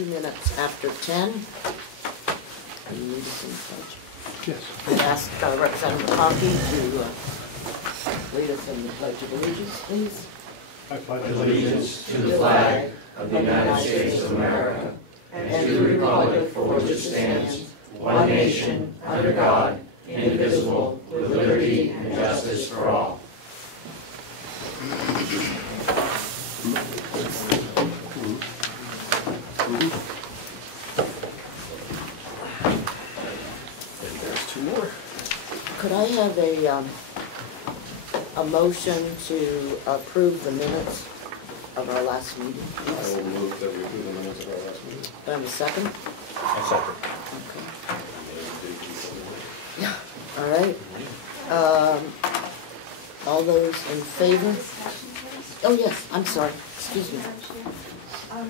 2 minutes after 10. Are you leading us in the pledge? Yes. I'd ask Representative Hockey to lead us in the Pledge of Allegiance, please. I pledge allegiance to the flag of the United States of America and to the republic for which it stands, one nation, under God, indivisible, with liberty and justice for all. There's 2 more. Could I have a motion to approve the minutes of our last meeting? I will move that we approve the minutes of our last meeting. Do I have a second? I second. Okay. Yeah, all right. All those in favor? Oh, yes, I'm sorry. Excuse me.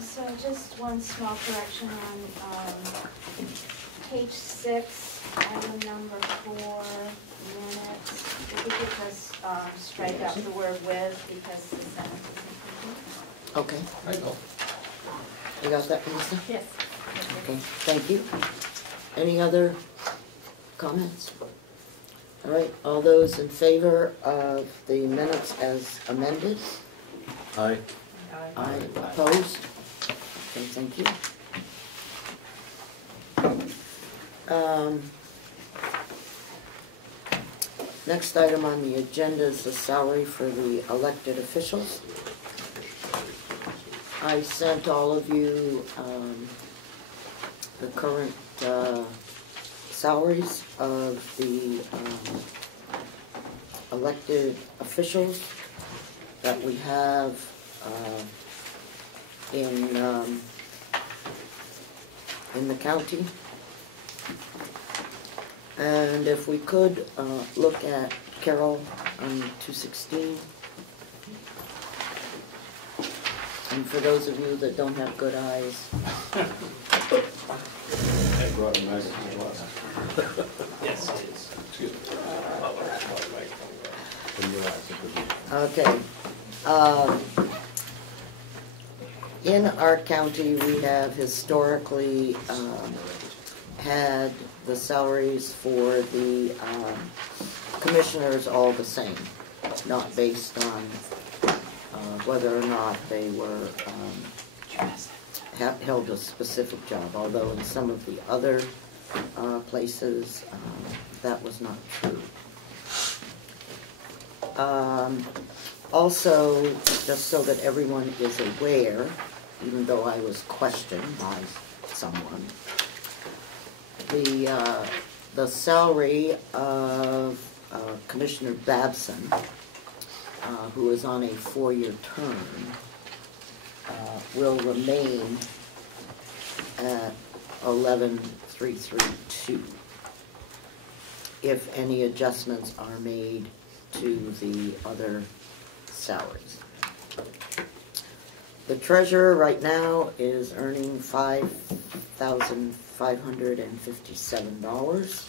So just one small correction on page 6, item number 4, minutes. If we could just strike out the word with because the sentence isn't complete. Okay. I know. You got that, Melissa? Yes. Okay, thank you. Any other comments? All right, all those in favor of the minutes as amended? Aye. Aye. Opposed? Okay, thank you. Next item on the agenda is the salary for the elected officials. I sent all of you the current salaries of the elected officials that we have in the county. And if we could look at Carroll on 216. And for those of you that don't have good eyes. I brought a magazine last. Yes, it is. Excuse me. Okay. In our county, we have historically had the salaries for the commissioners all the same, not based on whether or not they were held a specific job, although in some of the other places that was not true. Also, just so that everyone is aware, even though I was questioned by someone, the salary of Commissioner Babson, who is on a 4-year term, will remain at 11,332 if any adjustments are made to the other salaries. The treasurer right now is earning $5,557.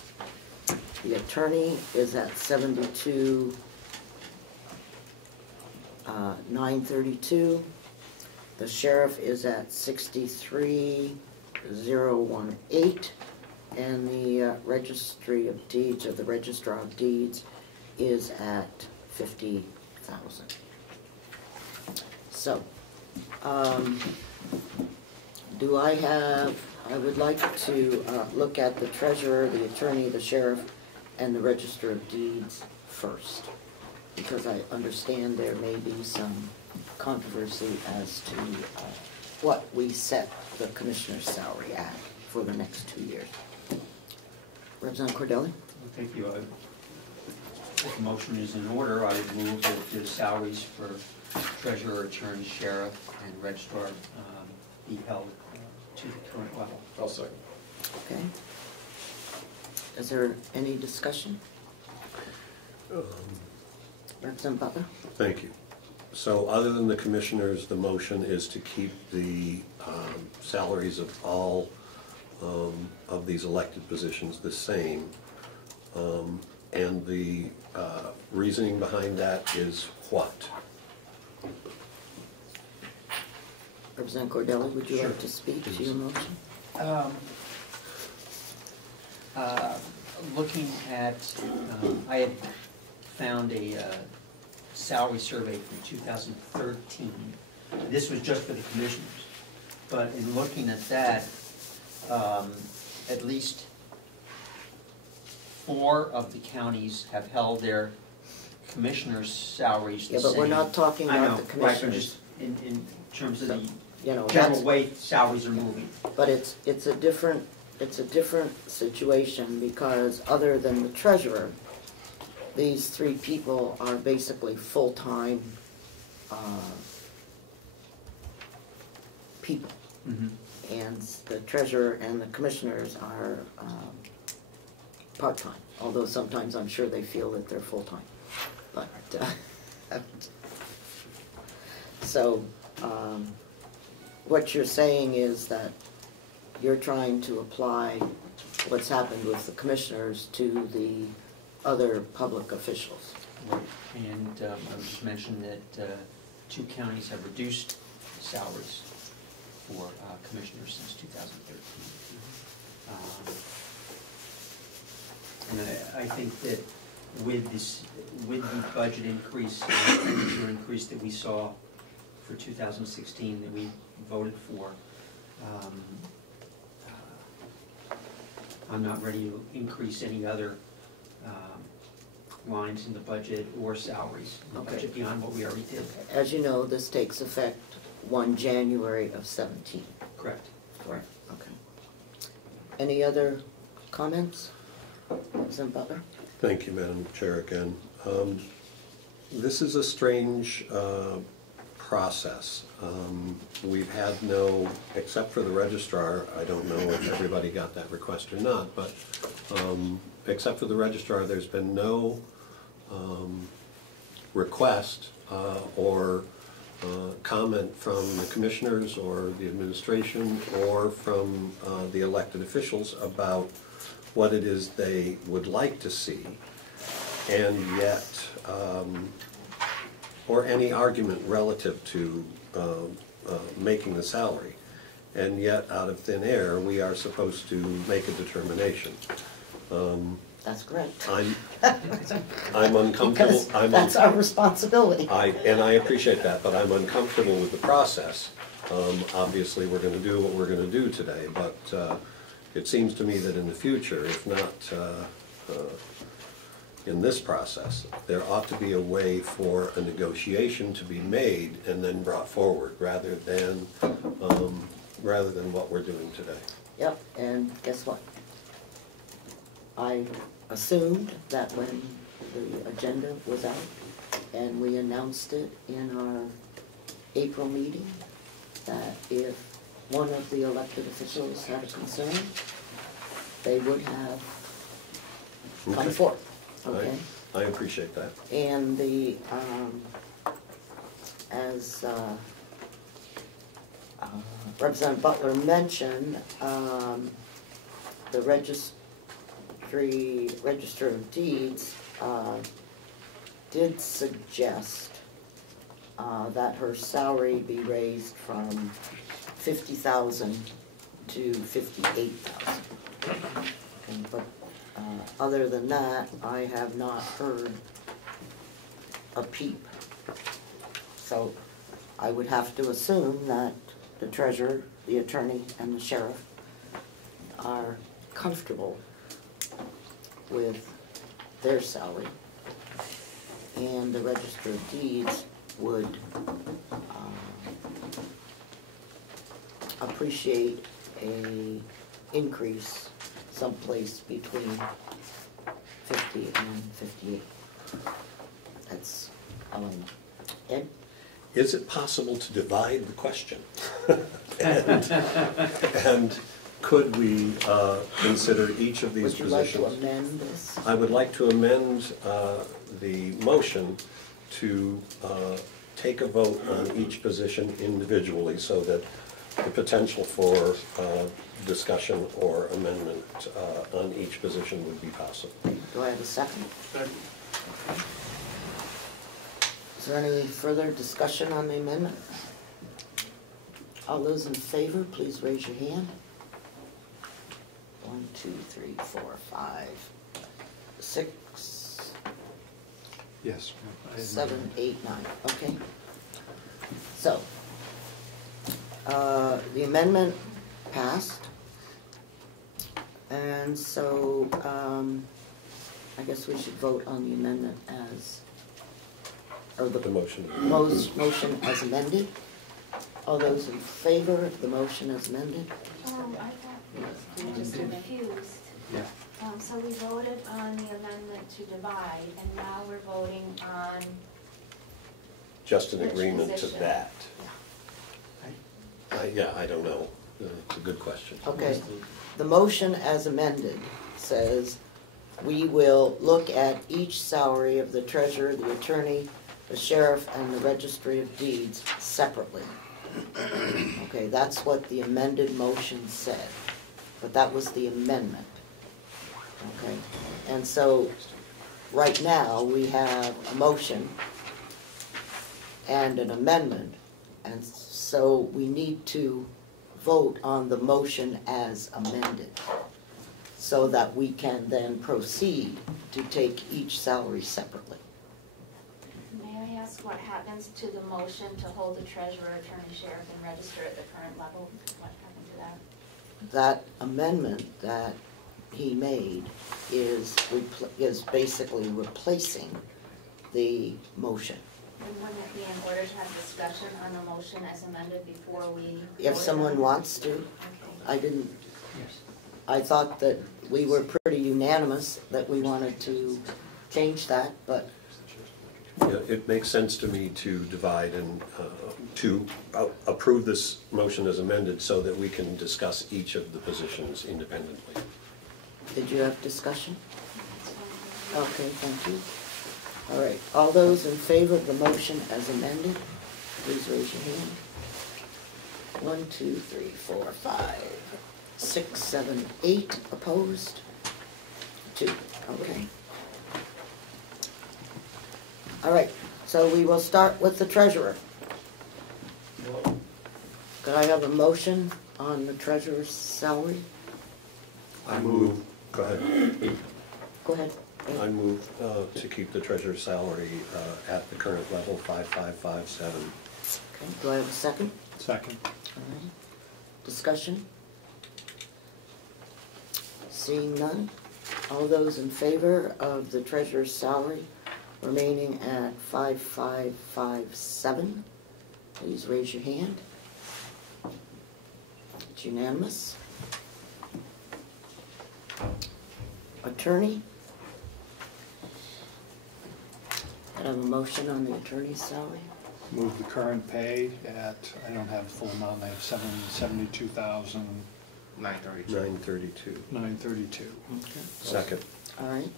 The attorney is at $72,932. The sheriff is at $63,018, and the registry of deeds, or the registrar of deeds, is at $50,000. So, I would like to look at the treasurer, the attorney, the sheriff, and the register of deeds first, because I understand there may be some controversy as to what we set the commissioner's salary at for the next 2 years. Representative Cordelli? Thank you. If the motion is in order, I would move that the salaries for treasurer, attorney, sheriff, and registrar be held to the current level. I'll second. Okay. Is there any discussion? Representative Butler? Thank you. So other than the commissioners, the motion is to keep the salaries of all of these elected positions the same. And the reasoning behind that is what? Representative Cordelli, would you Sure. like to speak to your motion? Looking at, I had found a salary survey from 2013. This was just for the commissioners. But in looking at that, at least 4 of the counties have held their commissioners' salaries the Yeah, same. but we're not talking I about know, the right, but commissioners. just in terms of the You know, general that's, way salaries are moving. but it's a different situation, because other than the treasurer, these 3 people are basically full-time people. And the treasurer and the commissioners are part-time, although sometimes I'm sure they feel that they're full-time. But, so, what you're saying is that you're trying to apply what's happened with the commissioners to the other public officials. Right. And I would just mention that 2 counties have reduced salaries for commissioners since 2013. And I think that with the budget increase, and expenditure increase that we saw for 2016 that we voted for, I'm not ready to increase any other lines in the budget or salaries in the Okay. budget beyond what we already did. As you know, this takes effect 1 January of 17. Correct. Correct. Okay. Any other comments? Representative Butler? Thank you, Madam Chair, again. This is a strange process. We've had no, except for the registrar, I don't know if everybody got that request or not, but except for the registrar, there's been no request or comment from the commissioners or the administration or from the elected officials about what it is they would like to see, and yet, or any argument relative to making the salary. And yet, out of thin air, we are supposed to make a determination. That's correct. I'm uncomfortable. Because that's our responsibility. And I appreciate that, but I'm uncomfortable with the process. Obviously, we're going to do what we're going to do today, but it seems to me that in the future, if not in this process, there ought to be a way for a negotiation to be made and then brought forward, rather than what we're doing today. Yep, and guess what? I assumed that when the agenda was out and we announced it in our April meeting, that if one of the elected officials had a concern, they would have come Okay. forth, okay? I appreciate that. And the, as Representative Butler mentioned, the Register of Deeds did suggest that her salary be raised from $50,000 to $58,000. But other than that, I have not heard a peep. So I would have to assume that the treasurer, the attorney, and the sheriff are comfortable with their salary, and the Register of Deeds would appreciate a increase someplace between 50 and 58. That's all I know. Ed? Is it possible to divide the question? And could we consider each of these Would you like positions? to amend this? I would like to amend the motion to take a vote on each position individually, so that the potential for discussion or amendment on each position would be possible. Do I have a second? Is there any further discussion on the amendment? All those in favor, please raise your hand. 1, 2, 3, 4, 5, 6, Yes. 7, 8, 9, okay. So, the amendment passed. And so, I guess we should vote on the amendment as, or The motion. motion as amended. All those in favor of the motion as amended? I thought, I'm just confused. Yeah. So we voted on the amendment to divide, and now we're voting on, Just an Which agreement to position? that. Yeah, I don't know. It's a good question. Okay, the motion as amended says, we will look at each salary of the treasurer, the attorney, the sheriff, and the registry of deeds separately. Okay, that's what the amended motion said, but that was the amendment. Okay, and so, right now, we have a motion and an amendment, and so we need to vote on the motion as amended, so that we can then proceed to take each salary separately. may I ask what happens to the motion to hold the treasurer, attorney, sheriff, and register at the current level? What happened to that? That amendment that he made is basically replacing the motion. And wouldn't it be in order to have discussion on the motion as amended before we? If vote someone on it? wants to, Okay. I didn't, Yes. I thought that we were pretty unanimous that we wanted to change that, but Yeah, it makes sense to me to divide and to approve this motion as amended so that we can discuss each of the positions independently. did you have discussion? That's fine. Okay, thank you. All right, all those in favor of the motion as amended, please raise your hand. 1, 2, 3, 4, 5, 6, 7, 8 opposed. 2, okay. All right, so we will start with the treasurer. Could I have a motion on the treasurer's salary? I move. Go ahead. Go ahead. I move to keep the treasurer's salary at the current level, 5557. Okay, do I have a second? Second. All right. Discussion? Seeing none, all those in favor of the treasurer's salary remaining at 5557, please raise your hand. It's unanimous. Attorney? Can I have a motion on the attorney's salary? Move the current pay at, I don't have the full amount, I have $72,932. 932. 932. Okay. Second. All right,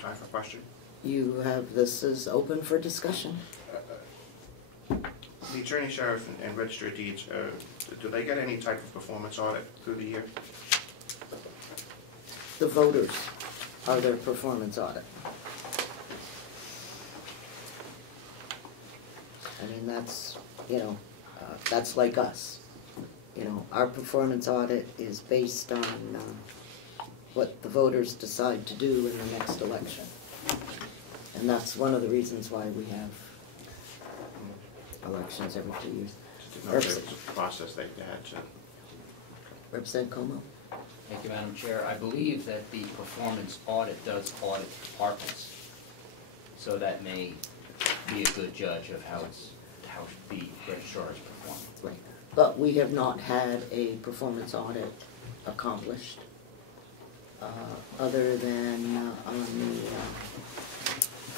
Time for question. you have, this is open for discussion. The attorney, sheriff, and register of deeds, do they get any type of performance audit through the year? The voters are their performance audit. I mean, that's, that's like us. Our performance audit is based on what the voters decide to do in the next election. And that's one of the reasons why we have elections every 2 years. Just didn't know if there was a process they had to. Representative Comeau? Thank you, Madam Chair. I believe that the performance audit does audit departments, so that may be a good judge of how the registrar is performing. Right. But we have not had a performance audit accomplished, other than on the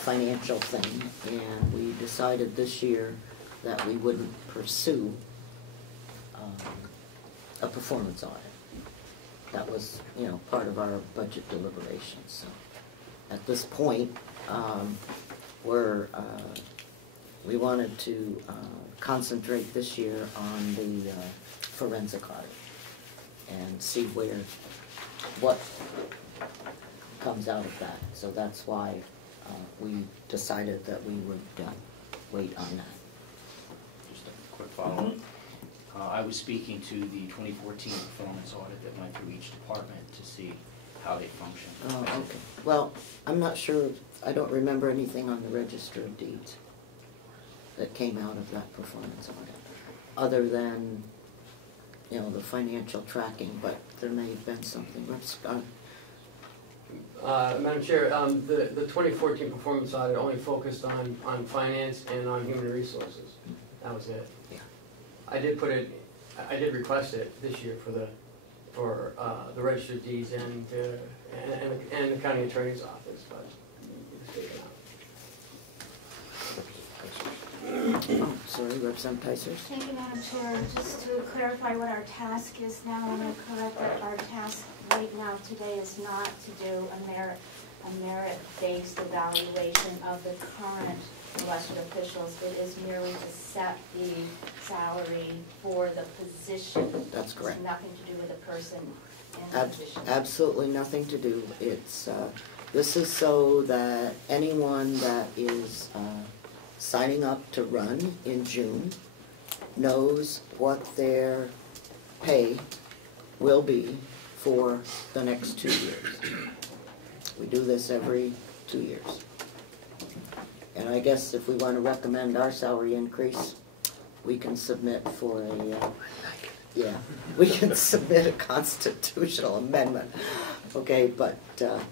financial thing. And we decided this year that we wouldn't pursue a performance audit. That was, part of our budget deliberations. So at this point, we wanted to concentrate this year on the forensic audit and see what comes out of that. So that's why we decided that we would wait on that. Just a quick follow-up. I was speaking to the 2014 performance audit that went through each department to see how they function. Oh, okay. Well, I'm not sure, I don't remember anything on the Register of Deeds that came out of that performance audit, other than, you know, the financial tracking, but there may have been something. Madam Chair, the 2014 performance audit only focused on finance and on human resources. That was it. Yeah. I did request it this year for the Register of Deeds and the county attorney's office, but it was taken out. Oh, sorry, Representative Tyser. Thank you, Madam Chair. Just to clarify what our task is now, I'm going to correct that our task right now today is not to do a merit-based evaluation of the current elected officials. It is merely to set the salary for the position. That's correct. It's nothing to do with the person in the position. Absolutely nothing to do. It's, this is so that anyone that is signing up to run in June knows what their pay will be for the next 2 years. We do this every 2 years. And I guess if we want to recommend our salary increase, we can submit for a, we can submit a constitutional amendment. Okay, but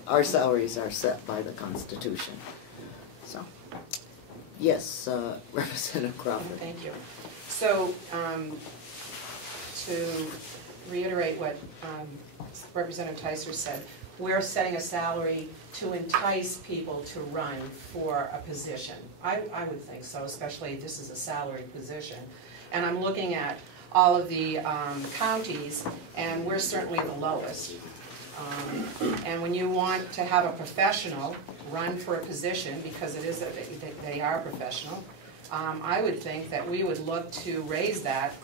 our salaries are set by the Constitution. So, yes, Representative Crawford. Thank you. So, to reiterate what Representative Tyser said, we're setting a salary to entice people to run for a position. I would think so, especially if this is a salaried position. And I'm looking at all of the counties, and we're certainly the lowest. And when you want to have a professional run for a position, because it is they are professional, I would think that we would look to raise that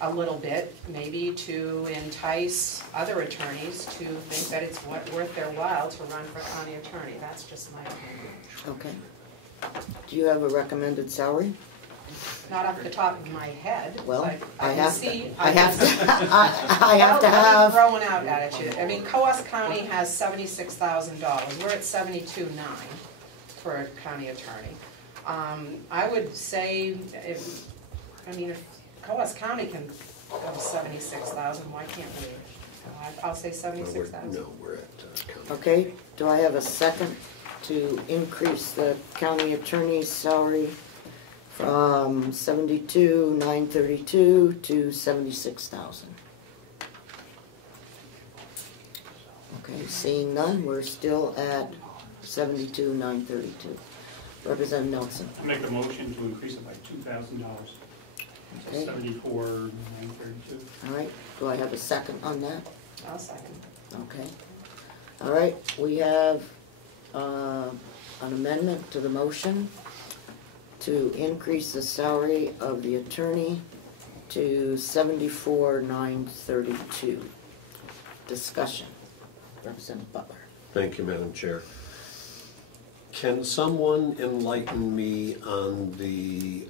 a little bit, maybe to entice other attorneys to think that it's worth their while to run for county attorney. That's just my opinion. Okay. Do you have a recommended salary? Not off the top of my head. Well, but I can have see. to, I have to I'm throwing out at you. I mean, Coos County has $76,000. We're at $72,900 for a county attorney. I would say if Coos County can go to 76,000, why can't we? I'll say 76,000. No, we're at county. Okay, do I have a second to increase the county attorney's salary from $72,932 to $76,000? Okay, seeing none, we're still at $72,932. Representative Nelson. Make a motion to increase it by $2,000. Okay. $74,932. All right, do I have a second on that? I'll second. Okay. All right, we have an amendment to the motion to increase the salary of the attorney to $74,932. Discussion. Representative Butler. Thank you, Madam Chair. Can someone enlighten me on the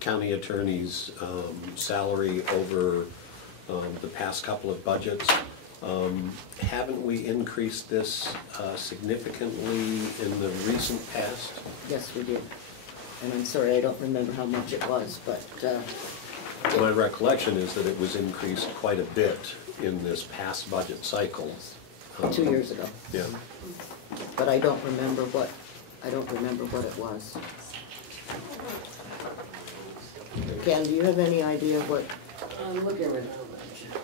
county attorney's salary over the past couple of budgets? Haven't we increased this significantly in the recent past? Yes, we did. And I'm sorry, I don't remember how much it was, but my recollection is that it was increased quite a bit in this past budget cycle. 2 years ago. Yeah. But I don't remember what it was. Ken, do you have any idea what? I'm looking right now, Madam Chair.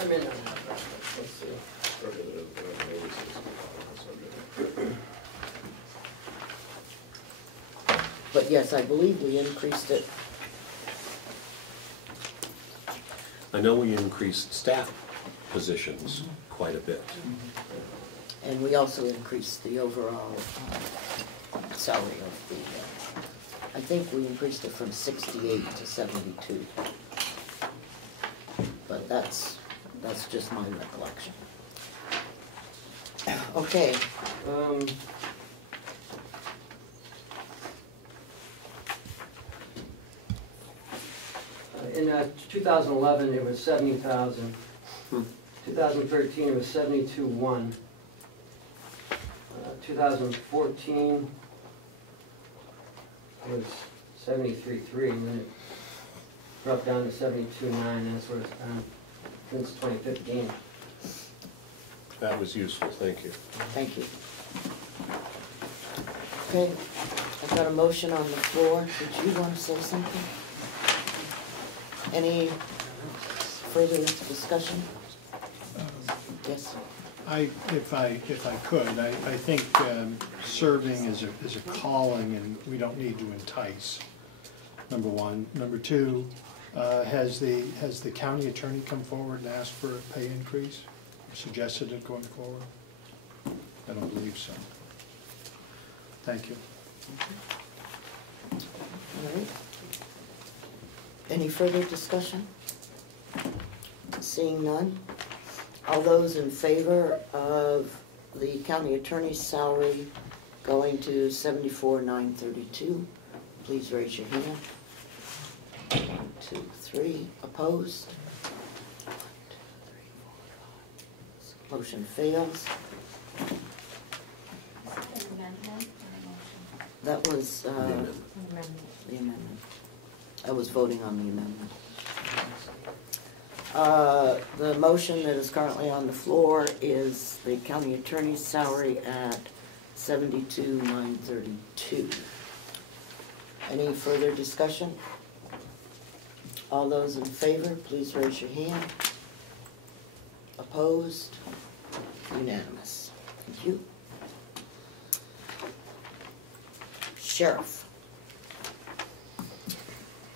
I may not have that, let's see. But yes, I believe we increased it. I know we increased staff positions quite a bit. And we also increased the overall salary of the, I think we increased it from 68 to 72. But that's just my recollection. Okay. In 2011, it was 70,000. 2013, it was 72,1. 2014 was 73,3, and then it dropped down to 72,9, and that's where it's been since 2015. That was useful, thank you. Thank you. Okay, I've got a motion on the floor. Did you want to say something? Any further discussion? Yes. If I could, I think serving is a calling, and we don't need to entice, number one. Number two, has the county attorney come forward and asked for a pay increase, or suggested it going forward? I don't believe so. Thank you. All right. Any further discussion? Seeing none. All those in favor of the county attorney's salary going to $74,932, please raise your hand. 1, 2, 3. Opposed? 1, 2, 3, 4, 5. Motion fails. That was The amendment. the amendment. I was voting on the amendment. The motion that is currently on the floor is the county attorney's salary at $72,932. Any further discussion? All those in favor, please raise your hand. Opposed? Unanimous. Thank you. Sheriff.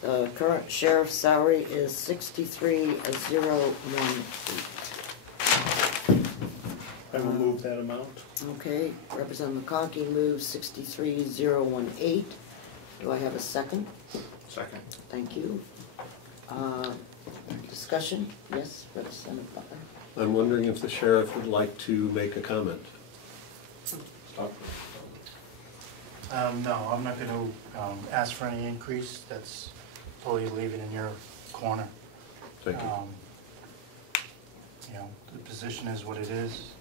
The current sheriff's salary is $63,018. I will move that amount. Okay, Representative McConkey moves $63,018. Do I have a second? Second. Thank you. Discussion? Yes, Representative Butler. I'm wondering if the sheriff would like to make a comment. Stop. No, I'm not going to ask for any increase. That's totally leaving in your corner. Thank you. You know, the position is what it is,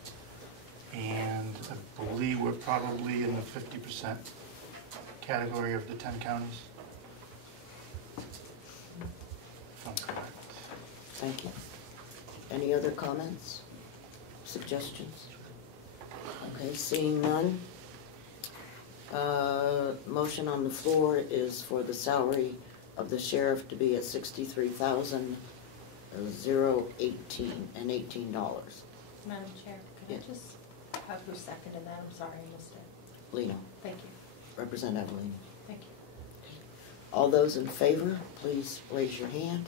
and I believe we're probably in the 50% category of the 10 counties, if I'm correct. Thank you. Any other comments, suggestions? Okay, seeing none. Motion on the floor is for the salary of the sheriff to be at $63,018. Madam Chair, can Yeah. I just have who seconded that? I'm sorry, I missed it. Lena, Thank you, Representative Lena. thank you. All those in favor, please raise your hand.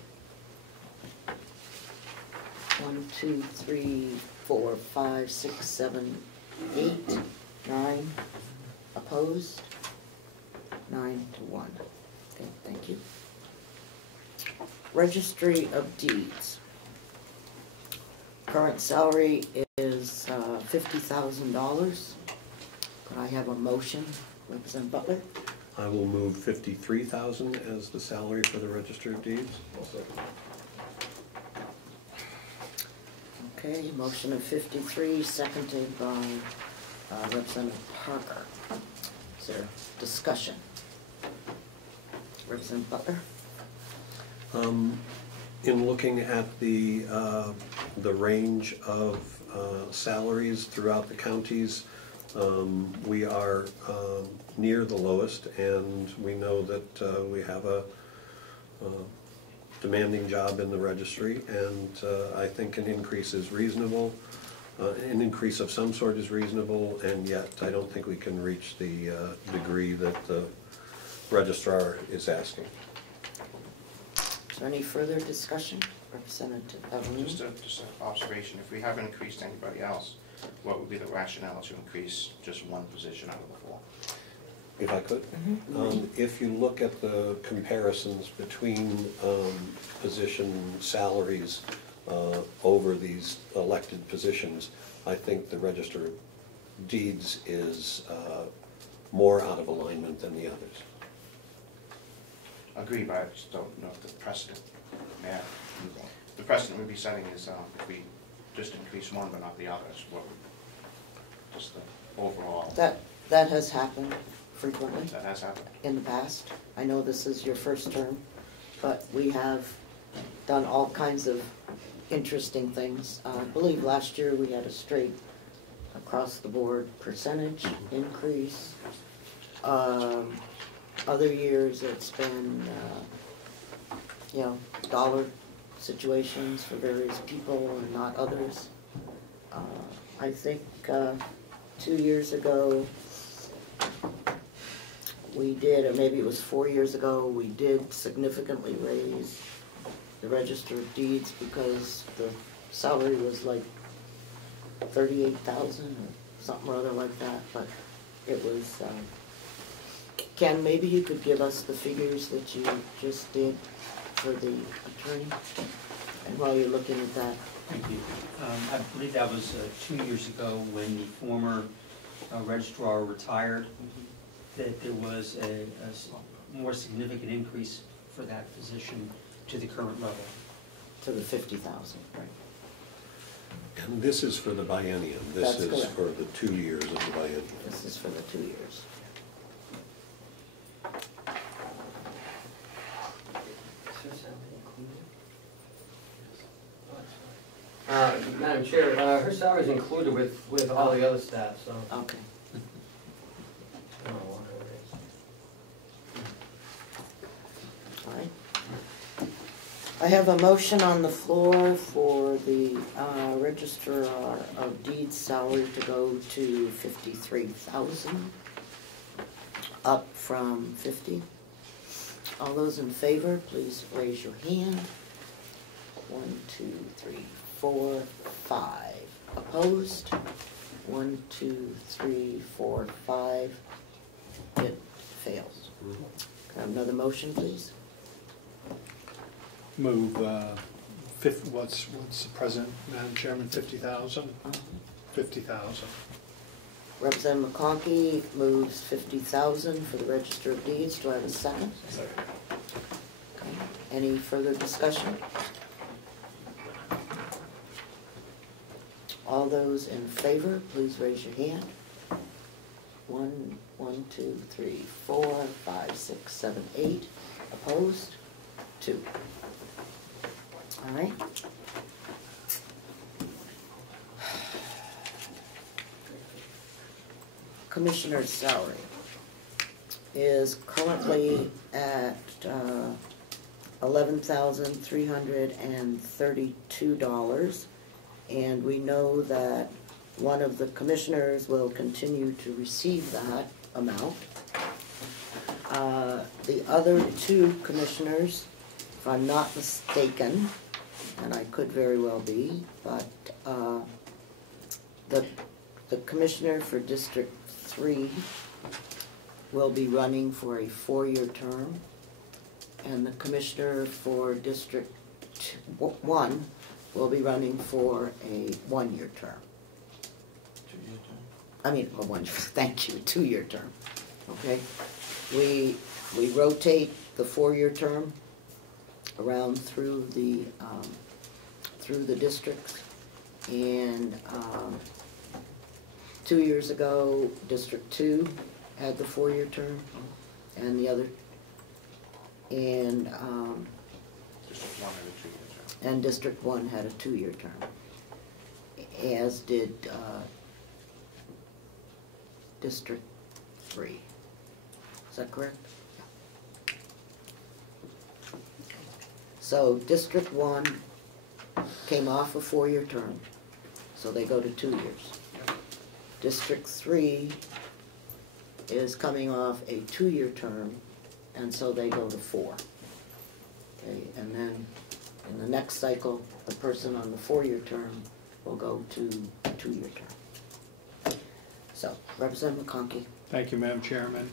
1, 2, 3, 4, 5, 6, 7, 8, 9. Opposed? 9-1. Okay, thank you. Registry of Deeds. Current salary is $50,000. Could I have a motion? Representative Butler? I will move $53,000 as the salary for the Register of Deeds. Okay, motion of 53, seconded by Representative Parker. Is there discussion? Representative Butler? In looking at the range of salaries throughout the counties, we are near the lowest, and we know that we have a demanding job in the registry, and I think an increase is reasonable. An increase of some sort is reasonable, and yet I don't think we can reach the degree that the registrar is asking. Is there any further discussion? Representative Evelyn? Just an observation, if we haven't increased anybody else, what would be the rationale to increase just one position out of the 4? If I could? If you look at the comparisons between position salaries over these elected positions, I think the Register of Deeds is more out of alignment than the others. agree, but I just don't know if the precedent, yeah. The precedent we'd be setting is if we just increase one but not the others, what would, just the overall, That has happened frequently that has happened. in the past. I know this is your first term, but we have done all kinds of interesting things. I believe last year we had a straight across the board percentage increase. Other years it's been, dollar situations for various people and not others. I think 2 years ago we did, or maybe it was 4 years ago, we did significantly raise the Register of Deeds because the salary was like 38,000 or something or other like that, but it was, Ken, maybe you could give us the figures that you just did for the attorney, and while you're looking at that. Thank you. I believe that was 2 years ago when the former registrar retired, that there was a more significant increase for that position to the current level. To the 50,000. Right. And this is for the biennium. This That's is correct. for the 2 years of the biennium. This is for the 2 years. Madam Chair, her salary is included with all the other staff, so. Okay. I don't know what it is. All right. I have a motion on the floor for the Register of Deeds salary to go to 53,000, up from 50. All those in favor, please raise your hand. 1, 2, 3, 4, 5. Opposed? 1, 2, 3, 4, 5. It fails. Can I have another motion, please? Move, what's the present, Madam Chairman, 50,000? 50,000. Representative McConkey moves 50,000 for the Register of Deeds. Do I have a second? Second. Okay. Any further discussion? All those in favor, please raise your hand. 1, 2, 3, 4, 5, 6, 7, 8. Opposed? 2. All right. Commissioner's salary is currently at $11,332, and we know that one of the commissioners will continue to receive that amount. The other 2 commissioners, if I'm not mistaken, and I could very well be, but the commissioner for District 3 will be running for a 4-year term, and the commissioner for District 1 will be running for a 1-year term. 2-year term? I mean, a 1, thank you, 2-year term, okay? We rotate the 4-year term around through the districts, and 2 years ago, District 2 had the 4-year term, and the other, and District 1 had a 2-year term. and District 1 had a 2-year term, as did District 3. Is that correct? So District 1 came off a 4-year term, so they go to 2 years. District 3 is coming off a 2-year term, and so they go to 4. Okay, and then in the next cycle, the person on the 4-year term will go to a 2-year term. So, Representative McConkey. Thank you, Madam Chairman.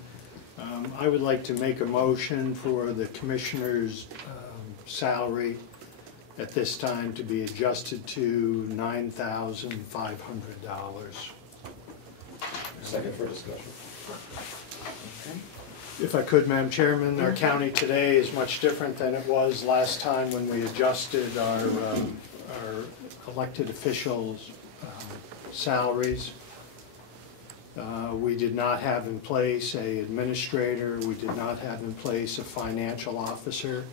I would like to make a motion for the commissioner's salary at this time to be adjusted to $9,500. Second for discussion. Okay. If I could, Madam Chairman, our county today is much different than it was last time when we adjusted our elected officials' salaries. We did not have in place an administrator, we did not have in place a financial officer.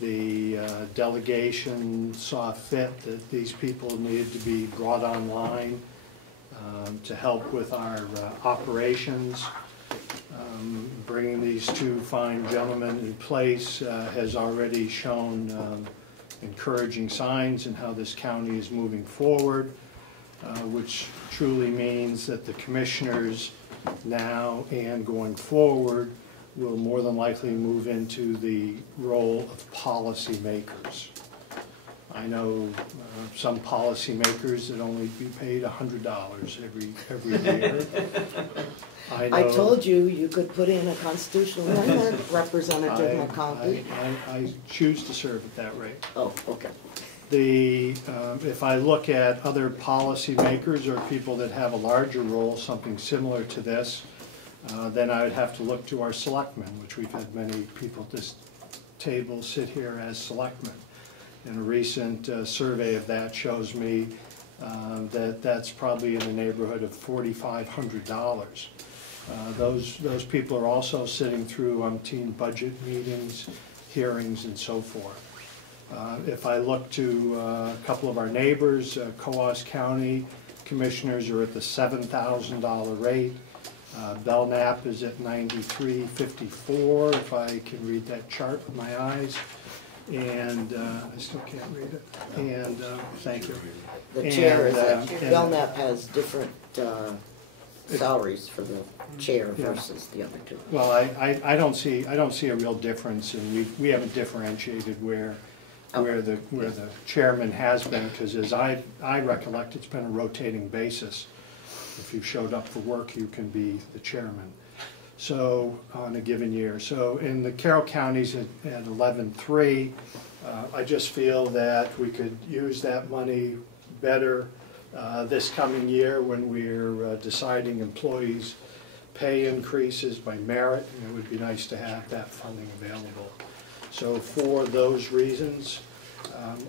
The delegation saw fit that these people needed to be brought online to help with our operations. Bringing these two fine gentlemen in place has already shown encouraging signs in how this county is moving forward, which truly means that the commissioners now and going forward will more than likely move into the role of policy makers. I know some policy makers that only be paid $100 every year. I told you, you could put in a constitutional amendment, Representative McConkey. I choose to serve at that rate. Oh, okay. If I look at other policy makers or people that have a larger role, something similar to this, then I would have to look to our selectmen, which we've had many people at this table sit here as selectmen. And a recent survey of that shows me that that's probably in the neighborhood of $4,500. Those people are also sitting through umpteen budget meetings, hearings, and so forth. If I look to a couple of our neighbors, Coos County commissioners are at the $7,000 rate. Belknap is at $93.54, if I can read that chart with my eyes. And I still can't read it. And thank you. The chair is, Belknap has different salaries for the chair versus the other two. Well, I don't see a real difference, and we haven't differentiated where the chairman has been, because as I recollect, it's been a rotating basis. If you showed up for work, you can be the chairman. So on a given year. So in the Carroll counties at 11.3, I just feel that we could use that money better this coming year when we're deciding employees' pay increases by merit. And it would be nice to have that funding available. So for those reasons,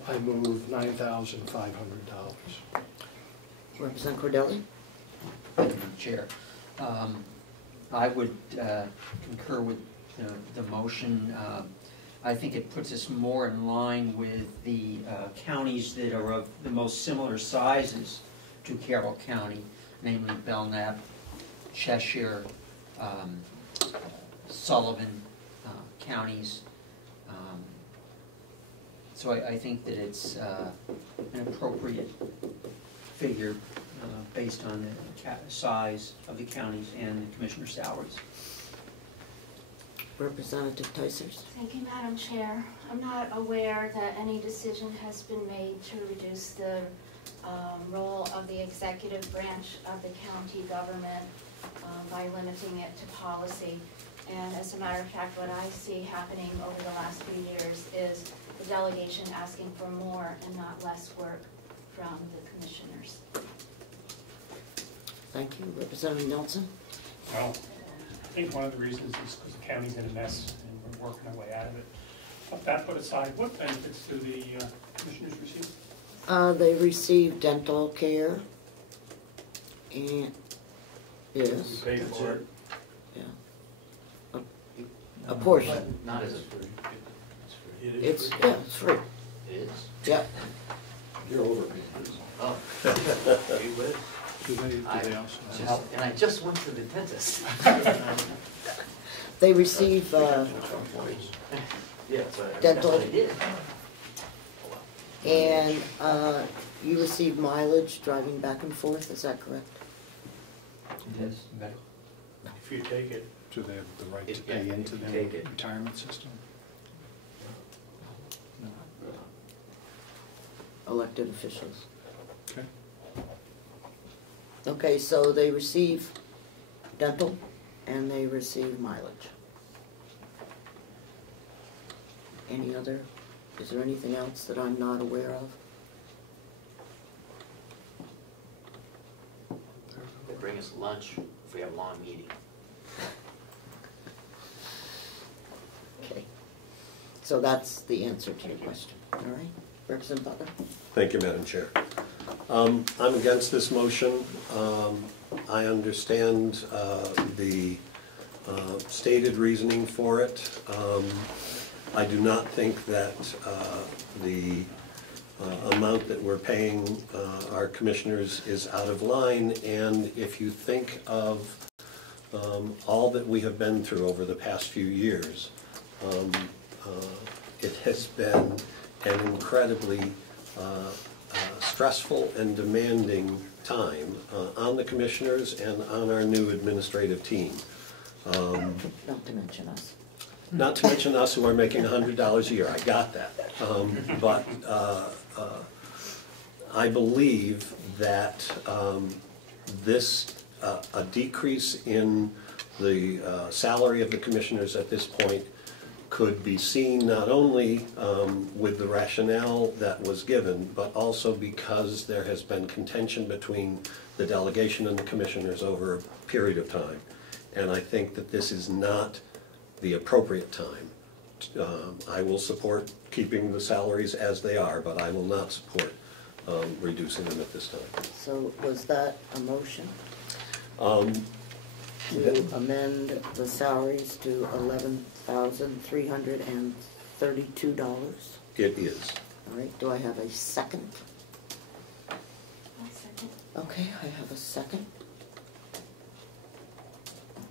I move $9,500. Representative Cordelli? Thank you, Madam Chair. I would concur with the motion. I think it puts us more in line with the counties that are of the most similar sizes to Carroll County, namely Belknap, Cheshire, Sullivan counties. So I think that it's an appropriate figure based on the size of the counties and the commissioner salaries. Representative Tysers? Thank you, Madam Chair. I'm not aware that any decision has been made to reduce the role of the executive branch of the county government by limiting it to policy. And as a matter of fact, what I see happening over the last few years is the delegation asking for more and not less work from the commissioners. Thank you. Representative Nelson? Well, I think one of the reasons is because the county's in a mess and we're working our way out of it. But that put aside, what benefits do the commissioners receive? They receive dental care and, yes. You pay for it. Yeah. A portion. Not as a free. It's, yeah, it's free. It is? Yeah. You're overpaying. Oh. You would? Do they also? And I just went to the dentist. They receive Yeah, dental. that's what I did. And you receive mileage driving back and forth, is that correct? Yes. If you take it. Do they have the right to Yeah, pay into if you their take it. retirement system? No. Elected officials. Okay. Okay, so they receive dental and they receive mileage. Any other, is there anything else that I'm not aware of? They bring us lunch if we have a long meeting. So that's the answer to your question, all right? Representative Butler? Thank you, Madam Chair. I'm against this motion. I understand the stated reasoning for it. I do not think that the amount that we're paying our commissioners is out of line, and if you think of all that we have been through over the past few years, it has been an incredibly stressful and demanding time on the commissioners and on our new administrative team. Not to mention us. Not to mention us who are making $100 a year, I got that. But I believe that a decrease in the salary of the commissioners at this point could be seen not only with the rationale that was given, but also because there has been contention between the delegation and the commissioners over a period of time. And I think that this is not the appropriate time. I will support keeping the salaries as they are, but I will not support reducing them at this time. So was that a motion to amend the salaries to $11,332? It is. All right, do I have a second? I'll second. Okay, I have a second.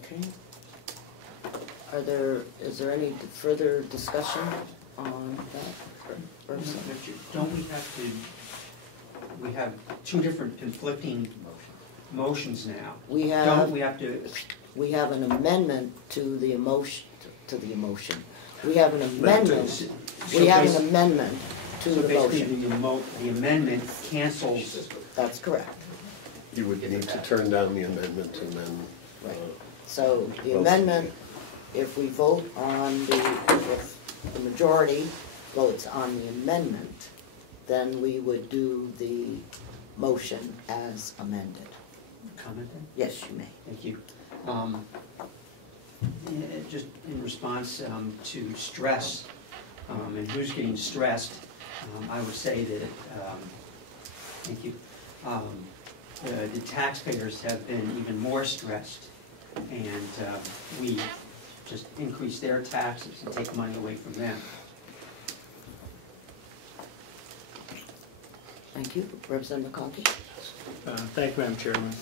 Okay. Is there any further discussion on that? Don't we have to, we have two different conflicting motions now. We have. Don't we have to? We have an amendment to the emotion, We have an amendment, we have an amendment to So the basically, motion. the amendment cancels. That's correct. You would need to turn down the amendment and then. Right. So the Vote. amendment, if we vote on if the majority votes on the amendment, then we would do the motion as amended. Comment then? Yes, you may. Thank you. Just in response to stress and who's getting stressed, I would say that, thank you, the taxpayers have been even more stressed, and we just increase their taxes and take money away from them. Thank you. Representative McConkey? Thank you, Madam Chairman.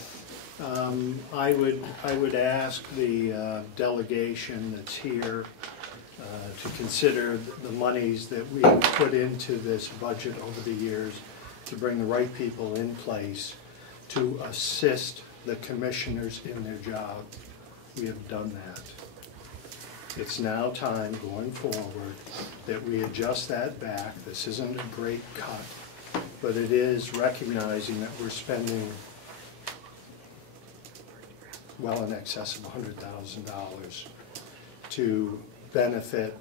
I would ask the delegation that's here to consider the monies that we have put into this budget over the years to bring the right people in place to assist the commissioners in their job. We have done that. It's now time going forward that we adjust that back. This isn't a great cut, but it is recognizing that we're spending well in excess of $100,000 to benefit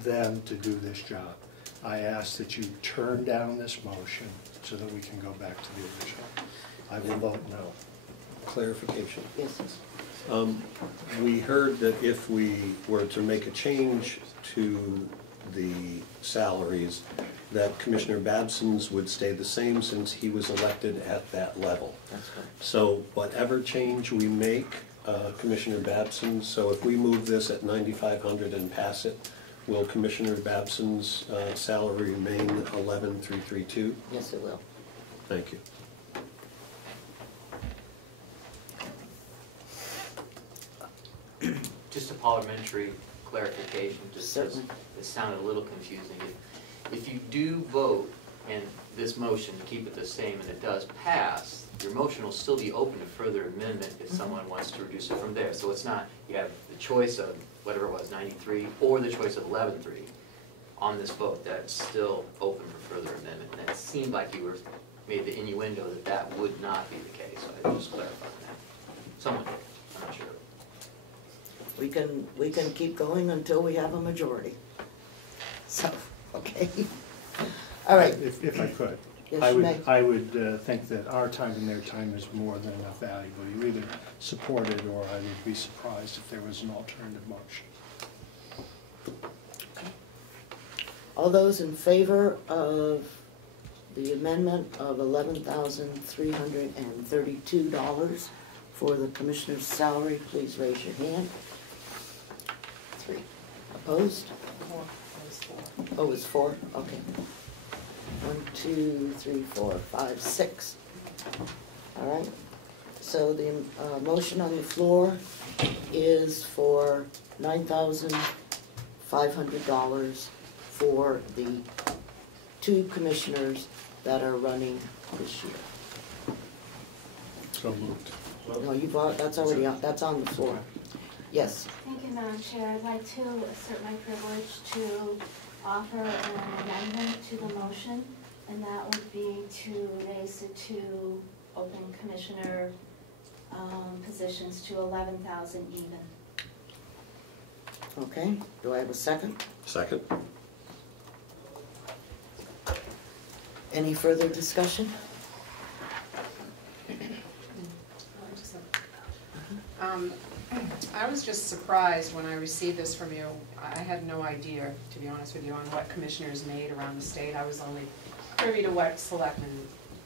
them to do this job. I ask that you turn down this motion so that we can go back to the original. I will vote no. Clarification. Yes. We heard that if we were to make a change to the salaries, that Commissioner Babson's would stay the same since he was elected at that level. That's correct. So whatever change we make, Commissioner Babson, so if we move this at $9,500 and pass it, will Commissioner Babson's salary remain $11,332? Yes, it will. Thank you. Just a parliamentary clarification, just because Certainly. it sounded a little confusing. If you do vote and this motion to keep it the same and it does pass, your motion will still be open to further amendment if someone wants to reduce it from there. So it's not, you have the choice of whatever it was, 93, or the choice of 11.3 on this vote. That's still open for further amendment. And it seemed like you made the innuendo that that would not be the case. So I just clarified that. Someone did, I'm not sure. We can keep going until we have a majority. So, okay. All right. If I could. Yes, you may. I would think that our time and their time is more than enough valuable. You either support it, or I would be surprised if there was an alternative motion. All those in favor of the amendment of $11,332 for the commissioner's salary, please raise your hand. 3. Opposed? 4, it was 4. Oh, it's 4? Okay. 1, 2, 3, 4, 5, 6. All right. So the motion on the floor is for $9,500 for the 2 commissioners that are running this year. So moved. No, you brought, that's already on, that's on the floor. Yes. Thank you, Madam Chair. I'd like to assert my privilege to offer an amendment to the motion, and that would be to raise the 2 open commissioner positions to 11,000 even. Okay. Do I have a second? Second? Any further discussion? I was just surprised when I received this from you. I had no idea, to be honest with you, on what commissioners made around the state. I was only privy to what selectmen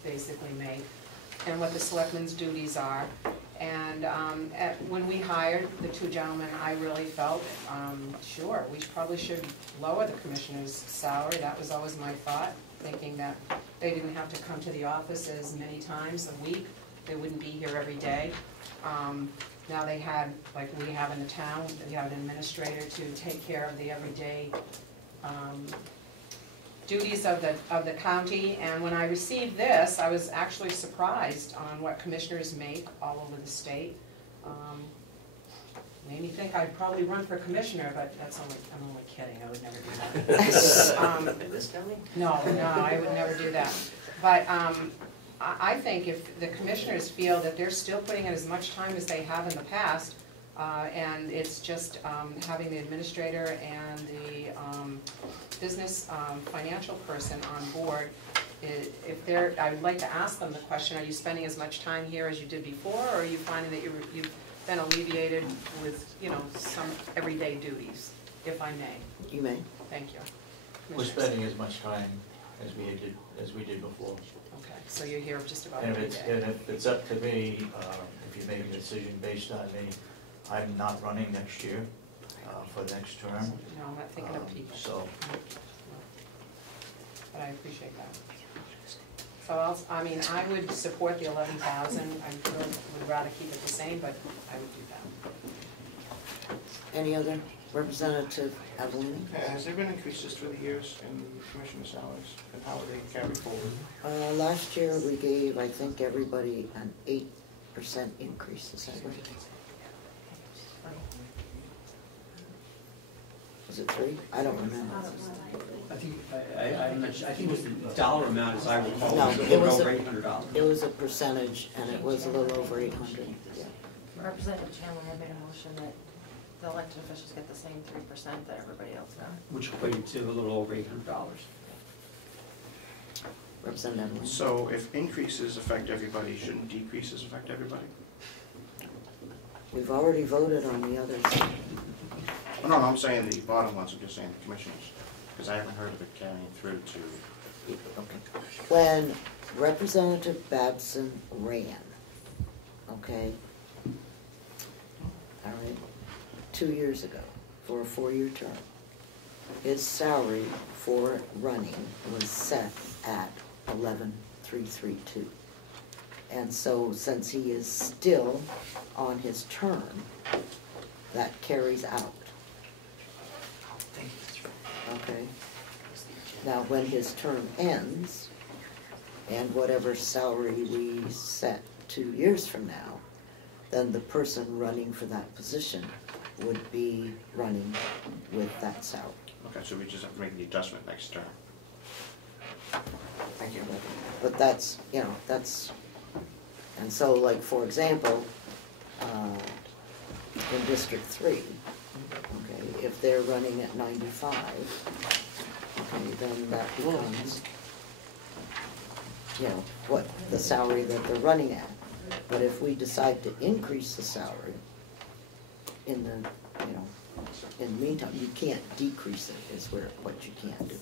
basically make and what the selectmen's duties are. And when we hired the 2 gentlemen, I really felt, sure, we probably should lower the commissioner's salary. That was always my thought, thinking that they didn't have to come to the office as many times a week. They wouldn't be here every day. Now they had, like we have in the town, they have an administrator to take care of the everyday duties of the county. And when I received this, I was actually surprised on what commissioners make all over the state. Made me think I'd probably run for commissioner, but I'm only kidding. I would never do that. No, I would never do that. But I think if the commissioners feel that they're still putting in as much time as they have in the past, and it's just having the administrator and the business financial person on board, if they're, I would like to ask them the question, are you spending as much time here as you did before, or are you finding that you've been alleviated with, some everyday duties, if I may? You may. Thank you. We're spending as much time as we did before. Okay, so you're here just about And every if day. it's up to me, if you make a decision based on me, I'm not running next year for the next term. No, I'm not thinking of people. So, But I appreciate that. So I would support the 11,000. I would rather keep it the same, but I would do that. Any other? Representative Avalini? Has there been increases through the years in commissioner salaries, and how are they carried forward? Last year we gave, I think, everybody an 8% increase. Is that right? Was it 3? I don't remember. I think, I'm not sure. I think it was the dollar amount, as I recall, No, was a it little was over a- $800. It was a percentage, and it was a little over 800. Yeah. Representative Chandler had made a motion that the elected officials get the same 3% that everybody else got. Which equated to a little over $800. Representative Avalini? So if increases affect everybody, shouldn't decreases affect everybody? We've already voted on the others. Oh, no, I'm saying the bottom ones, I'm just saying the commissioners, because I haven't heard of it carrying through to, Okay. When Representative Babson ran, okay, all right, 2 years ago for a 4-year term, his salary for running was set at 11,332. And so since he is still on his term, that carries out. Okay? Now, when his term ends, and whatever salary we set 2 years from now, then the person running for that position would be running with that salary. okay, so we just have to make the adjustment next term. Thank you. But that's, that's, and so like, for example, in District 3, okay, if they're running at 95, okay, then that becomes, what the salary that they're running at. But if we decide to increase the salary in the meantime, you can't decrease it, is what you can't do.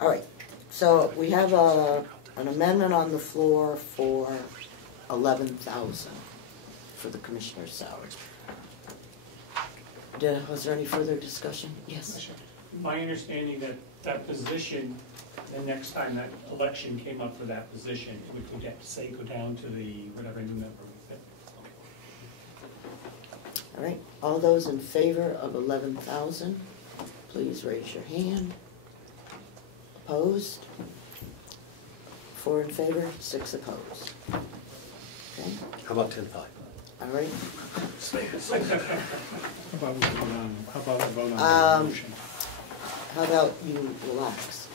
All right, so we have an amendment on the floor for 11,000 for the commissioner's salary. Was there any further discussion? Yes. My understanding that that position, the next time that election came up for that position, it would go down to the whatever new member we pick. All right, all those in favor of 11,000, please raise your hand. Opposed? 4 in favor, 6 opposed. Okay, How about 10-5? all right. How about we vote on the motion? How about you relax?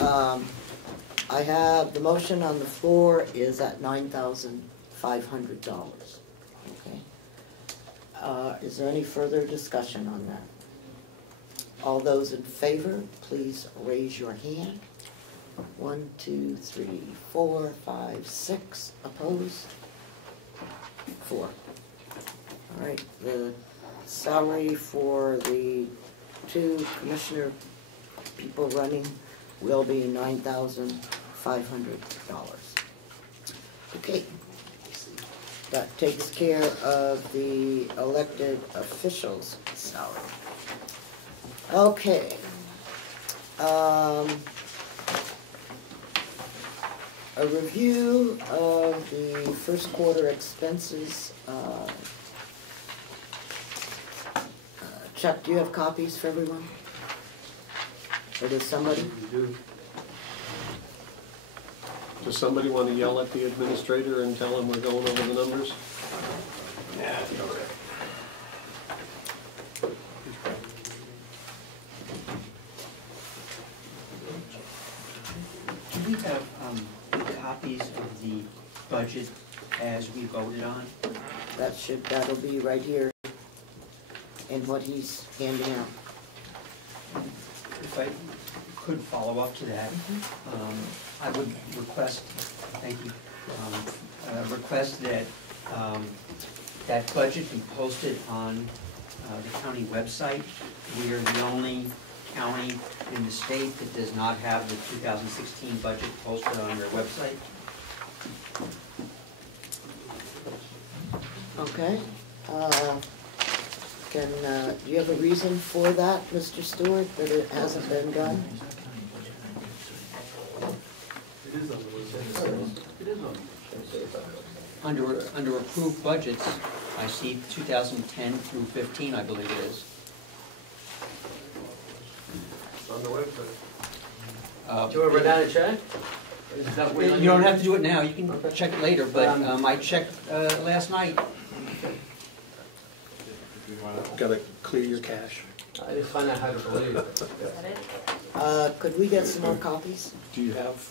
I have, the motion on the floor is at $9,500, okay? Is there any further discussion on that? All those in favor, please raise your hand. 1, 2, 3, 4, 5, 6, opposed? 4. All right, the salary for the 2 commissioner people running will be $9,500. Okay, that takes care of the elected officials' salary. Okay. A review of the first quarter expenses. Chuck, do you have copies for everyone? Or does somebody? Does somebody want to yell at the administrator and tell him we're going over the numbers? Yeah, okay. Do we have copies of the budget as we voted on? That'll be right here in what he's handing out. If I could follow up to that, I would request, thank you, request that that budget be posted on the county website. We are the only county in the state that does not have the 2016 budget posted on their website. Okay. Do you have a reason for that, Mr. Stewart, that it hasn't been done? Under approved budgets, I see 2010 through 15, I believe it is. It's on the website. Do you want to run down and check? Is that what You don't have to do it now, you can check it later, but I checked last night. Gotta clear your cache. I just find that hard to believe. Is that it? Could we get some more copies? Do you have,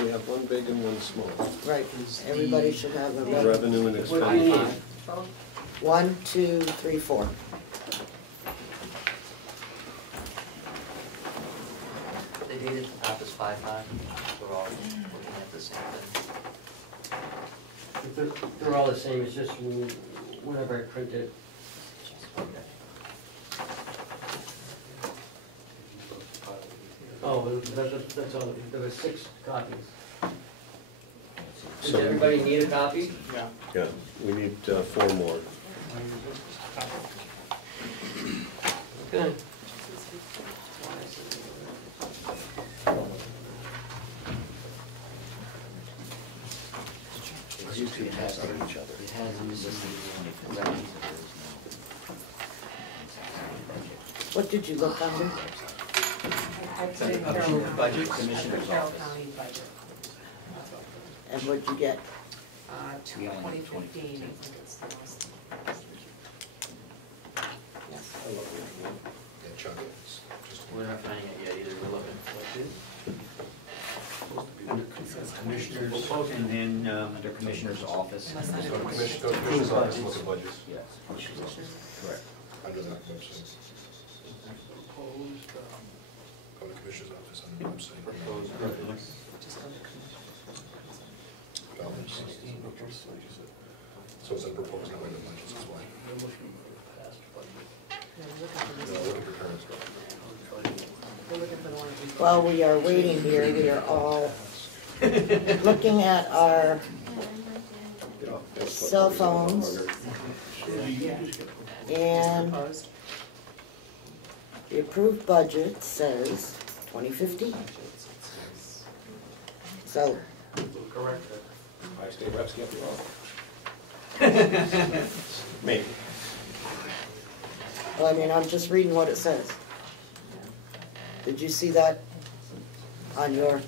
we have one big and one small. Right, everybody should have a Revenue and What do you need? expense. Both? 1, 2, 3, 4. The date at the top is 5/5. We're all looking at the same thing. They're all the same, it's just whenever I print it. Oh, that's all, there were 6 copies. Does So- everybody need a copy? Yeah. Yeah, we need 4 more. Okay. You two pass on each other. It has What did you look under? I put in Carroll Approved County, budget, Commissioner's Carroll office. County budget, And what'd you get? 2015, I think it's the last. We're not finding it yet either, we're looking. Under commissioners, and then Under Commissioner's office. Unless I So didn't- Commissioner's office, look at budgets. Yes. Correct. Under that website. Go to Commissioner's office on the website. Just go to commission. Dollars. So it's in proposed, not in the budgets, that's why. Yeah, look at No, this. look at the current. Go look looking for the one that we. While we are waiting here, we are all looking at our cell phones, and Opposed? the approved budget says 2015. So, Correct. My state reps can't be wrong. Maybe. well, I mean, I'm just reading what it says. Did you see that on your? Okay.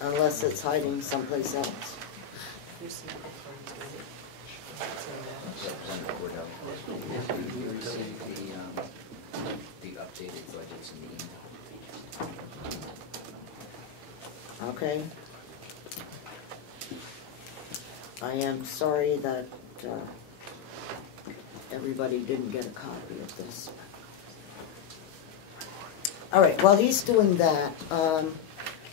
Unless it's hiding someplace else. Here's some other forms, We received the updated budgets in the email. Okay. I am sorry that everybody didn't get a copy of this. All right, while he's doing that,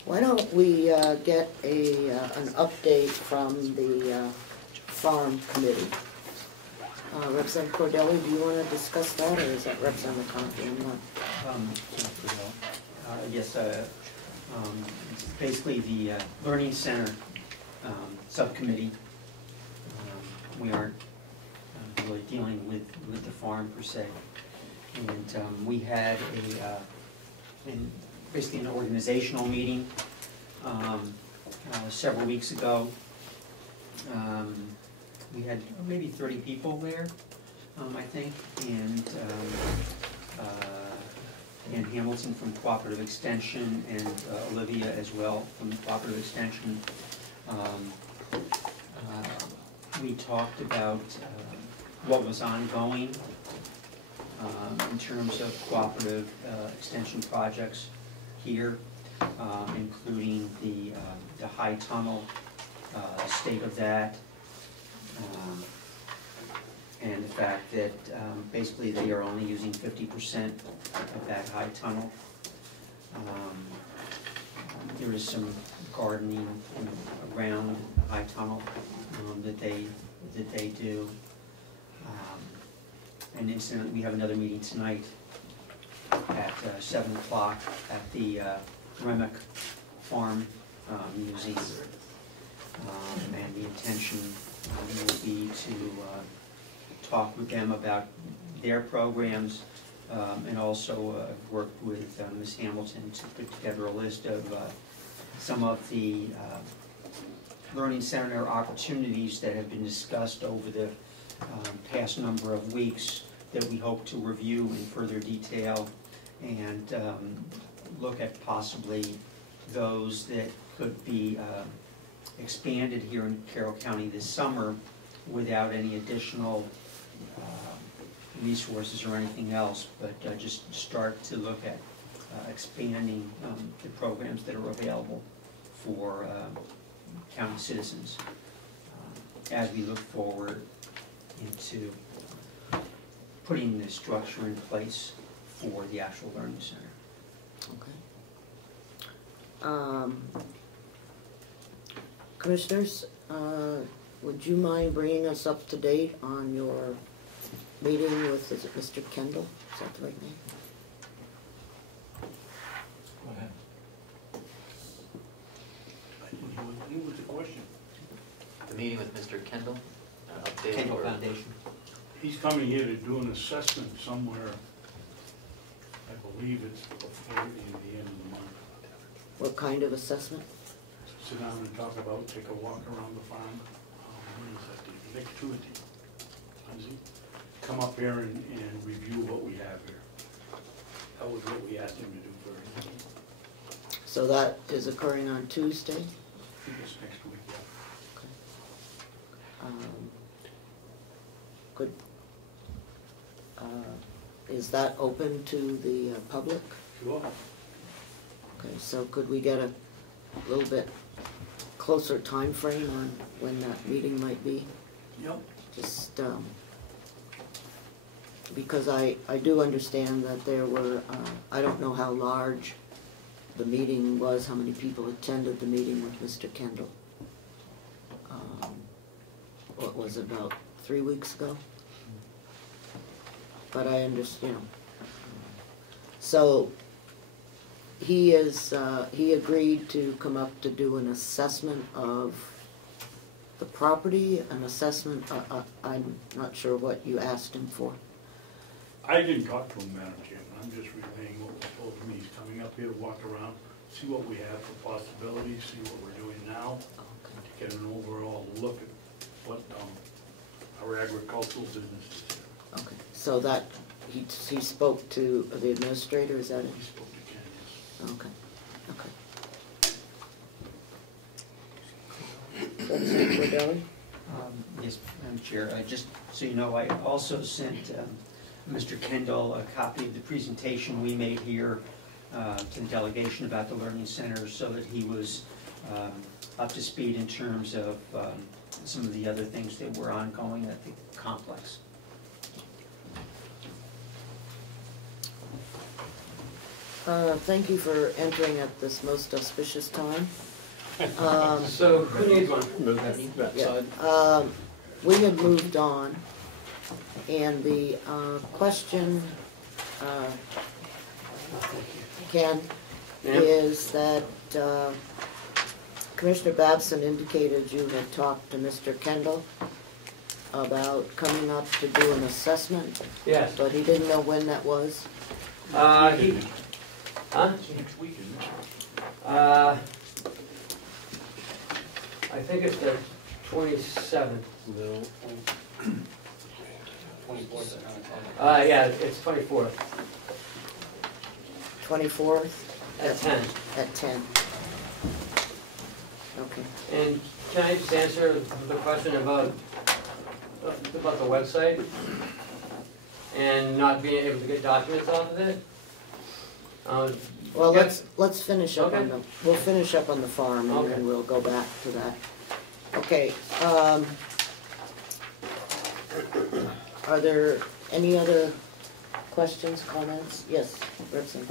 why don't we get an update from the Farm Committee? Representative Cordelli, do you want to discuss that, or is that Representative Conklin? I'm not. Yes, basically the Learning Center subcommittee. We aren't really dealing with the farm per se. And we had basically an organizational meeting several weeks ago. We had maybe 30 people there, I think, and Ann Hamilton from Cooperative Extension and Olivia as well from Cooperative Extension. We talked about what was ongoing in terms of cooperative extension projects here, including the high tunnel, state of that, and the fact that basically they are only using 50% of that high tunnel. There is some gardening around the high tunnel that they do. And incidentally, we have another meeting tonight at 7 o'clock at the Remick Farm Museum. And the intention will be to talk with them about their programs, and also worked with Ms. Hamilton to put together a list of some of the Learning Center opportunities that have been discussed over the past number of weeks that we hope to review in further detail and look at possibly those that could be expanded here in Carroll County this summer without any additional resources or anything else, but just start to look at expanding the programs that are available for county citizens as we look forward into putting the structure in place for the actual learning center. Okay. Commissioners, would you mind bringing us up to date on your meeting with, is it Mr. Kendall? Is that the right name? Go ahead. What was the question? The meeting with Mr. Kendall, update Kendall or? Foundation. He's coming here to do an assessment somewhere. I believe it's before the end of the month. What kind of assessment? Sit down and talk about, take a walk around the farm. When is that? Next Tuesday. Wednesday. Come up here and review what we have here. That was what we asked him to do first. So that is occurring on Tuesday? I think it's next week, yeah. Could, is that open to the public? Sure. Okay, so could we get a little bit closer time frame on when that meeting might be? Yep. Just, because I do understand that there were, I don't know how large the meeting was, how many people attended the meeting with Mr. Kendall. What was it, about 3 weeks ago? but I understand. So he agreed to come up to do an assessment of the property, an assessment, I'm not sure what you asked him for. I didn't talk to him, Madam Chairman, I'm just relaying what was told to me. He's coming up here to walk around, see what we have for possibilities, see what we're doing now, to get an overall look at what our agricultural business is here. Okay, so that, he spoke to the administrator, is that it? He spoke to Ken, yes. Okay, okay. Let's see, Cordelli? Yes, Madam Chair, just so you know, I also sent Mr. Kendall a copy of the presentation we made here to the delegation about the Learning Center, so that he was up to speed in terms of some of the other things that were ongoing at the complex. Thank you for entering at this most auspicious time. So who needs one? That Yeah. side. We have moved on, and the question, Ken, Ma'am? is that Commissioner Babson indicated you had talked to Mr. Kendall about coming up to do an assessment, Yes. but he didn't know when that was. Huh? Next week, isn't it? I think it's the 27th. No. 24th. Yeah, it's 24th 24th? at 10. At 10. Okay. And can I just answer the question about the website and not being able to get documents off of it? Well, yeah. let's finish up on Okay. we'll finish up on the farm, and Okay. then we'll go back to that. Okay, are there any other questions, comments? Yes, Redson.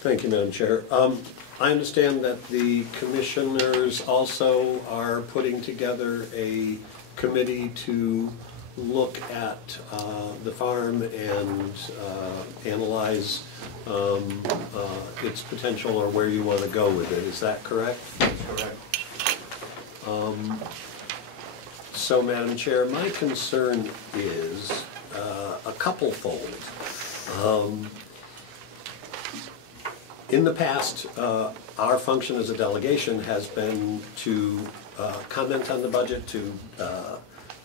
Thank you, Madam Chair. I understand that the commissioners also are putting together a committee to look at the farm and analyze its potential, or where you want to go with it. Is that correct? Correct. So, Madam Chair, my concern is a couple-fold. In the past, our function as a delegation has been to comment on the budget, to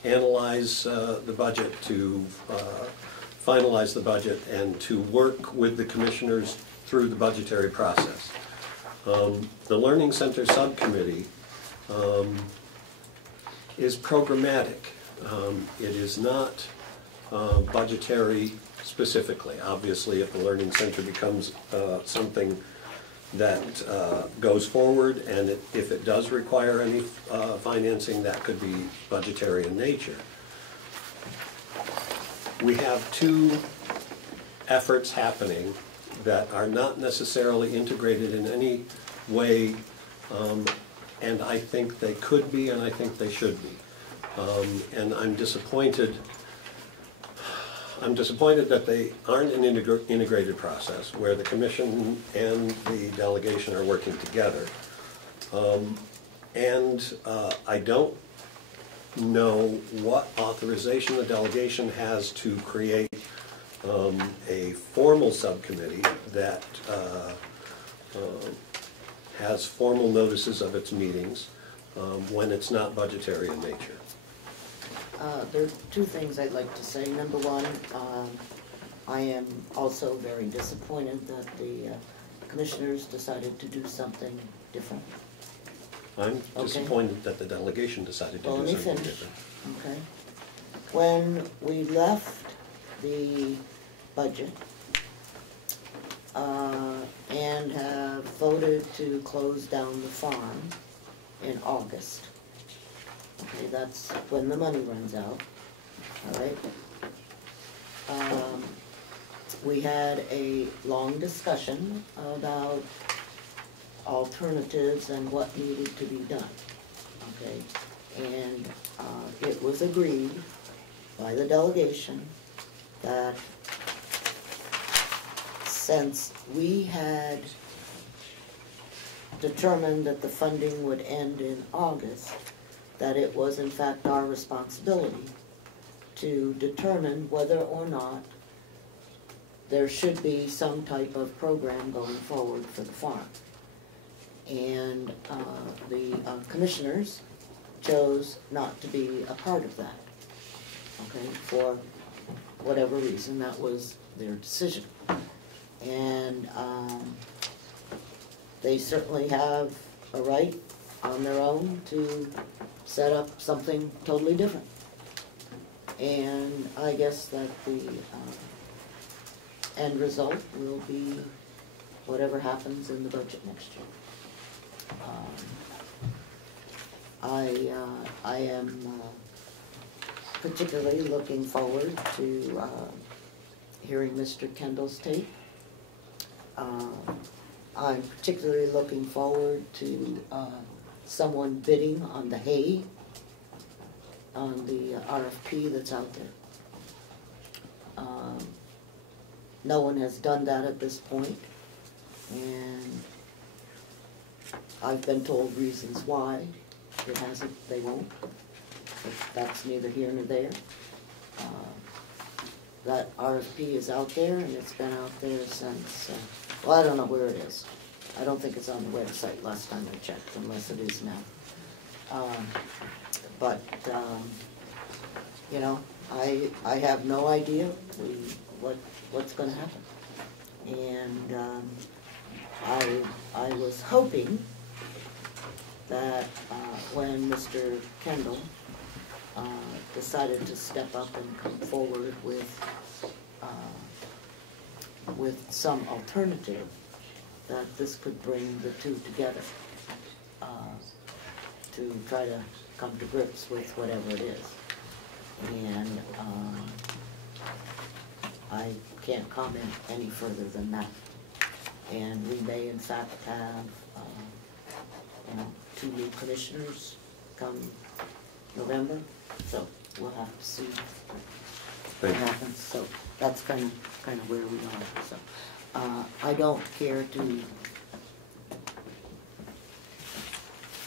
analyze the budget, to finalize the budget, and to work with the commissioners through the budgetary process. The Learning Center Subcommittee is programmatic. It is not budgetary specifically. Obviously, if the Learning Center becomes something that goes forward, and if it does require any financing, that could be budgetary in nature. We have two efforts happening that are not necessarily integrated in any way, and I think they could be, and I think they should be. And I'm disappointed that they aren't an integrated process where the commission and the delegation are working together. I don't know what authorization the delegation has to create a formal subcommittee that has formal notices of its meetings when it's not budgetary in nature. There are two things I'd like to say. Number one, I am also very disappointed that the commissioners decided to do something different. I'm Okay. disappointed that the delegation decided to Well, do let me something finish. different. Okay. When we left the budget and have voted to close down the farm in August, okay, that's when the money runs out, all right? We had a long discussion about alternatives and what needed to be done, okay? And it was agreed by the delegation that since we had determined that the funding would end in August, that it was in fact our responsibility to determine whether or not there should be some type of program going forward for the farm. And the commissioners chose not to be a part of that, okay, for whatever reason. That was their decision. And they certainly have a right on their own to set up something totally different. And I guess that the end result will be whatever happens in the budget next year. I am particularly looking forward to hearing Mr. Kendall's take. I'm particularly looking forward to someone bidding on the hay, on the RFP that's out there. No one has done that at this point, and I've been told reasons why it hasn't, they won't, but that's neither here nor there. That RFP is out there, and it's been out there since, well, I don't know where it is. I don't think it's on the website last time I checked, unless it is now. You know, I have no idea what's going to happen. And I was hoping that when Mr. Kendall decided to step up and come forward with some alternative, that this could bring the two together to try to come to grips with whatever it is. And I can't comment any further than that. And we may in fact have you know, 2 new commissioners come November, so we'll have to see what happens. So that's kind of where we are. So I don't care to.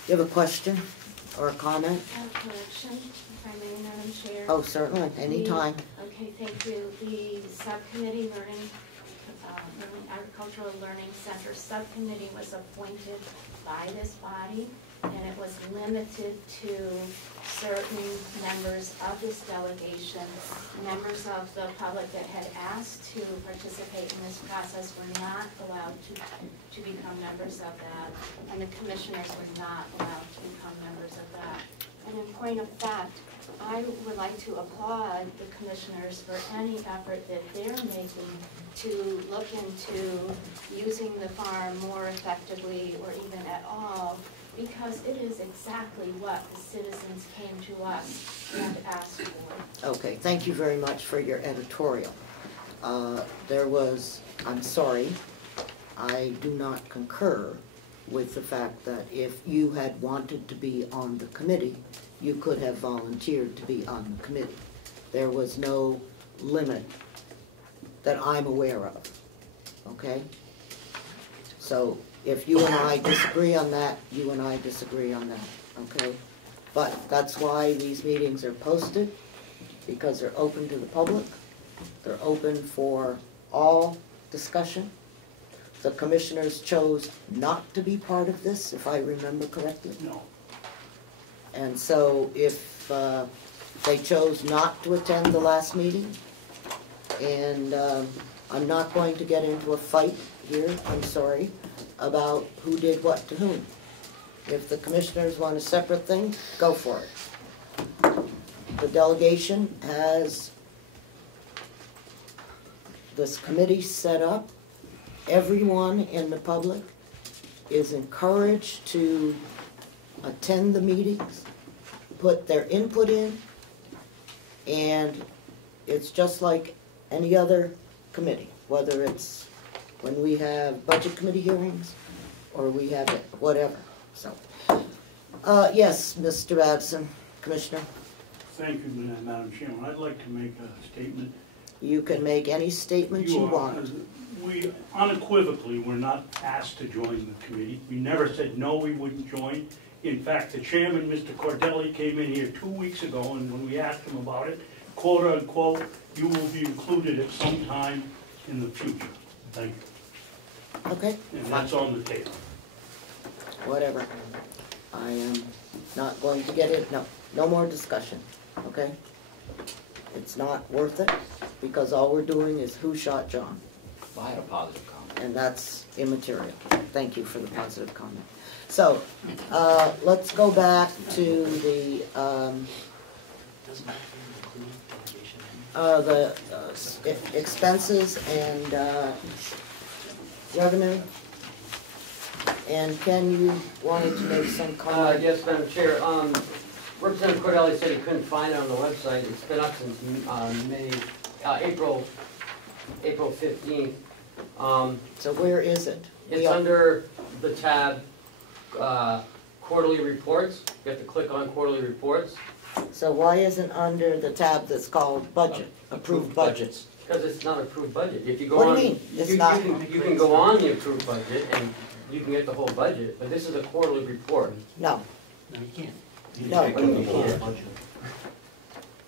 You have a question or a comment? I have a correction, if I may, Madam Chair. Oh, certainly, anytime. Okay, thank you. The subcommittee learning Agricultural Learning Center subcommittee was appointed by this body, and it was limited to certain members of this delegation. Members of the public that had asked to participate in this process were not allowed to become members of that, and the commissioners were not allowed to become members of that. And in point of fact, I would like to applaud the commissioners for any effort that they're making to look into using the farm more effectively or even at all, because it is exactly what the citizens came to us and asked for. Okay, thank you very much for your editorial. I'm sorry, I do not concur with the fact that if you had wanted to be on the committee, you could have volunteered to be on the committee. There was no limit that I'm aware of, okay? So if you and I disagree on that, you and I disagree on that, okay? But that's why these meetings are posted, because they're open to the public. They're open for all discussion. The commissioners chose not to be part of this, if I remember correctly. No. And so if they chose not to attend the last meeting, and I'm not going to get into a fight here, I'm sorry, about who did what to whom. If the commissioners want a separate thing, go for it. The delegation has this committee set up. Everyone in the public is encouraged to attend the meetings, put their input in, and it's just like any other committee, whether it's when we have budget committee hearings or we have it, whatever. So, yes, Mr. Addison, Commissioner. Thank you, Madam Chairman. I'd like to make a statement. You can make any statement you want. we unequivocally were not asked to join the committee. We never said no, we wouldn't join. In fact, the chairman, Mr. Cordelli, came in here 2 weeks ago, and when we asked him about it, quote unquote, you will be included at some time in the future. Thank you. Okay, And that's on the table. whatever. I am not going to get it, no more discussion, okay? It's not worth it, because all we're doing is who shot John, I had a positive comment. and that's immaterial. Thank you for the positive comment. So, let's go back to the, expenses and, revenue. And Ken, you wanted to make some comment? Yes, Madam Chair. Representative Cordelli said he couldn't find it on the website. It's been up since April 15th. So where is it? It's under the tab quarterly reports. You have to click on quarterly reports. So why isn't under the tab that's called budget, approved budgets? Because it's not approved budget. If you go What on, do you mean? It's you not- you can go on the approved budget and you can get the whole budget, but this is a quarterly report. No, No, you can't. no. You can't.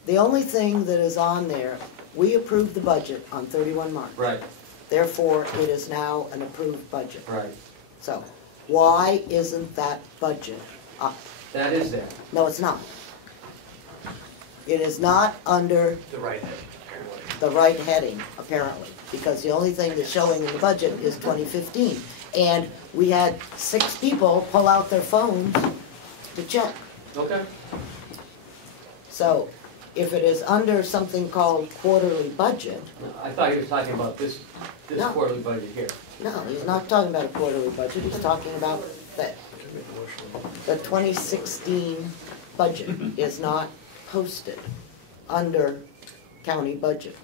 The only thing that is on there, we approved the budget on 31 March. Right, Therefore, it is now an approved budget. right. So, why isn't that budget up? That is there. No, it's not. It is not under The right head. the right heading, apparently, because the only thing that's showing in the budget is 2015. And we had 6 people pull out their phones to check. Okay. So, if it is under something called quarterly budget, No, I thought he was talking about this No. quarterly budget here. no, he's not talking about a quarterly budget, he's talking about that the 2016 budget is not posted under county budget.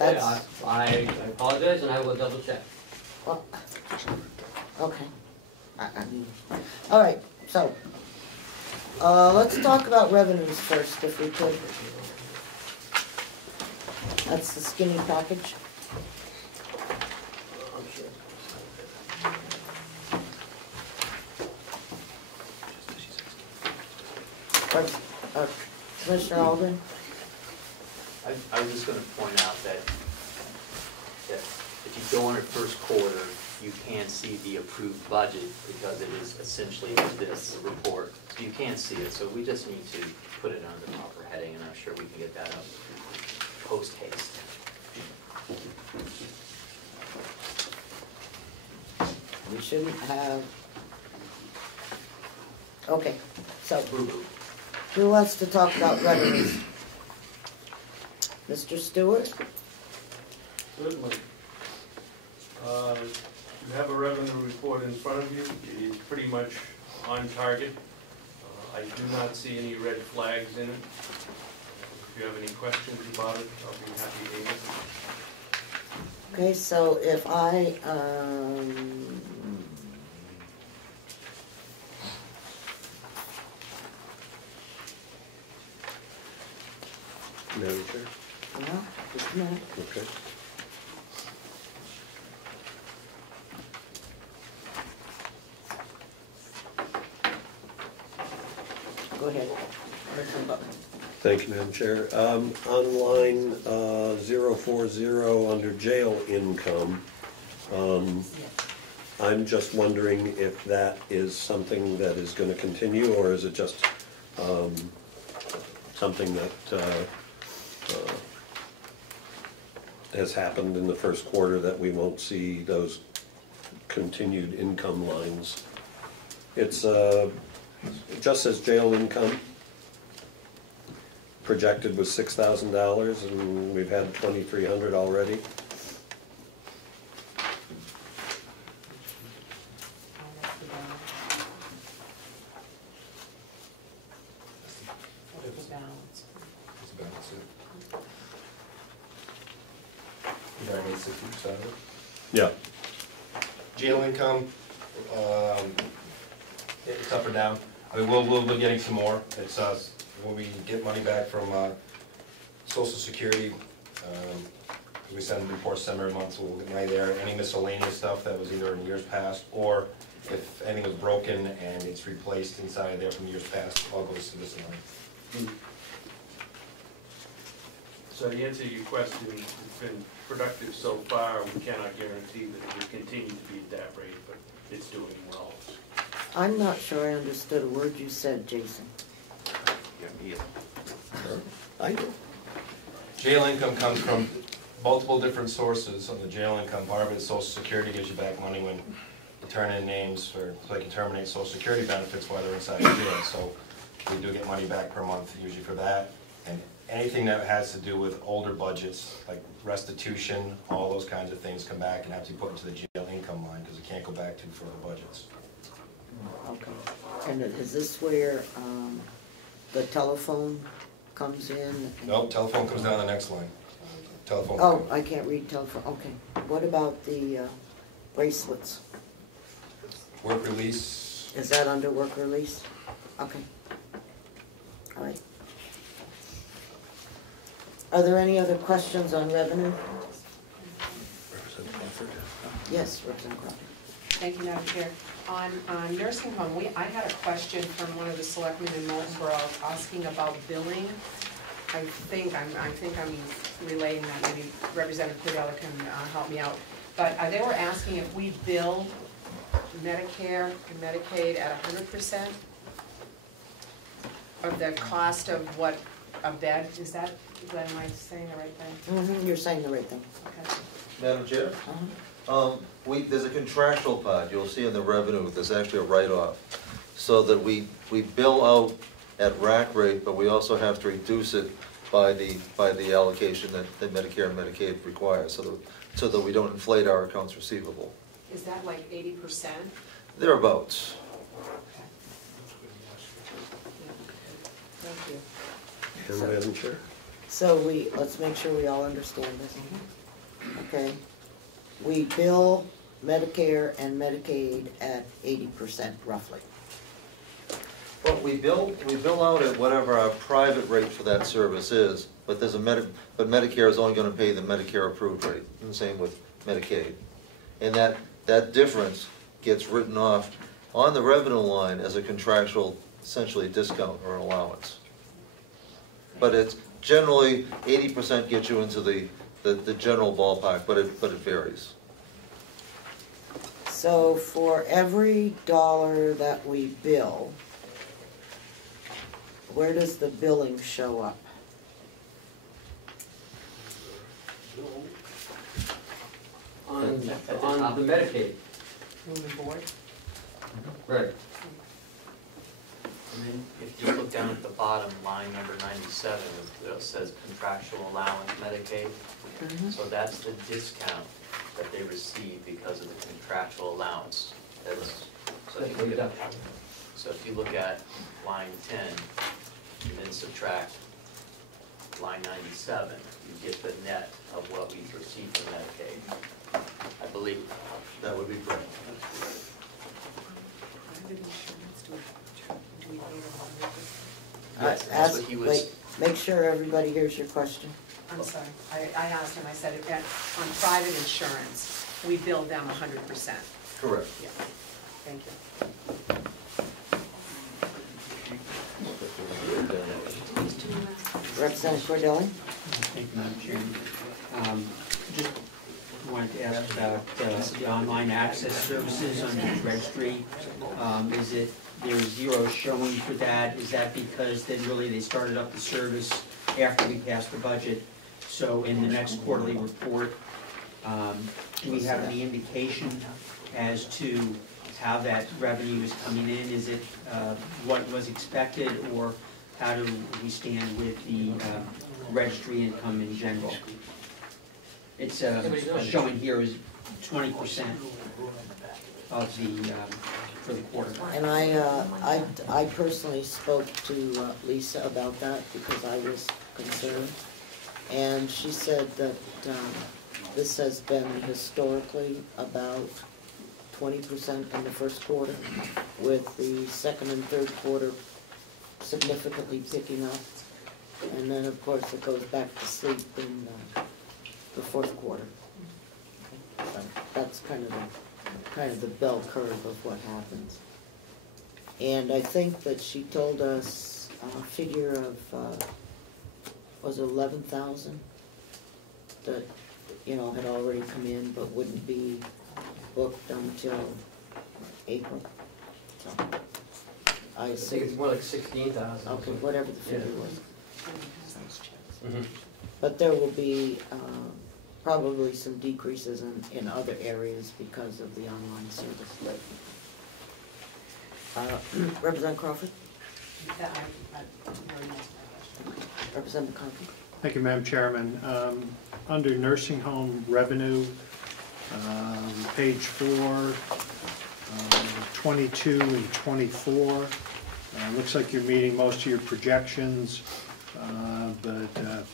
Yeah, That's, I apologize and I will double check. well, okay. All right, so, let's talk about revenues first, if we could. That's the skinny package. I'm sure. Commissioner Aldrin? I was just gonna point out that if you go on at first quarter, you can see the approved budget because it is essentially this report. So you can see it, so we just need to put it under the proper heading, and I'm sure we can get that up post haste. We shouldn't have. Okay, so who wants to talk about revenues? Mr. Stewart? Certainly. You have a revenue report in front of you. It is pretty much on target. I do not see any red flags in it. If you have any questions about it, I'll be happy to answer. Okay, so if I, Madam Chair? well, just a minute. Okay. Go ahead. Commissioner Butler. Thank you, Madam Chair. On line 040 under jail income, I'm just wondering if that is something that is going to continue, or is it just something that has happened in the first quarter that we won't see those continued income lines? It's, it just says jail income. Projected was $6,000 and we've had 2,300 already. Yeah. Jail income, it's up or down. I mean, we'll be getting some more. It's when we get money back from Social Security, because we send reports to them every month, so we'll get money there. Any miscellaneous stuff that was either in years past, or if anything was broken and it's replaced inside there from years past, all goes to this line. So to answer your question, it's been productive so far. We cannot guarantee that it will continue to be at that rate, but it's doing well. I'm not sure I understood a word you said, Jason. Yeah, I do. Jail income comes from multiple different sources. On the jail income, part of it is Social Security gives you back money when you turn in names for, so they can terminate Social Security benefits while they're inside the jail. So we do get money back per month usually for that. And anything that has to do with older budgets, like restitution, all those kinds of things come back and have to be put into the jail income line because it can't go back to further budgets. Okay. And is this where the telephone comes in? Nope, telephone comes down the next line. Telephone. Oh, I can't read telephone, okay. What about the bracelets? Work release. Is that under work release? Okay. All right. Are there any other questions on revenue? Representative Crawford? Yes, Representative Crawford. Thank you, Madam Chair. On nursing home, I had a question from one of the selectmen in Molten Borough asking about billing. I think I'm relaying that, maybe Representative Cordella can help me out. But they were asking if we bill Medicare and Medicaid at 100% of the cost of what a bed, am I saying the right thing? Mm-hmm, you're saying the right thing. Okay. Madam Chair? Uh-huh. There's a contractual part, you'll see in the revenue, there's actually a write-off. So that we bill out at rack rate, but we also have to reduce it by the allocation that Medicare and Medicaid require, so that we don't inflate our accounts receivable. Is that like 80%? Thereabouts. Thank you. And Madam Chair? So let's make sure we all understand this. Okay. We bill Medicare and Medicaid at 80% roughly. Well, we bill out at whatever our private rate for that service is, but but Medicare is only going to pay the Medicare approved rate, and the same with Medicaid. And that difference gets written off on the revenue line as a contractual, essentially, discount or allowance. But it's generally 80% gets you into the general ballpark, but it varies. So for every dollar that we bill, where does the billing show up? On the Medicaid. Room and board? Right. And then if you look down at the bottom, line number 97, it says contractual allowance Medicaid. So that's the discount that they receive because of the contractual allowance. So if you look at line 10, and then subtract line 97, you get the net of what we've received from Medicaid, I believe. That would be correct. Yes, that's what he was. Wait, make sure everybody hears your question. I'm sorry, I asked him, I said, on private insurance, we bill them 100%. Correct. Yeah, thank you. Representative Cordella? Thank you, Madam Chairman. Just wanted to ask about the online access services on the registry. There's zero showing for that? Is that because then really they started up the service after we passed the budget? So in the next quarterly report, do we have any indication as to how that revenue is coming in? Is it what was expected, or how do we stand with the registry income in general? It's showing here is 20% of the for the quarter. And I personally spoke to Lisa about that because I was concerned, and she said that this has been historically about 20% in the first quarter, with the second and third quarter significantly picking up, and then of course it goes back to sleep the fourth quarter. That's kind of the bell curve of what happens. And I think that she told us a figure of, was it 11,000? That, you know, had already come in but wouldn't be booked until April. So I I think it's assume, more like 16,000. okay, whatever the figure Yeah. was. Mhm. But there will be probably some decreases in other areas because of the online service. Representative Crawford? Representative Conklin? Thank you, Madam Chairman. Under nursing home revenue, page 4, 22 and 24, looks like you're meeting most of your projections, but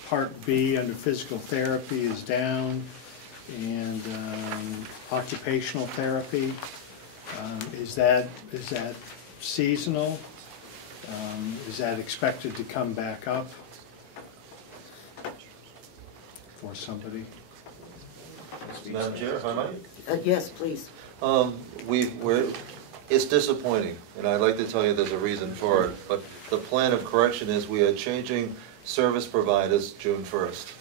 Part B under physical therapy is down, and occupational therapy, is that seasonal? Is that expected to come back up for somebody? Madam Chair, if I might? Yes, please. It's disappointing, and I'd like to tell you there's a reason for it, but the plan of correction is we are changing service providers June 1st.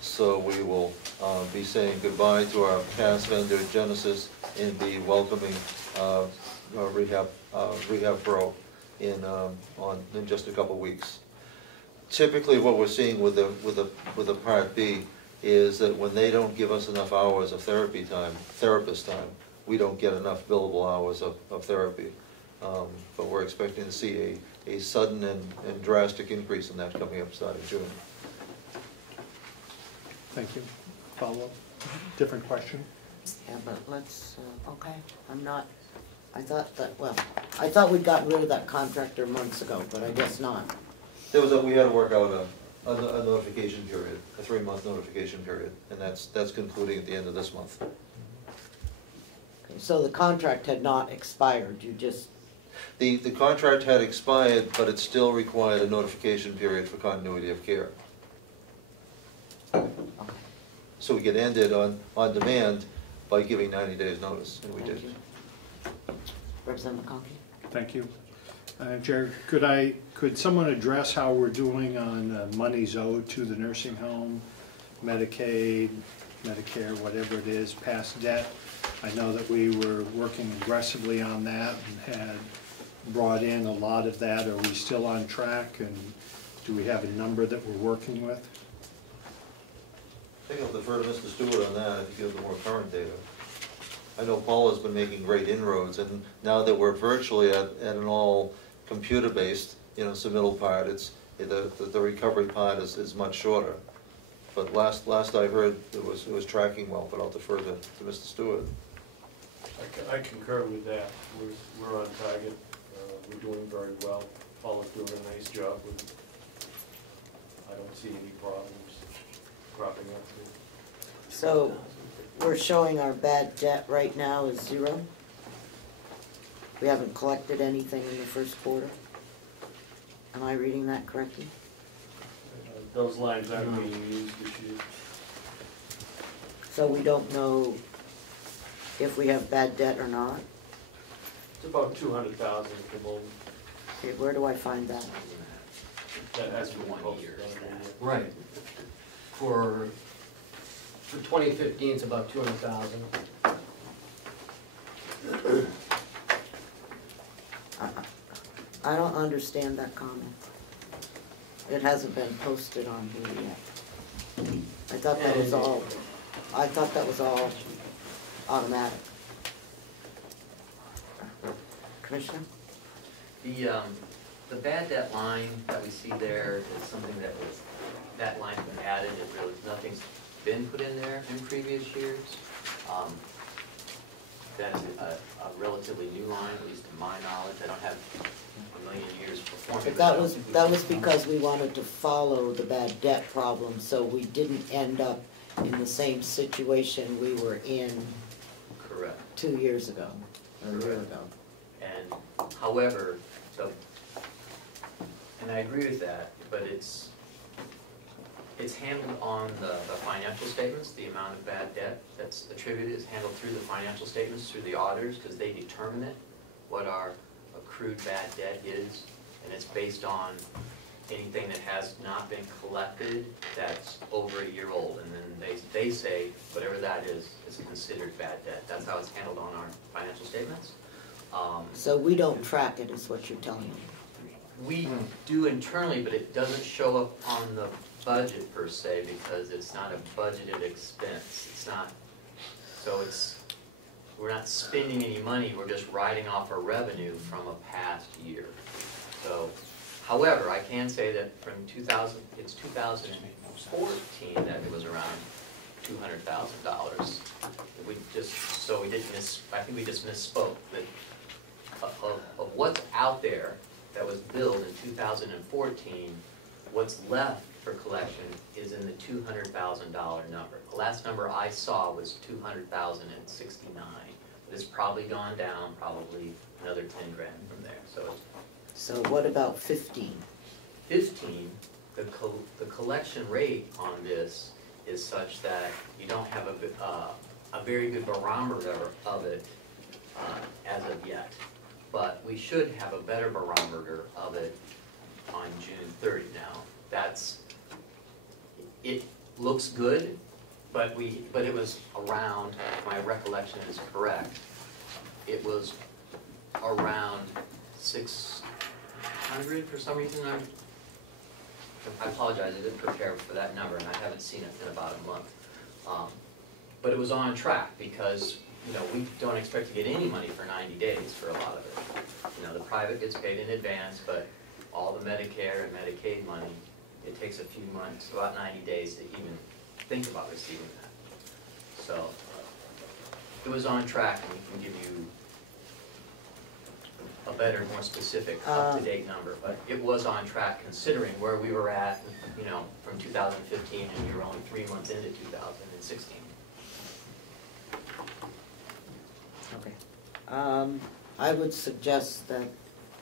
So we will be saying goodbye to our past vendor Genesis and be welcoming Rehab Pro in just a couple weeks. Typically what we're seeing with the Part B is that when they don't give us enough hours of therapist time, we don't get enough billable hours of therapy. But we're expecting to see a sudden and drastic increase in that coming up starting June. Thank you. Follow-up? Different question? Yeah, but let's, okay, I thought we'd gotten rid of that contractor months ago, but I guess not. We had to work out a notification period, a 3-month notification period, and that's concluding at the end of this month. Okay, so the contract had not expired, you just... The contract had expired, but it still required a notification period for continuity of care. So we could end it on demand by giving 90 days notice, and we did. Representative McConkey? Thank you. Chair, could someone address how we're doing on monies owed to the nursing home, Medicaid, Medicare, whatever it is, past debt? I know that we were working aggressively on that and had brought in a lot of that. Are we still on track, and do we have a number that we're working with? I think I'll defer to Mr. Stewart on that. I think he'll have the more current data. I know Paula's been making great inroads, and now that we're virtually at an all computer-based, submittal part, the recovery part is much shorter. But last I heard, it was tracking well. But I'll defer to Mr. Stewart. I concur with that. We're on target. We're doing very well. Paula's doing a nice job with it. I don't see any problems cropping up. So we're showing our bad debt right now is 0? We haven't collected anything in the first quarter? Am I reading that correctly? Those lines aren't being used this year. So we don't know if we have bad debt or not? It's about 200,000 at the moment. Okay, where do I find that? That has been posted on there. Right. For 2015, it's about 200,000. I don't understand that comment. It hasn't been posted on here yet. I thought that was all automatic. Commissioner? The bad debt line that we see there is something that line's been added. Nothing's been put in there in previous years. That is a relatively new line, at least to my knowledge. I don't have a million years performing. But that was because we wanted to follow the bad debt problem, so we didn't end up in the same situation we were in. Correct. 2 years ago, or a year ago. And however, and I agree with that, but It's handled on the financial statements. The amount of bad debt that's attributed is handled through the financial statements, through the auditors, because they determine it, what our accrued bad debt is, and it's based on anything that has not been collected that's over a year old, and then they say whatever that is considered bad debt. That's how it's handled on our financial statements. So we don't track it, is what you're telling me? We do internally, but it doesn't show up on the budget per se because it's not a budgeted expense. It's not, so we're not spending any money, we're just writing off our revenue from a past year. So, however, I can say that from 2014 that it was around $200,000. We I think we just misspoke that of what's out there that was billed in 2014, what's left for collection is in the $200,000 number. The last number I saw was $200,069. But it's probably gone down probably another 10 grand from there. So what about 15? 15, the collection rate on this is such that you don't have a very good barometer of it as of yet. But we should have a better barometer of it on June 30 now. It looks good, but it was around, if my recollection is correct, it was around 600 for some reason. I apologize, I didn't prepare for that number, and I haven't seen it in about a month. But it was on track because we don't expect to get any money for 90 days for a lot of it. The private gets paid in advance, but all the Medicare and Medicaid money, it takes a few months, about 90 days to even think about receiving that. So it was on track, and we can give you a better, more specific, up-to-date number, but it was on track considering where we were at, from 2015, and we were only 3 months into 2016. Okay. I would suggest that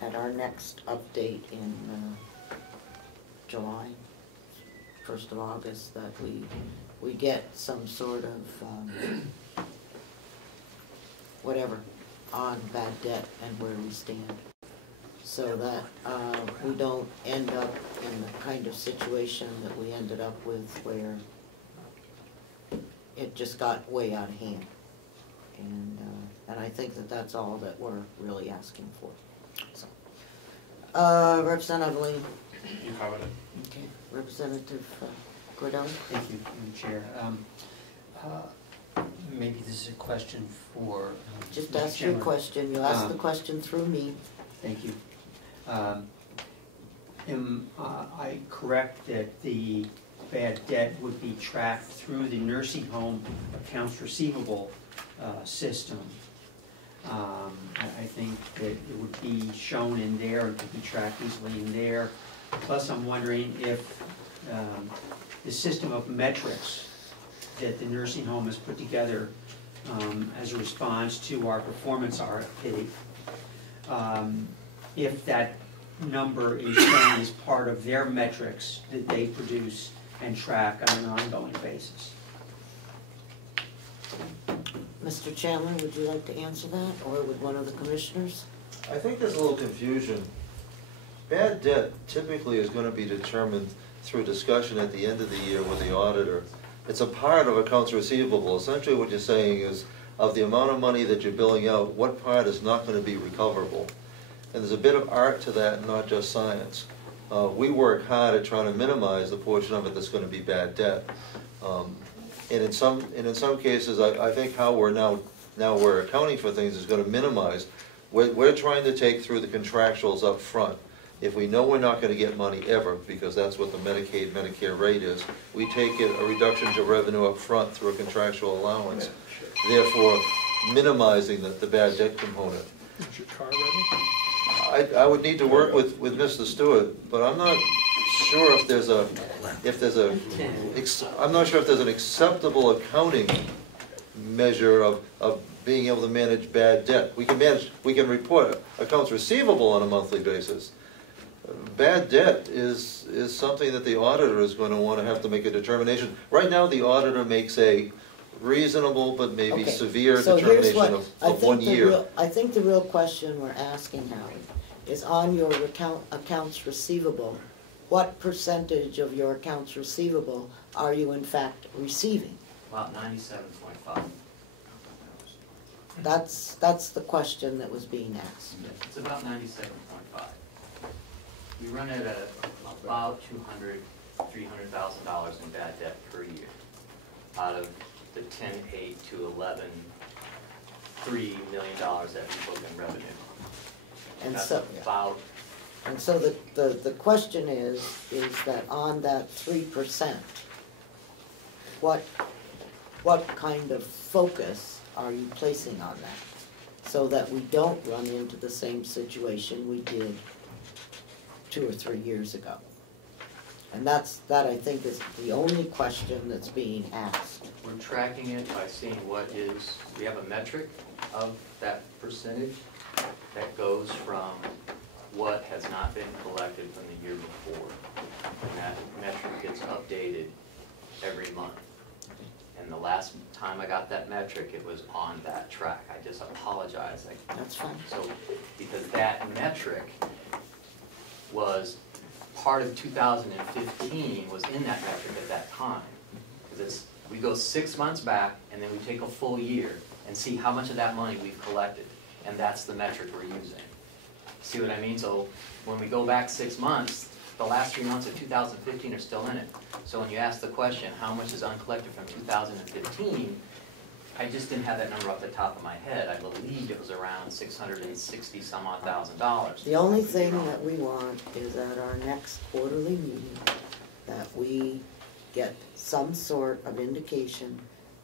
at our next update in July, 1st of August, that we get some sort of whatever on bad debt and where we stand, so that we don't end up in the kind of situation that we ended up with where it just got way out of hand. And I think that that's all that we're really asking for. So, Representative Lane. You covered it. Okay. Representative Gordon. Thank you, Madam Chair. Maybe this is a question for... Just ask your question. You ask the question through me. Thank you. Am I correct that the bad debt would be tracked through the nursing home accounts receivable system? I think that it would be shown in there, it could be tracked easily in there. Plus, I'm wondering if the system of metrics that the nursing home has put together as a response to our performance RFP, if that number is shown as part of their metrics that they produce and track on an ongoing basis. Mr. Chandler, would you like to answer that, or would one of the commissioners? I think there's a little confusion. Bad debt typically is going to be determined through discussion at the end of the year with the auditor. It's a part of accounts receivable. Essentially what you're saying is, of the amount of money that you're billing out, what part is not going to be recoverable? And there's a bit of art to that, not just science. We work hard at trying to minimize the portion of it that's going to be bad debt. And in some cases, I think how we're accounting for things is going to minimize. We're trying to take through the contractuals up front. If we know we're not going to get money ever, because that's what the Medicaid, Medicare rate is, we take a reduction to revenue up front through a contractual allowance, therefore minimizing the bad debt component. Is your car ready? I would need to work with Mr. Stewart, but I'm not sure if there's an acceptable accounting measure of being able to manage bad debt. We can report accounts receivable on a monthly basis. bad debt is something that the auditor is going to want to have to make a determination. Right now, the auditor makes a reasonable but maybe Okay, severe so here's determination what- of 1 year. I think the real question we're asking, Howard, is on your accounts receivable, what percentage of your accounts receivable are you in fact receiving? About 97.5. That's the question that was being asked. It's about 97.5. We run it at about $300,000 in bad debt per year, out of the 10.8 to 11.3 million dollars that we book in revenue. And That's so, about, and so the question is that on that 3%, what kind of focus are you placing on that? So that we don't run into the same situation we did 2 or 3 years ago. And that I think is the only question that's being asked. we're tracking it by seeing what is, we have a metric of that percentage that goes from what has not been collected from the year before. And that metric gets updated every month. And the last time I got that metric, it was on that track. I just apologize. That's fine. So, because that metric was part of 2015 was in that metric at that time. Because we go 6 months back and then we take a full year and see how much of that money we've collected. And that's the metric we're using. See what I mean? So when we go back 6 months, the last 3 months of 2015 are still in it. So when you ask the question, how much is uncollected from 2015, I just didn't have that number off the top of my head. I believed it was around $660 some odd $1,000. The only thing that we want is at our next quarterly meeting that we get some sort of indication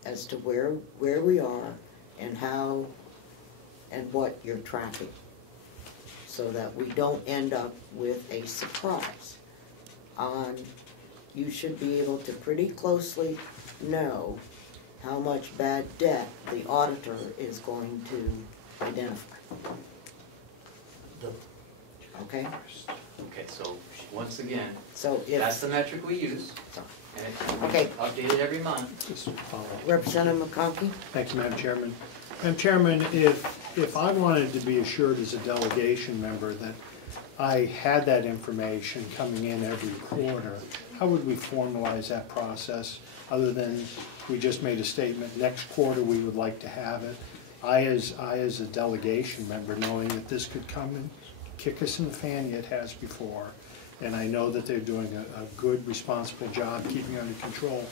as to where we are and how and what you're tracking, so that we don't end up with a surprise you should be able to pretty closely know how much bad debt the auditor is going to identify. Okay? Okay, so once again, So that's the metric we use. And it's Okay. updated every month. Just follow up. Representative McConkey? Thank you, Madam Chairman. Madam Chairman, if I wanted to be assured as a delegation member that I had that information coming in every quarter, how would we formalize that process, other than we just made a statement, next quarter we would like to have it? I as a delegation member, knowing that this could come and kick us in the fan, it has before, and I know that they're doing a good, responsible job keeping under control.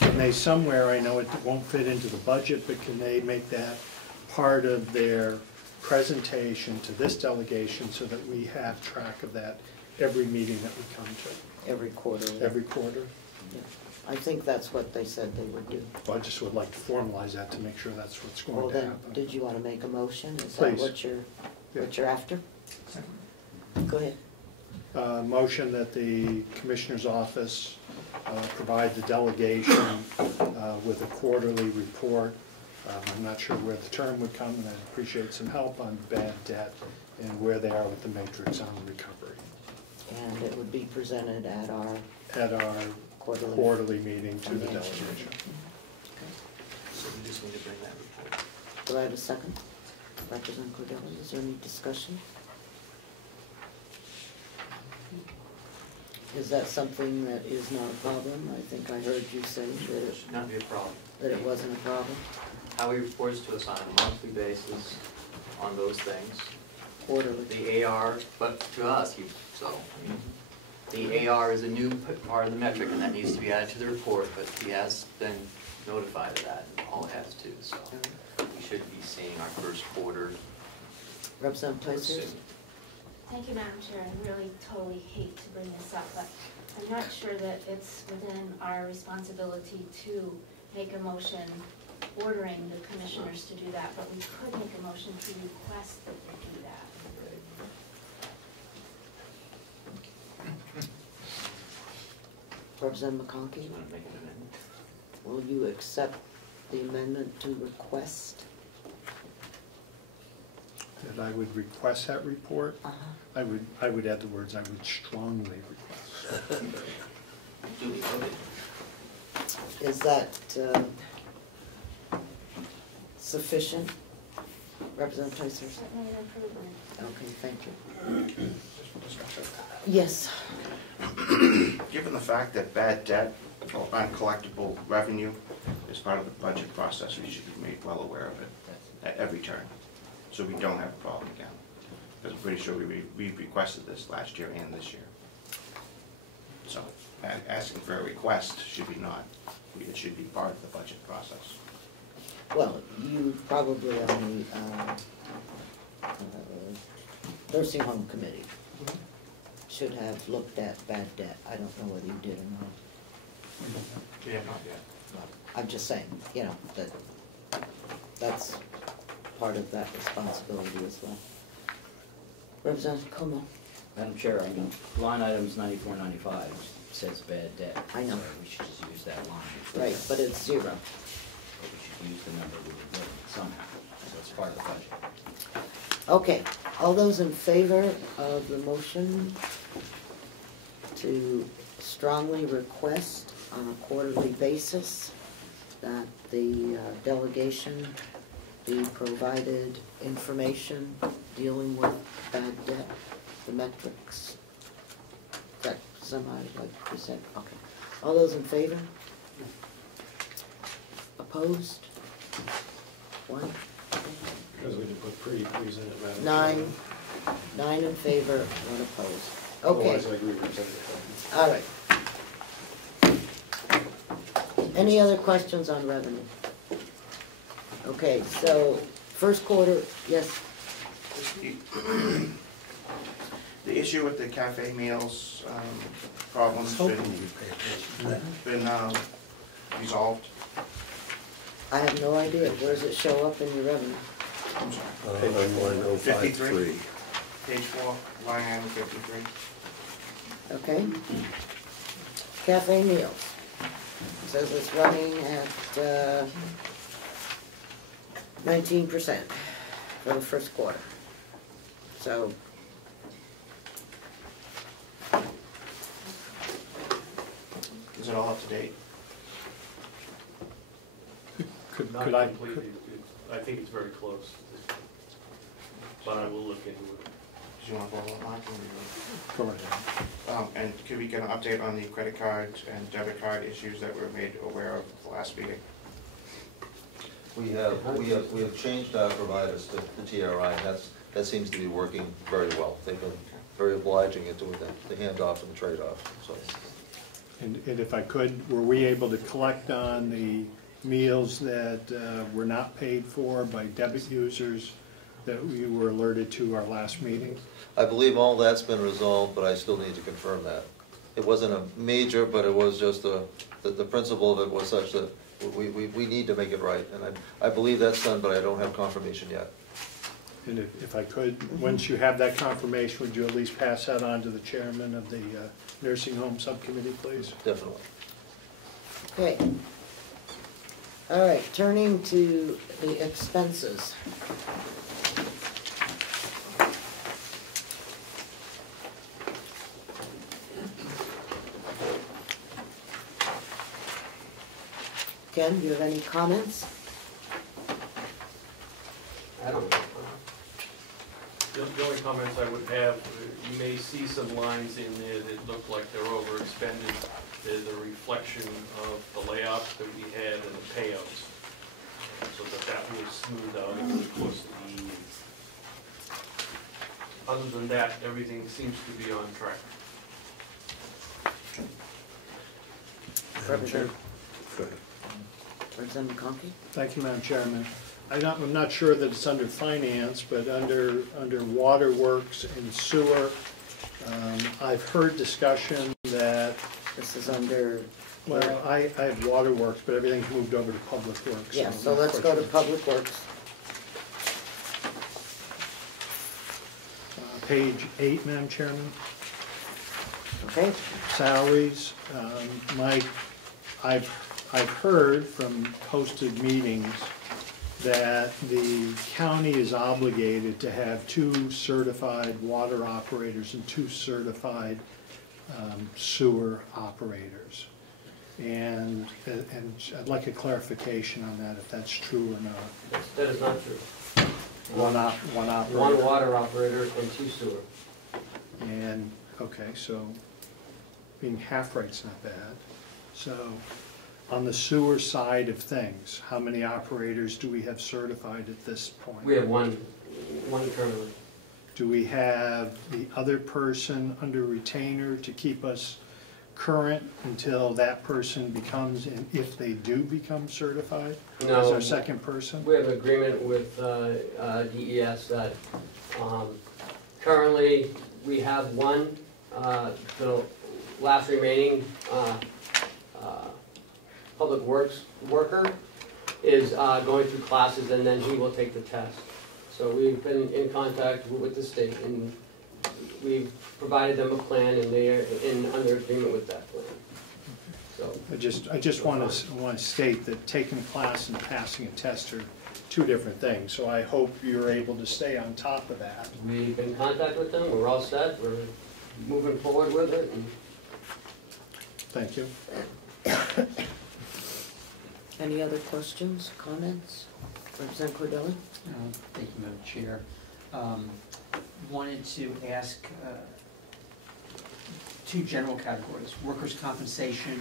Can they somewhere, I know it won't fit into the budget, but can they make that part of their presentation to this delegation so that we have track of that every meeting that we come to? Every quarter. Every quarter? Yeah. I think that's what they said they would do. Well, I just would like to formalize that to make sure that's what's Well, going to then, happen. did you want to make a motion? Is that Please. what you're after? Go ahead. Motion that the Commissioner's Office provide the delegation with a quarterly report. I'm not sure where the term would come, and I'd appreciate some help on bad debt and where they are with the matrix on the recovery. And it would be presented at our quarterly meeting to the delegation. So we just need to bring that report. Do I have a second? Representative Cordelli, is there any discussion? Is that something that is not a problem? I think I heard you say that It should not be a problem. it wasn't a problem. Howie reports to us on a monthly basis on those things. Quarterly. The AR, but to us, I mean, the AR is a new part of the metric, and that needs to be added to the report, but he has been notified of that, and all has to, so we should be seeing our first quarter. Representative Tyson? Thank you, Madam Chair. I really totally hate to bring this up, but I'm not sure that it's within our responsibility to make a motion ordering the commissioners to do that, but we could make a motion to request that they do that. Representative McConkey? You want to make an amendment? Will you accept the amendment to request? that I would request that report. I would add the words, I would strongly request. Duly noted. Is that sufficient, Representative Tyser? Certainly an improvement. Okay, thank you. Discussion. Yes. Given the fact that bad debt or uncollectible revenue is part of the budget process, we should be made well aware of it at every turn, so we don't have a problem again. Because I'm pretty sure we requested this last year and this year. So asking for a request should be not, it should be part of the budget process. Well, you probably on the nursing home committee should have looked at bad debt. I don't know whether you did or not. We have not yet. I'm just saying, you know, that's part of that responsibility as well. Representative Comeau. Madam Chair, I mean, line items 9495 says bad debt. I know. So we should just use that line. Right, but it's zero. But we should use the number we were given somehow, so it's part of the budget. Okay, all those in favor of the motion to strongly request on a quarterly basis that the delegation be provided information dealing with bad debt, the metrics? Is that somehow like you said? Okay. All those in favor? Opposed? One? Because we didn't put pretty please in it, Madam Chair. Nine in favor, one opposed. Okay, Otherwise, I agree with Representative. all right. Any other questions on revenue? Okay, so first quarter, yes, The issue with the cafe meals problem's been resolved. I have no idea. Where does it show up in your revenue? I'm sorry. On line 053. Page 4, line item 53. Okay. Cafe meals. Says it's running at 19% for the first quarter. So Is it all up to date? Not Could I? completely, I think it's very close, but I will look into it. Do you want to follow up, Mark? Go ahead. And could we get an update on the credit card and debit card issues that were made aware of at the last meeting? We have changed our providers to TRI, and that seems to be working very well. They've been very obliging at doing the handoff and the trade-off, so. And if I could, were we able to collect on the meals that were not paid for by debit users that we were alerted to our last meeting? I believe all that's been resolved, but I still need to confirm that. It wasn't a major, but it was just the principle of it was such that we need to make it right. And I believe that's done, but I don't have confirmation yet. And if I could, once you have that confirmation, would you at least pass that on to the chairman of the nursing home subcommittee, please? Definitely. okay. All right, turning to the expenses. Ken, do you have any comments? I don't know. The only comments I would have, you may see some lines in there that look like they're overexpended. There's a reflection of the layoffs that we had and the payouts, so that will smooth out over the course of the year. Other than that, everything seems to be on track. Representative Go ahead. Representative McConkey? Thank you, Madam Chairman. I'm not sure that it's under finance, but under waterworks and sewer, I've heard discussion that, This is under, well, I have waterworks, but everything's moved over to public works. yeah, so let's go to Public Works. Page 8, Madam Chairman. Okay, Salaries, I've heard from posted meetings that the county is obligated to have 2 certified water operators and 2 certified sewer operators. And I'd like a clarification on that, if that's true or not. That is not true. One operator. 1 water operator and 2 sewer. And, okay, so being half right's not bad. So on the sewer side of things, how many operators do we have certified at this point? We have one currently. Do we have the other person under retainer to keep us current until that person becomes, and if they do become certified? No. Is our second person? We have an agreement with DES that currently we have one, the last remaining public works worker is going through classes, and then he will take the test. So we've been in contact with the state, and we've provided them a plan, and they are under agreement with that plan. So I just want to state that taking a class and passing a test are 2 different things. So I hope you're able to stay on top of that. we've been in contact with them. We're all set. We're moving forward with it. And Thank you. Any other questions, comments? Representative Cordelli? Thank you, Madam Chair. Wanted to ask 2 general categories, workers' compensation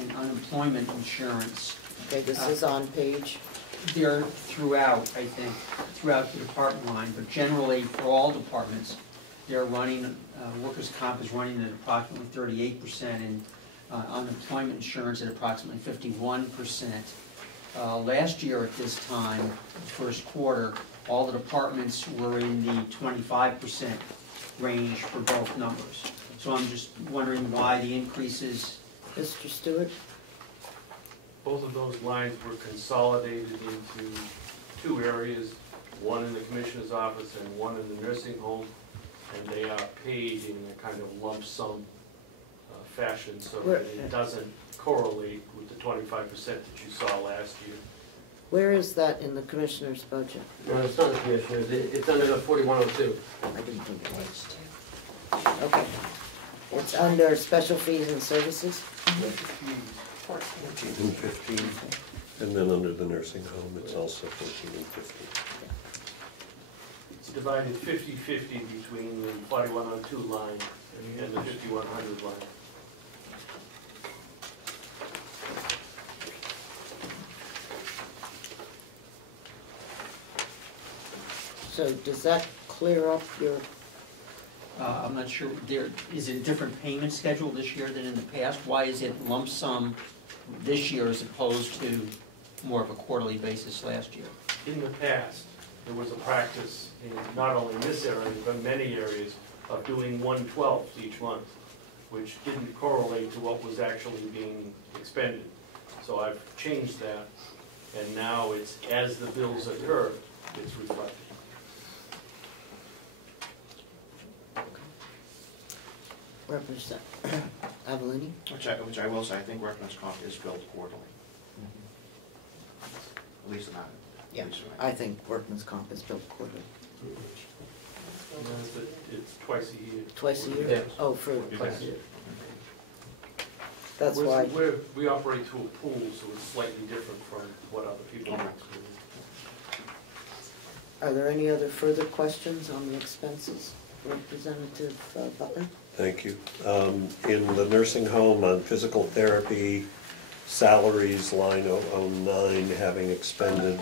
and unemployment insurance. Okay, this is on page? They're throughout, I think, throughout the department line, but generally for all departments, they're running, workers' comp is running at approximately 38% and unemployment insurance at approximately 51%. Last year at this time, first quarter, all the departments were in the 25% range for both numbers. So I'm just wondering why the increases. Mr. Stewart? Both of those lines were consolidated into 2 areas, one in the Commissioner's office and one in the nursing home, and they are paid in a kind of lump sum fashion so that it doesn't correlate with the 25% that you saw last year. Where is that in the Commissioner's budget? no, it's not the Commissioners. It's under the 4102. I didn't think it was. Okay. It's under special fees and services? 14 and 15, and then under the nursing home, it's also 14 and 15. It's divided 50-50 between the 4102 line and the 5100 line. So does that clear up your, I'm not sure, is it a different payment schedule this year than in the past? Why is it lump sum this year as opposed to more of a quarterly basis last year? In the past, there was a practice in not only this area, but many areas, of doing 1/12 each month, which didn't correlate to what was actually being expended. So I've changed that, and now it's as the bills occur, it's reflected. Representative Avellini? Which I will say, I think workman's comp is billed quarterly. At least not. Yeah, I think workman's comp is billed quarterly. It's twice a year. Twice a year? Yeah. Oh, for Twice a year. That's why. We operate through a pool, so it's slightly different from what other people do. Are there any other further questions on the expenses? Representative Butler? Thank you. In the nursing home on physical therapy, salaries line 009, having expended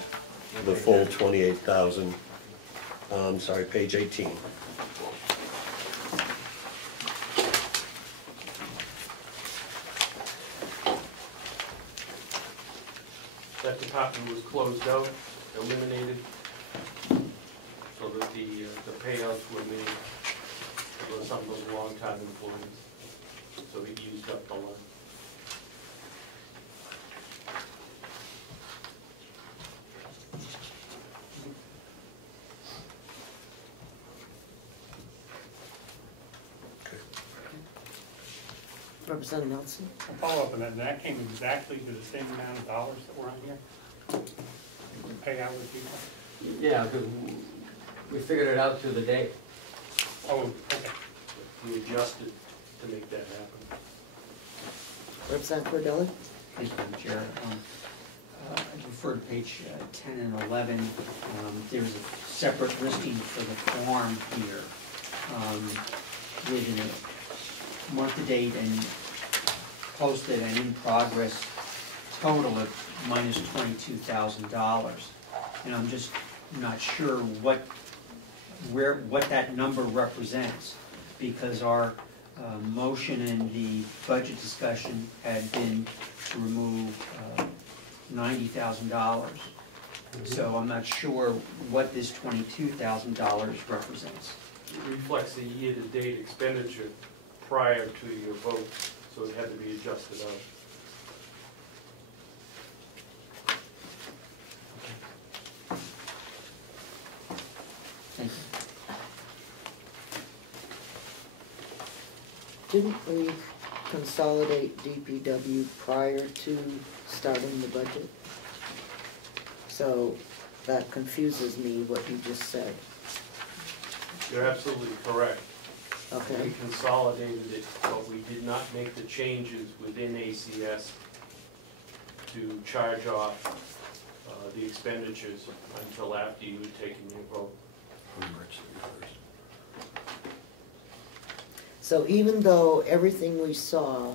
the full 28,000. Sorry, page 18. That department was closed out, eliminated, so that the payouts were made for some of those long-time employees. So he used up the line. Representative Nelson? A follow-up on that, and that came exactly to the same amount of dollars that were on here? pay out with people? Yeah, because we figured it out through the day. Oh, okay. We adjusted to make that happen. Representative Cordilli? Thank you, Madam Chair. I refer to page 10 and 11. There's a separate listing for the farm here with a month-to-date and posted and in progress total of minus $22,000. And I'm just not sure what that number represents, because our motion in the budget discussion had been to remove $90,000. So I'm not sure what this $22,000 represents. It reflects the year-to-date expenditure prior to your vote, so it had to be adjusted out. Thank you. Didn't we consolidate DPW prior to starting the budget? So that confuses me, what you just said. You're absolutely correct. Okay. We consolidated it, but we did not make the changes within ACS to charge off the expenditures until after you had taken your vote. So even though everything we saw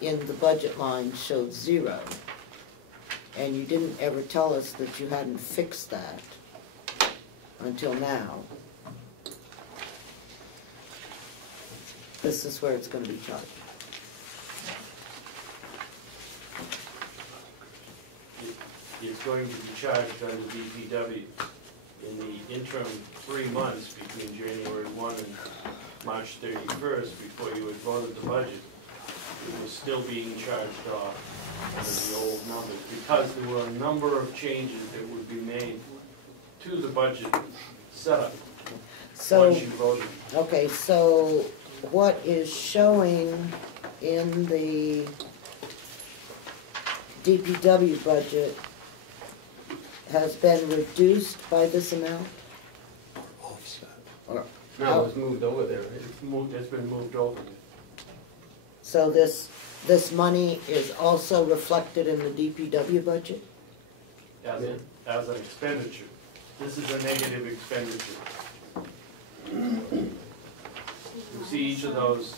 in the budget line showed 0, and you didn't ever tell us that you hadn't fixed that until now, this is where it's going to be charged. It's going to be charged under DPW. In the interim 3 months between January 1 and March 31st, before you had voted the budget, it was still being charged off under the old numbers, because there were a number of changes that would be made to the budget setup once you voted. Okay, so what is showing in the DPW budget has been reduced by this amount? Offset. Or No, it was moved over there. It's been moved over. so this money is also reflected in the DPW budget? As an expenditure. This is a negative expenditure. You see each of those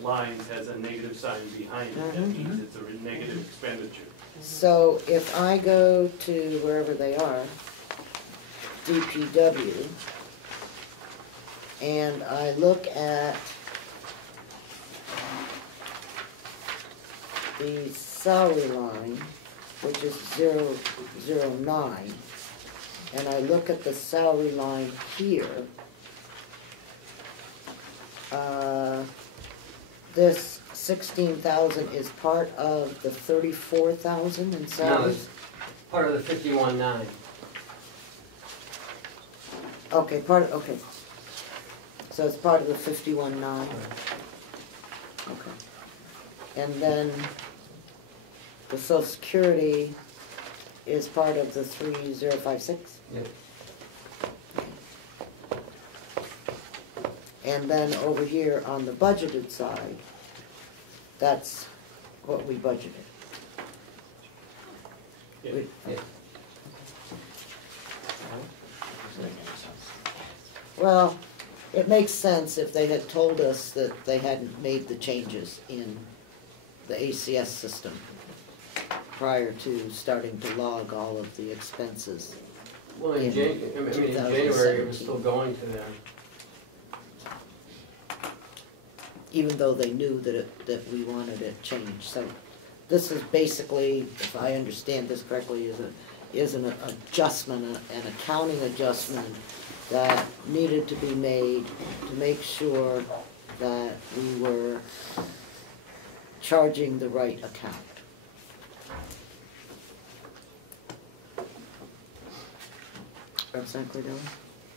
lines has a negative sign behind it. That means it's a negative expenditure. So if I go to wherever they are, DPW, and I look at the salary line, which is 009, and I look at the salary line here, this 16,000 is part of the 34,000 in No, salaries? it's part of the 51.9. Okay, okay. So it's part of the 51.9? Okay. And then the Social Security is part of the 3056? Yep. And then over here on the budgeted side, that's what we budgeted. Yeah. Yeah. Well, it makes sense if they had told us that they hadn't made the changes in the ACS system prior to starting to log all of the expenses. Well, in January, it was still going to them. Even though they knew that we wanted it changed. So this is basically, if I understand this correctly, is an adjustment, an accounting adjustment that needed to be made to make sure that we were charging the right account. Representative Cordilli?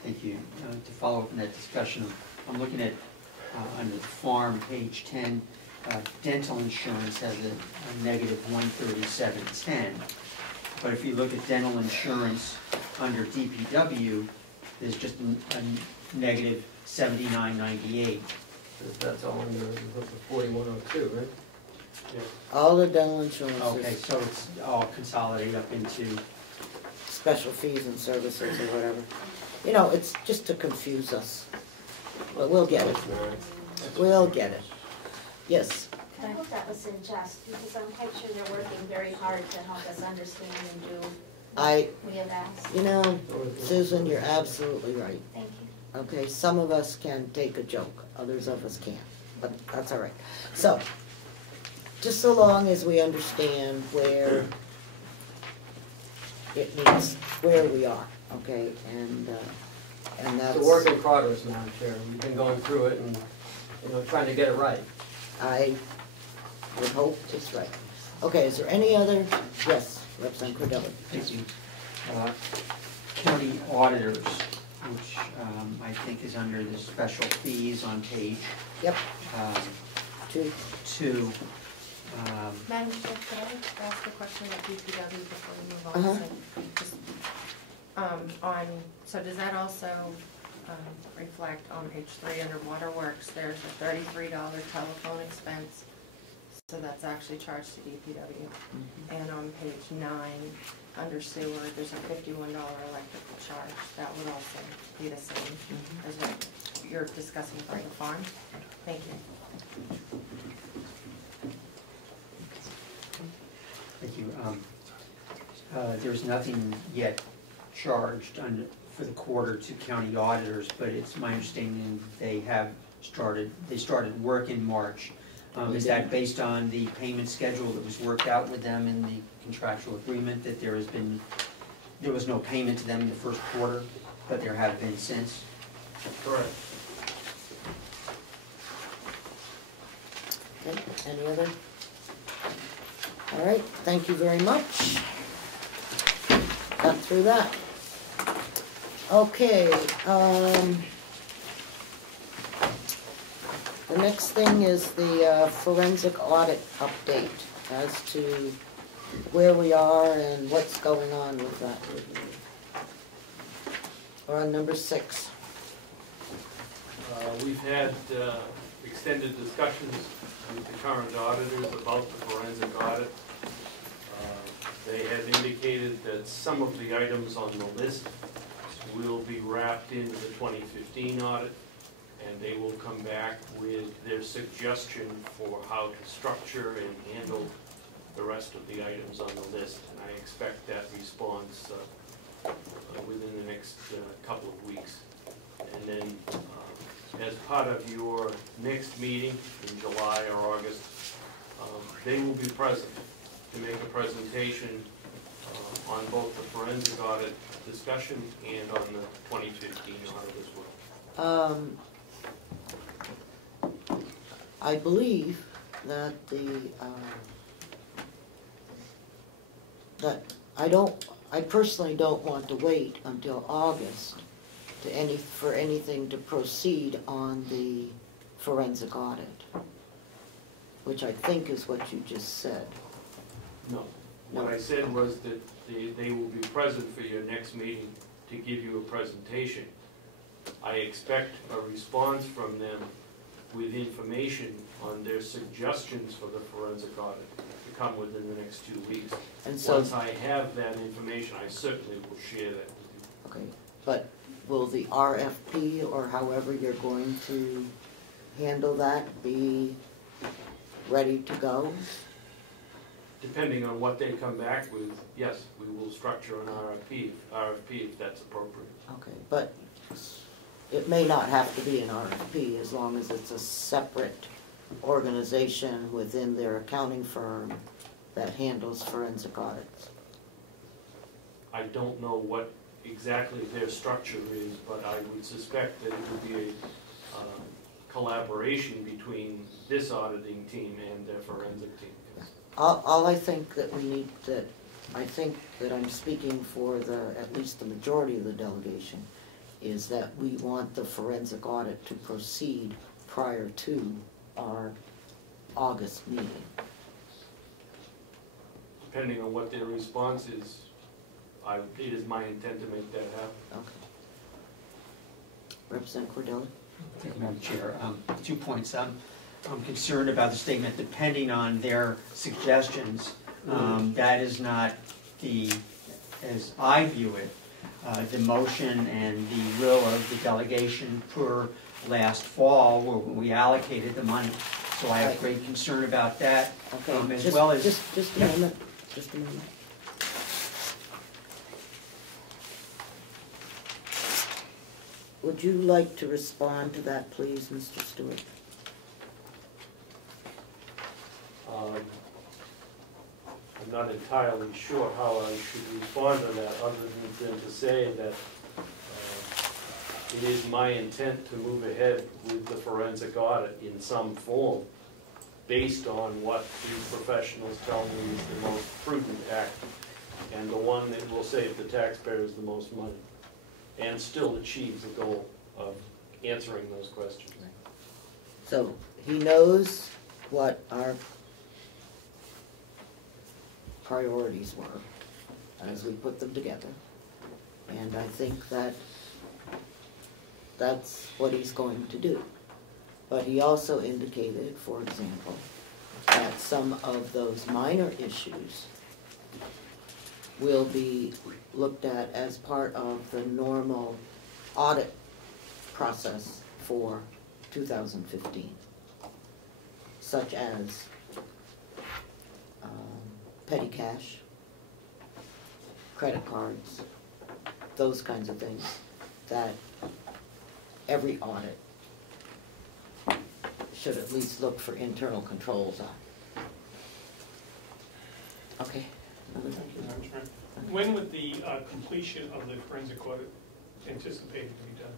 Thank you. To follow up on that discussion, I'm looking at under the farm, page 10, dental insurance has a negative 137.10. But if you look at dental insurance under DPW, there's just a negative 79.98. That's all under the 4102, right? Yeah. All the dental insurance Okay, is so it's all consolidated up into, special fees and services or whatever. You know, it's just to confuse us, but we'll get it. We'll get it. Yes. I hope that was in jest, because I'm quite sure they're working very hard to help us understand and do what we have asked. You know, Susan, you're absolutely right. Thank you. Okay, some of us can take a joke, others of us can't, but that's all right. So, just so long as we understand where it needs, where we are, okay, and that's. It's a work in progress, Madam Chair. We've been going through it and, trying to get it right. I would hope it's right. Okay, is there any other, yes, Representative Cordelli. thank you, county auditors, which I think is under the special fees on page Yep. 2. Madam Chair, could I ask a question at DPW before we move on? So does that also reflect on page 3 under waterworks, there's a $33 telephone expense, so that's actually charged to DPW. And on page 9, under sewer, there's a $51 electrical charge, that would also be the same as what you're discussing for the farm. Thank you. Thank you. There's nothing yet charged for the quarter to county auditors, but it's my understanding they started work in March. Is that based on the payment schedule that was worked out with them in the contractual agreement, that there was no payment to them in the first quarter, but there have been since? Correct. Okay, any other? All right, thank you very much. Got through that. Okay, the next thing is the forensic audit update as to where we are and what's going on with that. We're on number 6. We've had extended discussions with the current auditors about the forensic audit. They have indicated that some of the items on the list will be wrapped into the 2015 audit, and they will come back with their suggestion for how to structure and handle the rest of the items on the list. And I expect that response within the next couple of weeks. And then as part of your next meeting in July or August, they will be present to make a presentation on both the forensic audit discussion and on the 2015 audit as well. I believe that I personally don't want to wait until August for anything to proceed on the forensic audit, which I think is what you just said. No. What I said was that they will be present for your next meeting to give you a presentation. I expect a response from them with information on their suggestions for the forensic audit to come within the next 2 weeks. And so, once I have that information, I certainly will share that with you. okay, but will the RFP or however you're going to handle that be ready to go? Depending on what they come back with, yes, we will structure an RFP if that's appropriate. Okay, but it may not have to be an RFP as long as it's a separate organization within their accounting firm that handles forensic audits. I don't know what exactly their structure is, but I would suspect that it would be a collaboration between this auditing team and their forensic team. Yes. All I think that we need I think that I'm speaking for at least the majority of the delegation, is that we want the forensic audit to proceed prior to our August meeting. Depending on what their response is, it is my intent to make that happen. Okay. Representative Cordelli? Thank you, Madam Chair. 2 points. I'm concerned about the statement, depending on their suggestions. That is not the, as I view it, the motion and the will of the delegation per last fall when we allocated the money. So I have great concern about that, Okay, as well as... Just a moment, just a moment. Would you like to respond to that, please, Mr. Stewart? I'm not entirely sure how I should respond to that, other than to say that it is my intent to move ahead with the forensic audit in some form, based on what these professionals tell me is the most prudent act, and the one that will save the taxpayers the most money, and still achieves the goal of answering those questions. So, he knows what our priorities were as we put them together. And I think that that's what he's going to do. But he also indicated, for example, that some of those minor issues will be looked at as part of the normal audit process for 2015, such as petty cash, credit cards, those kinds of things that every audit should at least look for internal controls on. Okay. When would the completion of the forensic audit anticipated to be done?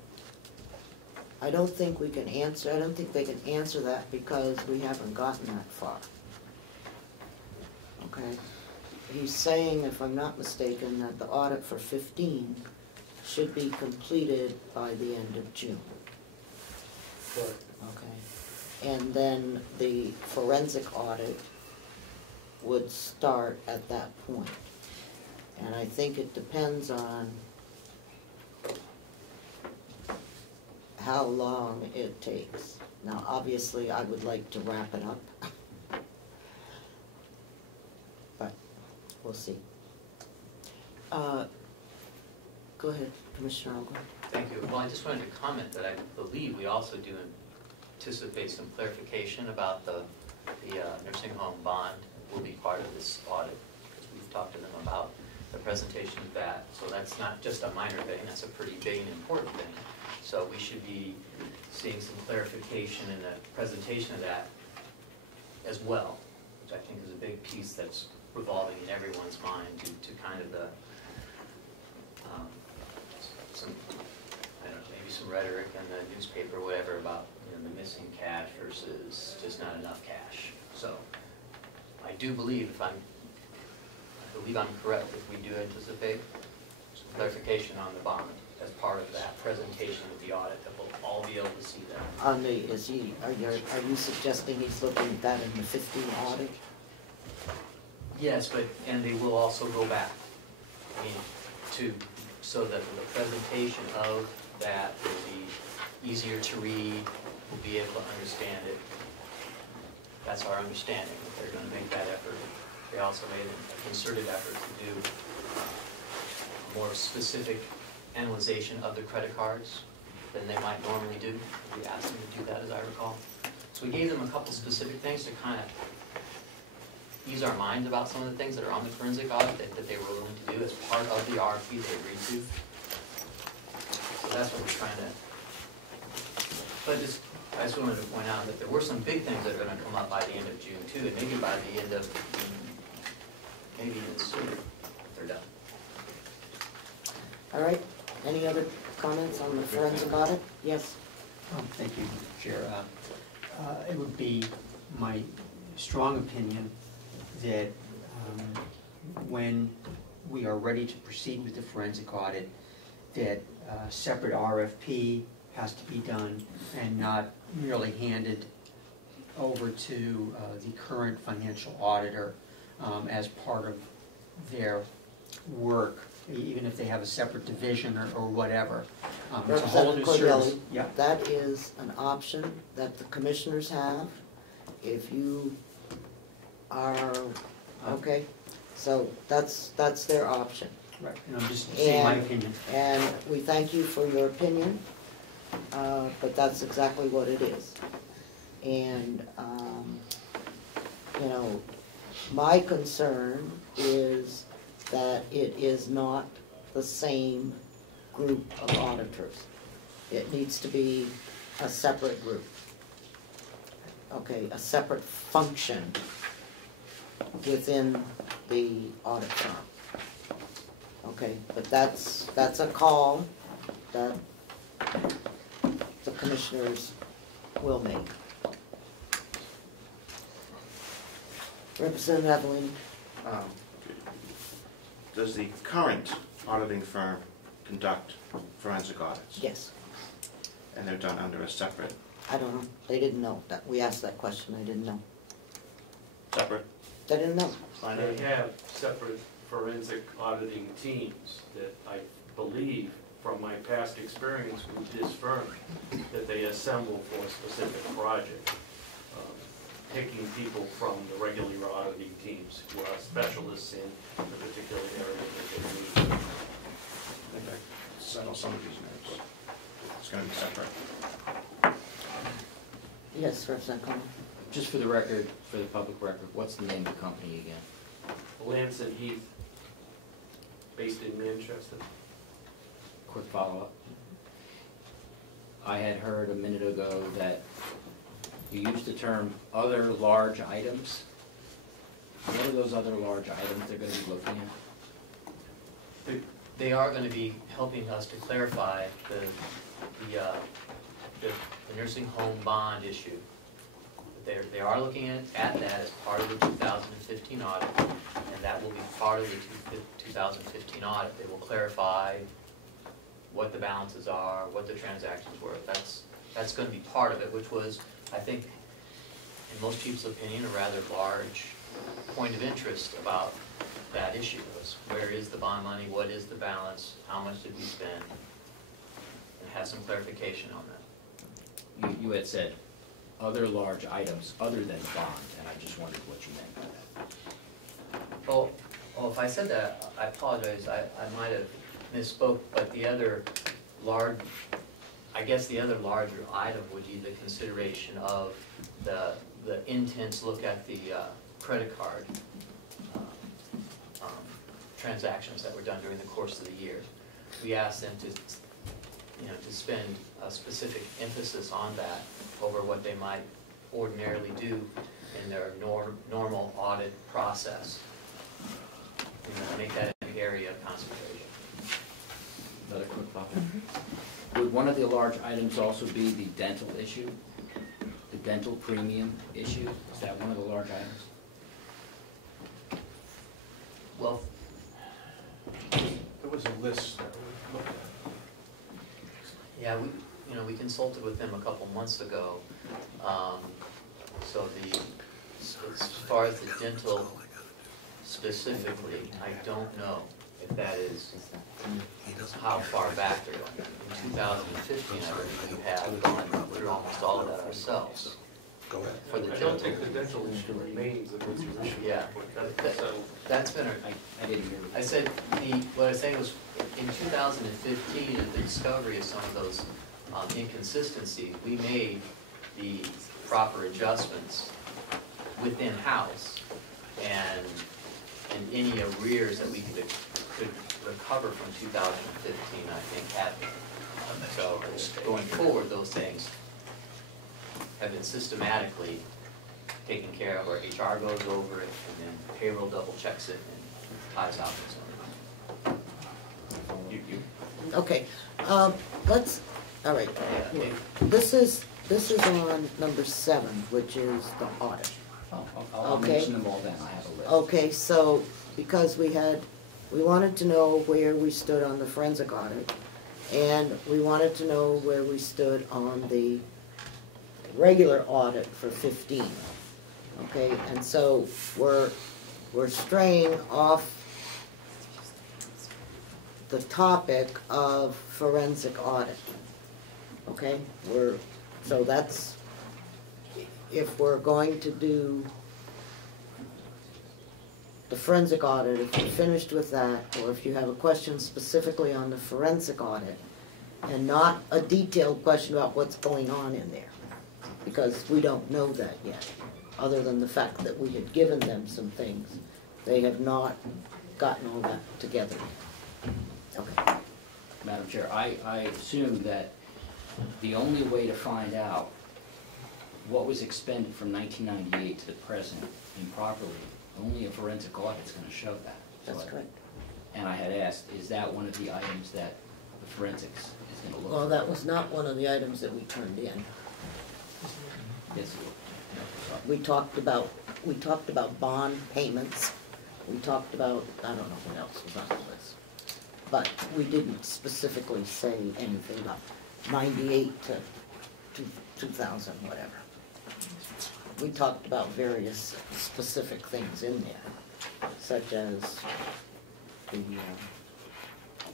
I don't think we can answer, I don't think they can answer that because we haven't gotten that far. Okay? He's saying, if I'm not mistaken, that the audit for 15 should be completed by the end of June. Right. Okay? And then the forensic audit would start at that point. And I think it depends on how long it takes. Now, obviously, I would like to wrap it up, but we'll see. Go ahead, Commissioner Ogren. Thank you. Well, I just wanted to comment that I believe we also do anticipate some clarification about the nursing home bond will be part of this audit, because we've talked to them about the presentation of that. So that's not just a minor thing, that's a pretty big and important thing. So we should be seeing some clarification in the presentation of that as well, which I think is a big piece that's revolving in everyone's mind to kind of the, some, I don't know, maybe some rhetoric in the newspaper or whatever about, you know, the missing cash versus just not enough cash. So I do believe, I believe I'm correct, if we do anticipate some clarification on the bond as part of that presentation of the audit, that we'll all be able to see that. On the, are you suggesting he's looking at that in the 15 audit? Yes, but, and they will also go back, I mean, so that the presentation of that will be easier to read, we'll be able to understand it. That's our understanding, that they're going to make that effort. They also made a concerted effort to do a more specific analyzation of the credit cards than they might normally do. We asked them to do that, as I recall. So we gave them a couple specific things to kind of ease our minds about some of the things that are on the forensic audit that they were willing to do as part of the RFP they agreed to. So that's what we're trying to, but I just wanted to point out that there were some big things that are going to come up by the end of June too, and maybe by the end of, maybe even sooner, if they're done. All right, any other comments on the forensic audit? Yes? Thank you, Chair. It would be my strong opinion that when we are ready to proceed with the forensic audit, that a separate RFP has to be done and not merely handed over to the current financial auditor as part of their work, even if they have a separate division or whatever. It's a whole new service. Cordelli, Yeah. that is an option that the commissioners have if you are, okay? So that's their option. Right, and I'm just saying my opinion. And we thank you for your opinion, but that's exactly what it is. And, you know, my concern is that it is not the same group of auditors. It needs to be a separate group. Okay, a separate function within the audit firm. Okay, but that's a call that the commissioners will make. Representative Evelyn. Does the current auditing firm conduct forensic audits? Yes. And they're done under a separate? I don't know. They didn't know. That we asked that question. I didn't know. Separate? They didn't know. They have separate forensic auditing teams that I believe, from my past experience with this firm, that they assemble for a specific project, taking people from the regular auditing teams who are specialists in the particular area that they need. Settle some of these matters. It's going to be separate. Yes, Representative Comeau. Just for the record, for the public record, what's the name of the company again? Lance and Heath, based in Manchester. Quick follow-up. I had heard a minute ago that you used the term other large items. What are those other large items they're going to be looking at? They are going to be helping us to clarify the nursing home bond issue. They are looking at that as part of the 2015 audit, and that will be part of the 2015 audit. They will clarify what the balances are, what the transactions were. That's going to be part of it, which was, I think, in most people's opinion, a rather large point of interest about that issue. Was where is the bond money, what is the balance, how much did we spend, and have some clarification on that. You had said other large items other than bond, and I just wondered what you meant by that. Well, if I said that, I apologize. I might have misspoke, but the other large, I guess the other larger item would be the consideration of the intense look at the credit card transactions that were done during the course of the year. We asked them to spend a specific emphasis on that over what they might ordinarily do in their normal audit process. Make that an area of concentration. Another quick follow-up. Would one of the large items also be the dental issue? The dental premium issue? Is that one of the large items? Well, there was a list that we looked at. yeah, we consulted with them a couple months ago. So as far as the dental specifically, I don't know if that is how far back they're going. In 2015, I believe we have gone through almost all of that ourselves. Go ahead. For the I dental. don't think the dental issue remains a major issue. Yeah, that's been I didn't hear you. I said, what I was saying was, in 2015, at the discovery of some of those inconsistencies, we made the proper adjustments within house, and any arrears that we could recover from 2015, I think, happened. So going forward, those things have been systematically taken care of. Our HR goes over it, and then payroll double checks it and ties out and so on. Okay, let's, all right. This is on number 7, which is the audit. I'll mention them all then, I have a list. Okay, so, because we wanted to know where we stood on the forensic audit, and we wanted to know where we stood on the regular audit for 15. Okay, and so we're straying off the topic of forensic audit. Okay, so that's, if we're going to do the forensic audit, if you're finished with that, or if you have a question specifically on the forensic audit, and not a detailed question about what's going on in there, because we don't know that yet, other than the fact that we had given them some things. They have not gotten all that together yet. Okay. Madam Chair, I assume that the only way to find out what was expended from 1998 to the present improperly, only a forensic audit's going to show that. That's correct. And I had asked, is that one of the items that the forensics is going to look at? Well, that was not one of the items that we turned in. Yes, We talked about bond payments. We talked about, I don't know what else was on the list. But we didn't specifically say anything about 98 to 2000, whatever. We talked about various specific things in there, such as the,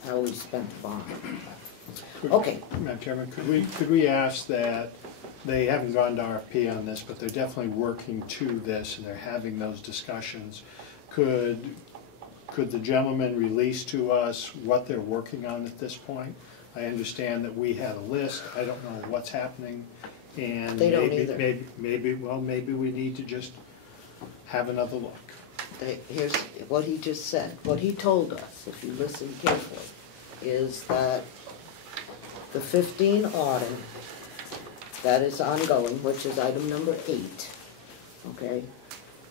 how we spent the bond. Okay. Madam Chairman, could we ask that, they haven't gone to RFP on this, but they're definitely working to this, and they're having those discussions. Could the gentleman release to us what they're working on at this point? I understand that we had a list. I don't know what's happening, and They don't either. maybe we need to just have another look. Here's what he just said. What he told us, if you listen carefully, is that the 15 audit that is ongoing, which is item number 8, okay?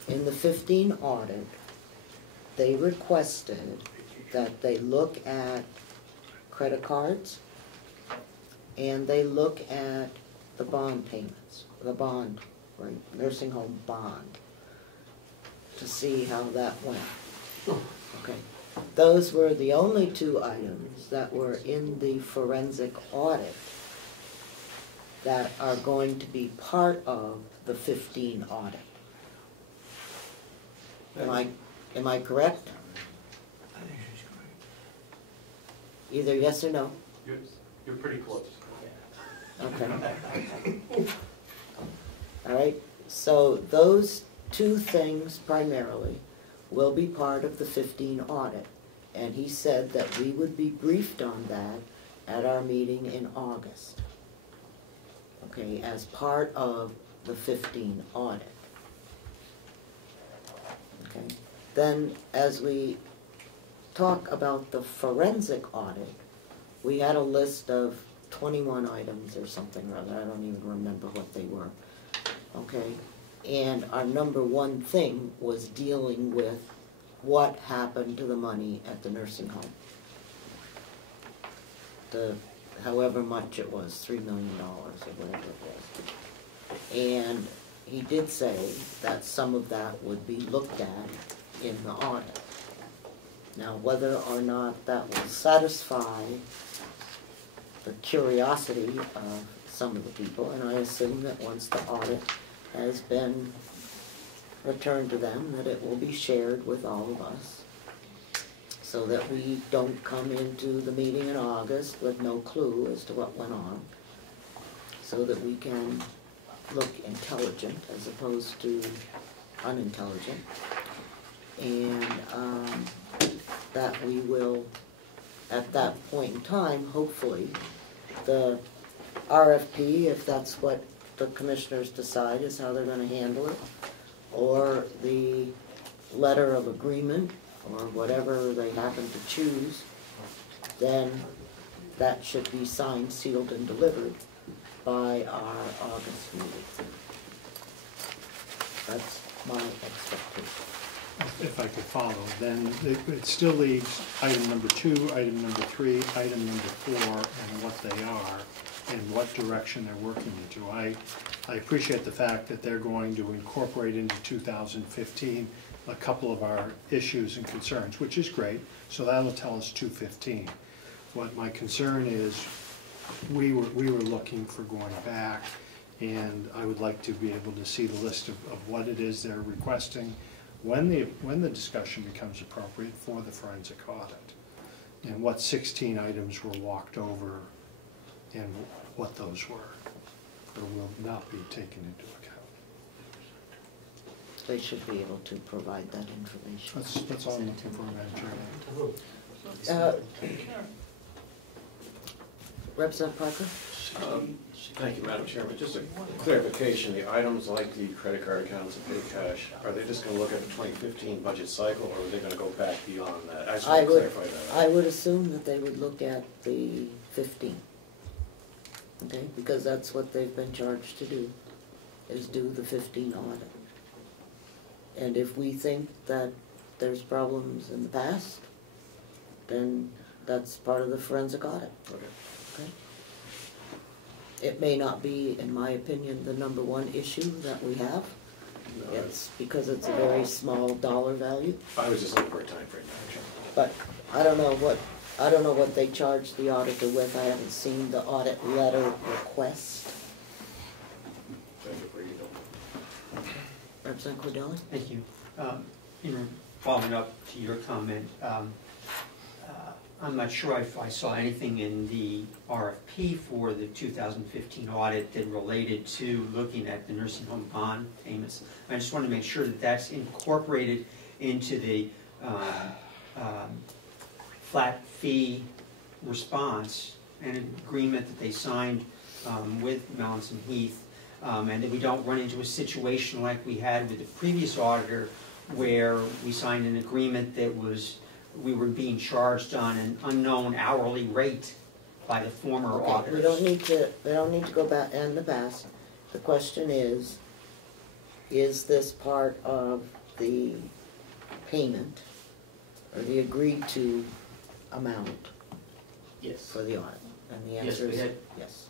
In the 15 audit, they requested that they look at credit cards and they look at the bond payments, the bond, right, nursing home bond, to see how that went. Okay, those were the only 2 items that were in the forensic audit that are going to be part of the 15 audit. Am I correct? I think she's correct. Either yes or no? You're pretty close. Okay. All right, so those 2 things primarily will be part of the 15 audit. And he said that we would be briefed on that at our meeting in August. Okay, as part of the 15 audit. Okay, then as we talk about the forensic audit, we had a list of 21 items or something or other. I don't even remember what they were. Okay, and our number 1 thing was dealing with what happened to the money at the nursing home. However much it was, $3 million or whatever it was. And he did say that some of that would be looked at in the audit. Now, whether or not that will satisfy the curiosity of some of the people, and I assume that once the audit has been returned to them, that it will be shared with all of us, so that we don't come into the meeting in August with no clue as to what went on, so that we can look intelligent as opposed to unintelligent, and that we will, at that point in time, hopefully, the RFP, if that's what the commissioners decide is how they're going to handle it, or the letter of agreement, or whatever they happen to choose, then that should be signed, sealed, and delivered by our August meeting. That's my expectation. If I could follow, then it still leaves item number 2, item number 3, item number 4, and what they are, and what direction they're working into. I appreciate the fact that they're going to incorporate into 2015 a couple of our issues and concerns, which is great, so that'll tell us 215. What my concern is, we were looking for going back And I would like to be able to see the list of what it is they're requesting when the discussion becomes appropriate for the forensic audit. And what 16 items were walked over and what those were or will not be taken into account. They should be able to provide that information. That's all I'm looking for, Madam Chairman. Representative Parker? Thank you, Madam Chairman. Just a clarification, the items like the credit card accounts and petty cash, are they just going to look at the 2015 budget cycle, or are they going to go back beyond that? I just want to clarify that. I would assume that they would look at the 15. Okay, because that's what they've been charged to do, is do the 15 audit. And if we think that there's problems in the past, then that's part of the forensic audit. Okay. Okay? It may not be, in my opinion, the #1 issue that we have. No, It's because it's a very small dollar value. I was just looking for a time frame. But I don't know what they charged the auditor with. I haven't seen the audit letter request. Thank you for your help. Representative Cordelli? Thank you. Following up to your comment, I'm not sure if I saw anything in the RFP for the 2015 audit that related to looking at the nursing home bond payments. I just want to make sure that that's incorporated into the flat fee response and agreement that they signed with Melanson Heath, and that we don't run into a situation like we had with the previous auditor where we signed an agreement that we were being charged on an unknown hourly rate by the former auditors. We don't need to go back in the past. The question is this part of the payment or the agreed to amount Yes. for the audit? And the Yes, answer we is had- yes.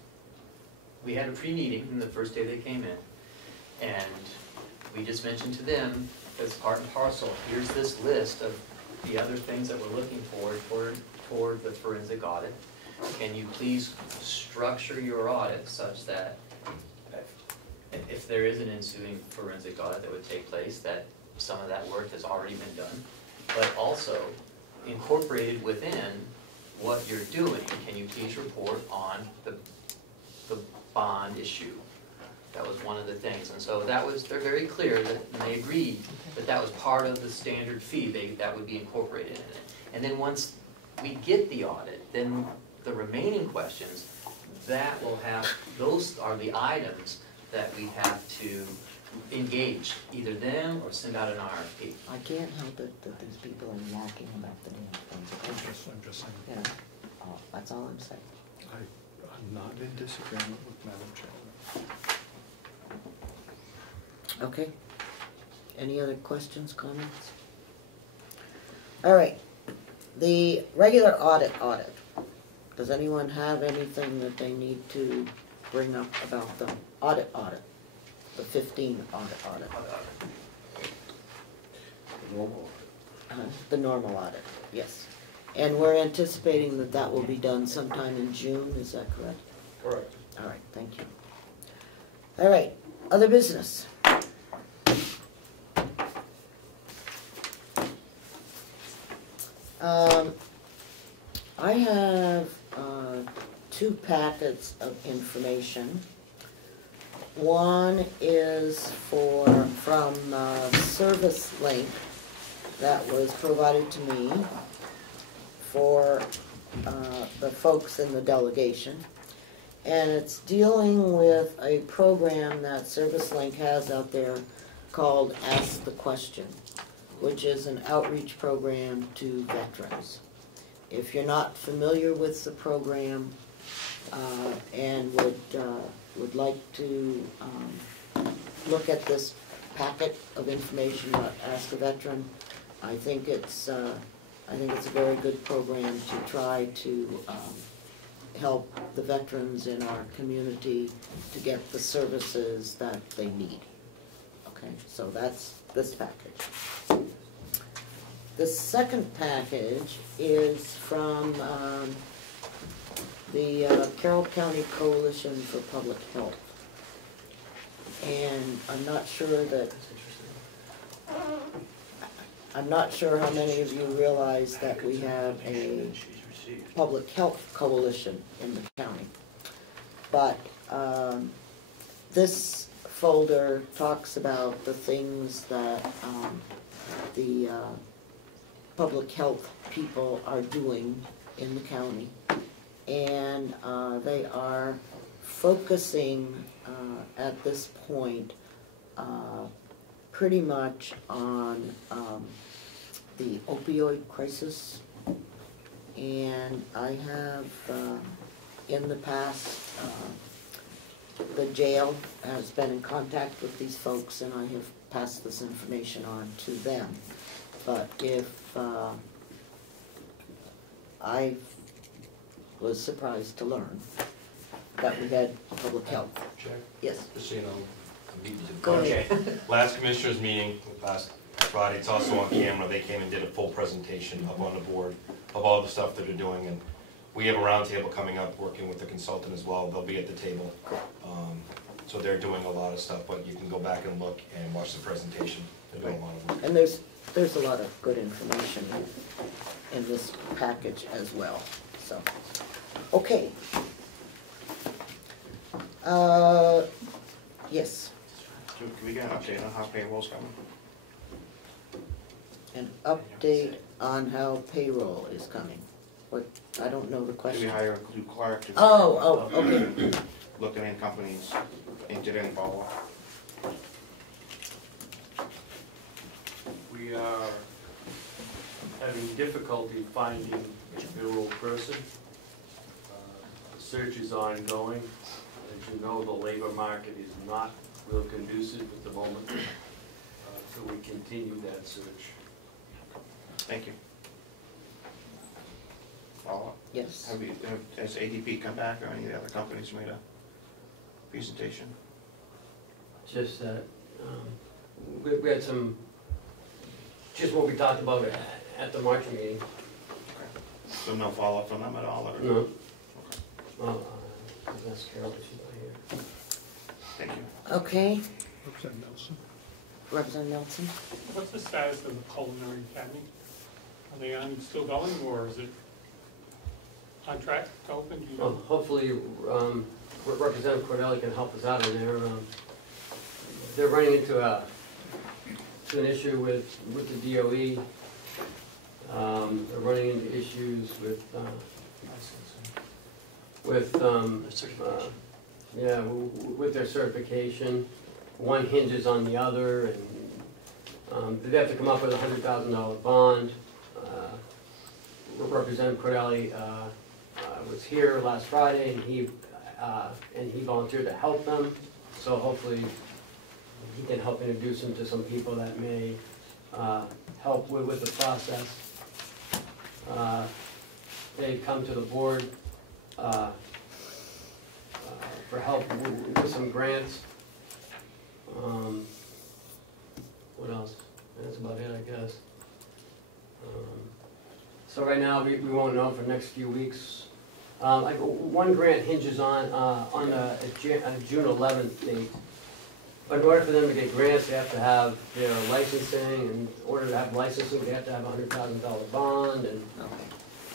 We had a pre-meeting the first day they came in, and we just mentioned to them, as part and parcel, here's this list of the other things that we're looking for toward the forensic audit. Can you please structure your audit such that if there is an ensuing forensic audit that would take place, that some of that work has already been done, but also incorporated within what you're doing, can you please report on the bond issue? That was one of the things, and so they're very clear that, and they agreed that that was part of the standard fee, that would be incorporated in it. And then once we get the audit, then the remaining questions, those are the items that we have to engage, either them or send out an RFP. I can't help it that these people are walking about the damn things. I'm just saying. Yeah. Oh, that's all I'm saying. I'm not in disagreement with Madam Chairman. Okay. Any other questions, comments? All right. The regular audit. Does anyone have anything that they need to bring up about the audit? The 15 audit. The normal The normal audit, yes. And we're anticipating that that will be done sometime in June, is that correct? Correct. All right, thank you. All right, other business. I have 2 packets of information. One is from Service Link that was provided to me for the folks in the delegation. And it's dealing with a program that Service Link has out there called Ask the Question, which is an outreach program to veterans. If you're not familiar with the program and would like to look at this packet of information about Ask a Veteran, I think it's a very good program to try to help the veterans in our community to get the services that they need. Okay, so that's this package. The second package is from the Carroll County Coalition for Public Health. And I'm not sure how many of you realize that we have a public health coalition in the county. But this folder talks about the things that the public health people are doing in the county. And they are focusing at this point pretty much on the opioid crisis. And I have in the past, the jail has been in contact with these folks, and I have passed this information on to them. But if I was surprised to learn that we had public health. Jack? Yes. Just so you know, I'm meeting to Go ahead. Last commissioners meeting, last Friday, it's also on camera, they came and did a full presentation up on the board of all the stuff that they're doing, and we have a roundtable coming up, working with the consultant as well, they'll be at the table. So they're doing a lot of stuff, but you can go back and look and watch the presentation, they're doing a lot of work. And there's a lot of good information in this package as well, so. Okay. Yes. Can we get an update on how payroll's coming? An update on how payroll is coming. What, I don't know the Did question. we hire a new clerk? Okay. Looking in companies, and did any follow-up? We are having difficulty finding a payroll person. The search is ongoing. As you know, the labor market is not real conducive at the moment, so we continue that search. Thank you. Follow-up? Yes. Has ADP come back, or any of the other companies made a presentation? Just that, we had some, just what we talked about at the March meeting. Okay. So no follow-up from them at all? Or? No. Okay. Well, that's Carroll, but she's not here. Thank you. Okay. Representative Nelson. Representative Nelson? What's the status of the culinary academy? Are they still going, or is it on track to open? Do you know? Well, hopefully, Representative Cordelli can help us out in there. They're running into an issue with the DOE. They're running into issues with their certification. One hinges on the other, and they have to come up with a $100,000 bond. Representative Cordelli was here last Friday, and he volunteered to help them. So hopefully, he can help introduce them to some people that may help with the process. They come to the board for help with some grants. What else? That's about it, I guess. So right now, we won't know for the next few weeks. Like one grant hinges on a June 11th date. But in order for them to get grants, they have to have their licensing. And in order to have licensing, they have to have a $100,000 bond. And okay.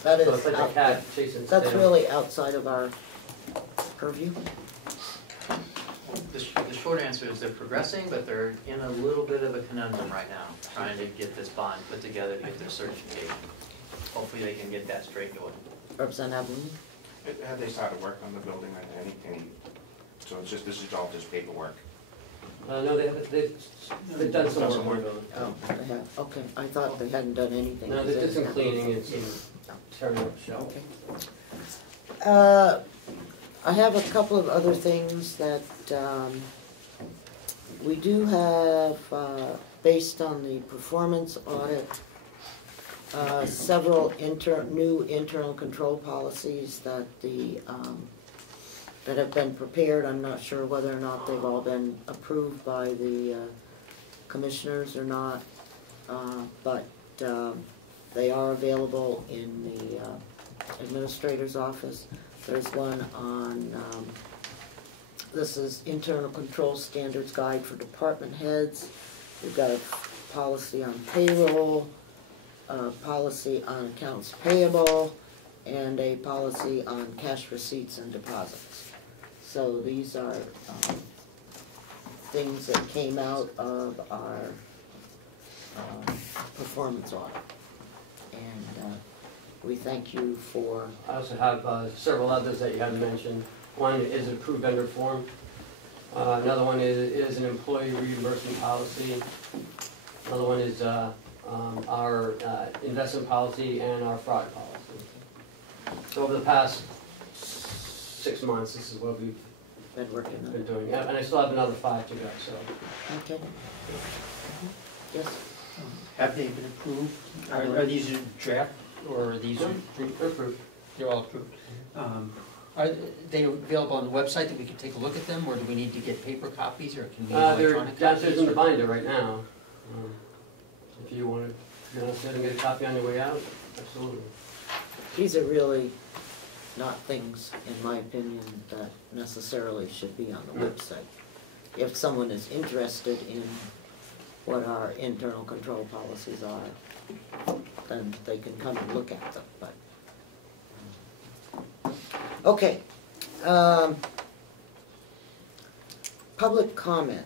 That so is it's like a cat chasing its that's tail. really outside of our purview. The short answer is they're progressing, but they're in a little bit of a conundrum right now, trying to get this bond put together to get their certification. Hopefully they can get that straight going. Representative Ablin? Have they started work on the building or any? So it's just, this is all just paperwork? No, they've done some work. Oh, they have, okay. I thought they hadn't done anything. No, they did some cleaning and some tearing up the shell. Okay. I have a couple of other things that we do have, based on the performance audit, several new internal control policies that that have been prepared. I'm not sure whether or not they've all been approved by the commissioners or not, but they are available in the administrator's office. There's one on this is internal control standards guide for department heads. We've got a policy on payroll, a policy on accounts payable, and a policy on cash receipts and deposits. So these are things that came out of our performance audit. And we thank you for... I also have several others that you haven't mentioned. One is an approved vendor form. Another one is an employee reimbursement policy. Another one is our investment policy and our fraud policy. So over the past 6 months, this is what we've been working on. Been doing. And I still have another 5 to go, so. Okay. Yes? Have they been approved? Are these draft, or are these approved? They're approved. They're all approved. Are they available on the website that we can take a look at them, or do we need to get paper copies, or can we They're electronic downstairs copies? in the binder right now. If you want to go downstairs and get a copy on your way out, absolutely. These are really not things, in my opinion, that necessarily should be on the website. If someone is interested in what our internal control policies are, then they can come and look at them, but. Okay. Public comment.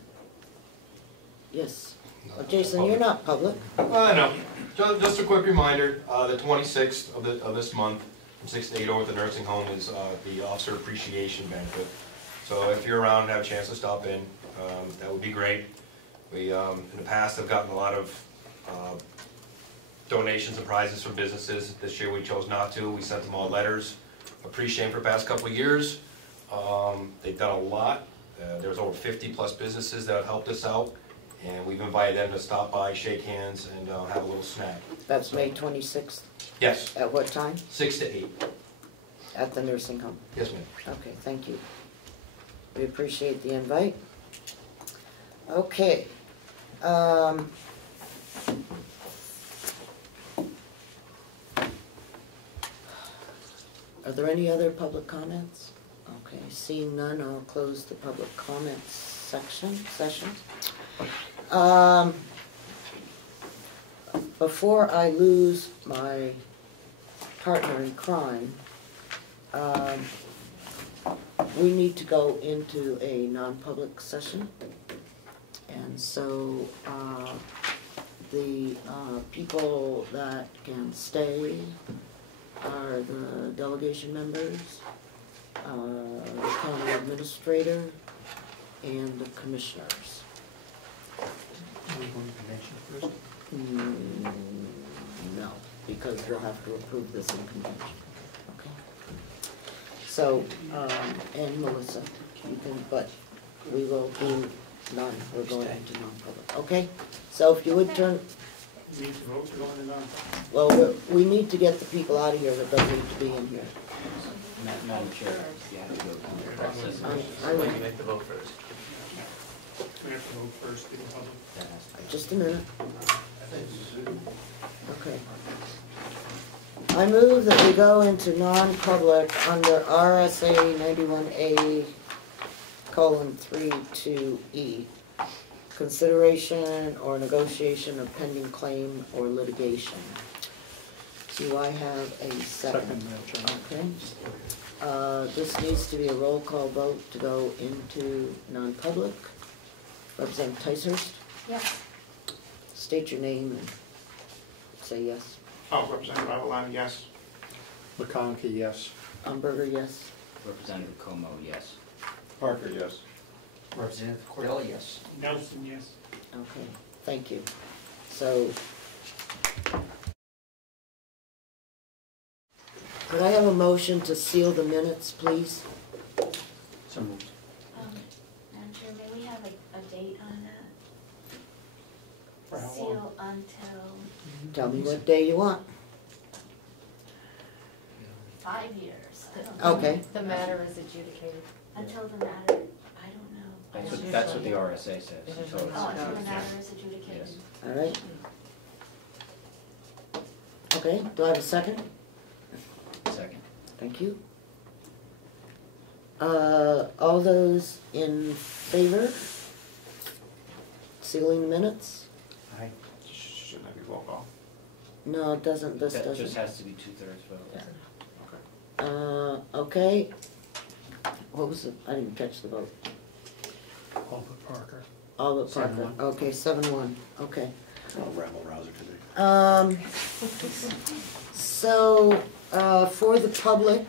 Yes. Oh, Jason, you're not public. No. Just a quick reminder, the 26th of this month, from 6 to 8 over at the nursing home is the officer appreciation benefit. So if you're around and have a chance to stop in, that would be great. We, in the past, have gotten a lot of donations and prizes from businesses. This year we chose not to. We sent them all letters appreciating for the past couple of years. They've done a lot. There's over 50 plus businesses that have helped us out, and we've invited them to stop by, shake hands, and have a little snack. That's May 26th? Yes. At what time? 6 to 8. At the nursing home? Yes, ma'am. Okay, thank you. We appreciate the invite. Okay. Are there any other public comments? Okay, seeing none, I'll close the public comments session. Before I lose my partner in crime, we need to go into a non-public session. And so the people that can stay are the delegation members, the county administrator, and the commissioners. Are we going to convention first? No, because we'll have to approve this in convention. Okay. So, and Melissa, you can, but we will do none. We're going into non-public. Okay. So if you would turn. We need to vote to go into non. Well, we need to get the people out of here that don't need to be in here. Madam Chair, you have to go through the process. I will. You make the vote first. We have to vote first in public. Just a minute. Okay. I move that we go into non-public under RSA 91A: 32E. Consideration or negotiation of pending claim or litigation. Do I have a second? Okay. This needs to be a roll call vote to go into non-public. Representative Ticehurst? Yes. State your name and say yes. Oh, Representative Avalon, yes. McConkey, yes. Umberger, yes. Representative Comeau, yes. Parker, yes. Representative Cordell, yes. Nelson, yes. Okay, thank you. So, could I have a motion to seal the minutes, please? So moved. Madam Chair, may we have a date on For that? how long? Seal until Tell me what day you want. 5 years. I don't know. Okay. The matter is adjudicated. Until the matter, I don't know. That's what the RSA says. It is So it's- Oh, until the matter is adjudicated. Yes. All right. Okay, do I have a second? Second. Thank you. All those in favor? Sealing minutes? Aye. Shouldn't that be roll call? No, it doesn't, this That doesn't. just has to be 2/3 vote. Okay. What was it? I didn't catch the vote. All but Parker. All but Parker. 7-1. Okay, 7-1, okay. I'll rabble rouser today. So, for the public,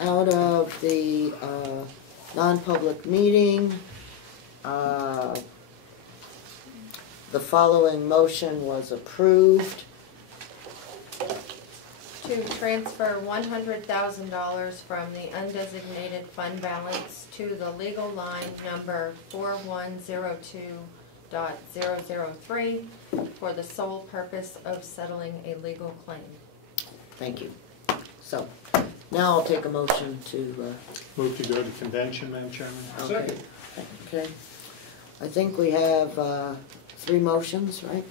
out of the, non-public meeting, the following motion was approved. To transfer $100,000 from the undesignated fund balance to the legal line number 4102.003 for the sole purpose of settling a legal claim. Thank you. So, now I'll take a motion to, Move to go to convention, Madam Chairman. okay. Okay. I think we have, 3 motions, right?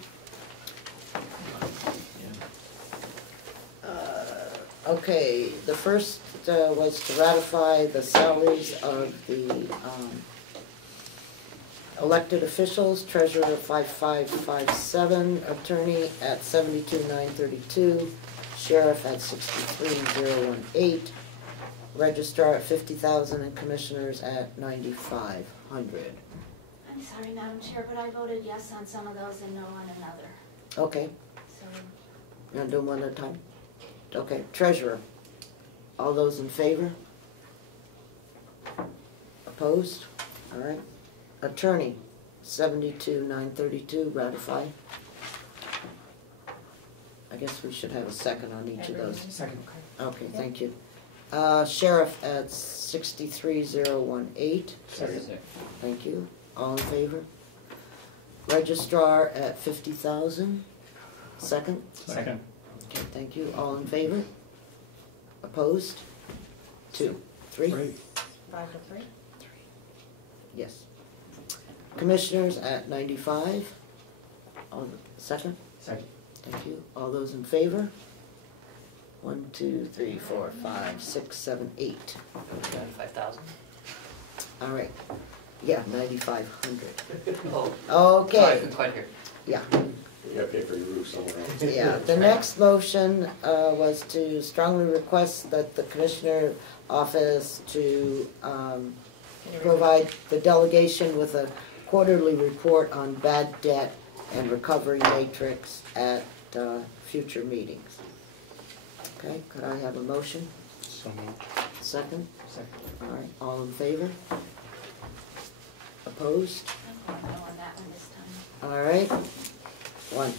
Okay, the first was to ratify the salaries of the elected officials, treasurer 5557, attorney at 72,932, sheriff at 63,018, registrar at 50,000, and commissioners at 9,500. I'm sorry, Madam Chair, but I voted yes on some of those and no on another. Okay, So, you want to do them one at a time? Okay, treasurer. All those in favor? Opposed? All right. Attorney, 72,932, ratify. I guess we should have a second on each of those. Second. Okay, thank you. Sheriff at 63,018. Second. Thank you. All in favor? Registrar at 50,000. Second? Second. Okay, thank you. All in favor? Opposed? 2, 3? 5 to 3? Yes. Commissioners at 95. All, second? Second. Thank you. All those in favor? 1, 2, 3, 4, 5, 6, 7, 8. 5,000? All right. Yeah, 9,500. Oh. Okay. I couldn't quite hear. Yeah. You gotta pay for your roof somewhere else. Yeah, the next motion was to strongly request that the Commissioner Office to provide the delegation with a quarterly report on bad debt and recovery matrix at future meetings. Okay, could I have a motion? So moved. Second? Second. All right, all in favor? Opposed? I'm going to go on that one this time. All right. 1,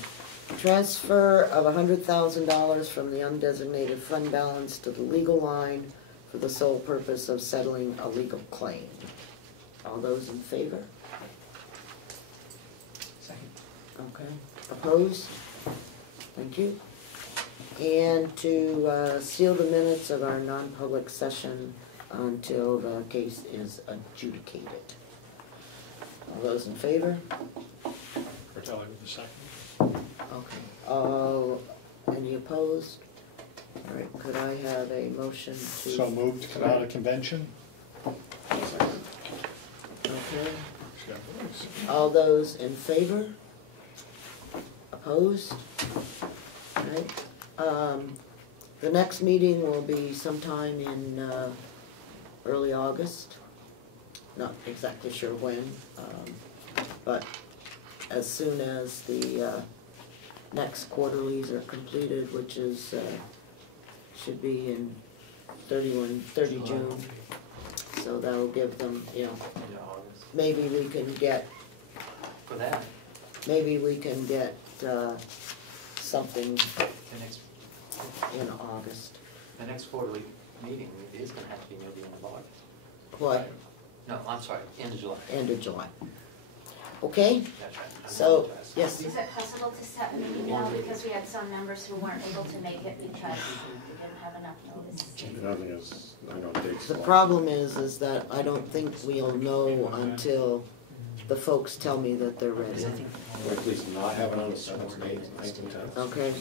transfer of $100,000 from the undesignated fund balance to the legal line for the sole purpose of settling a legal claim. All those in favor? Second. Okay. Opposed? Thank you. And to seal the minutes of our non-public session until the case is adjudicated. All those in favor? Fratelli with the second. Okay. Any opposed? All right, could I have a motion to? So moved to come out of convention. Okay. All those in favor? Opposed? All right. The next meeting will be sometime in early August. Not exactly sure when, but as soon as the next quarterlies are completed, which is, should be in 30 June. So that'll give them, you know, Into August. maybe we can get, For that, maybe we can get something the next, in August. the next quarterly meeting is gonna have to be near the end of August. What? No, I'm sorry, end of July. End of July. Okay? That's right. I So, apologize. yes. Is it possible to set a meeting now, because we had some members who weren't able to make it because we didn't have enough notice? The other thing is, I know dates. The problem is that I don't think we'll know until the folks tell me that they're ready. Or at least not have it on the 7th, 8th, 9th, and 10th. Okay?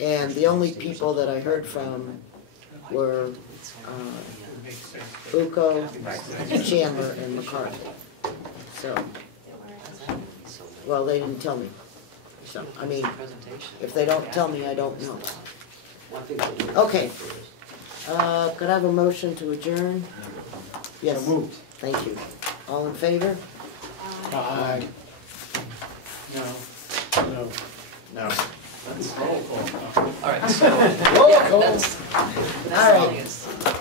And the only people that I heard from were Bucco, Chandler, and McCarthy. So, well, they didn't tell me. So, I mean, if they don't tell me, I don't know. Okay. Could I have a motion to adjourn? Yes. moved. Thank you. All in favor? Aye. No. No. No. That's roll call. All right, so, Roll yeah, call. that's All right.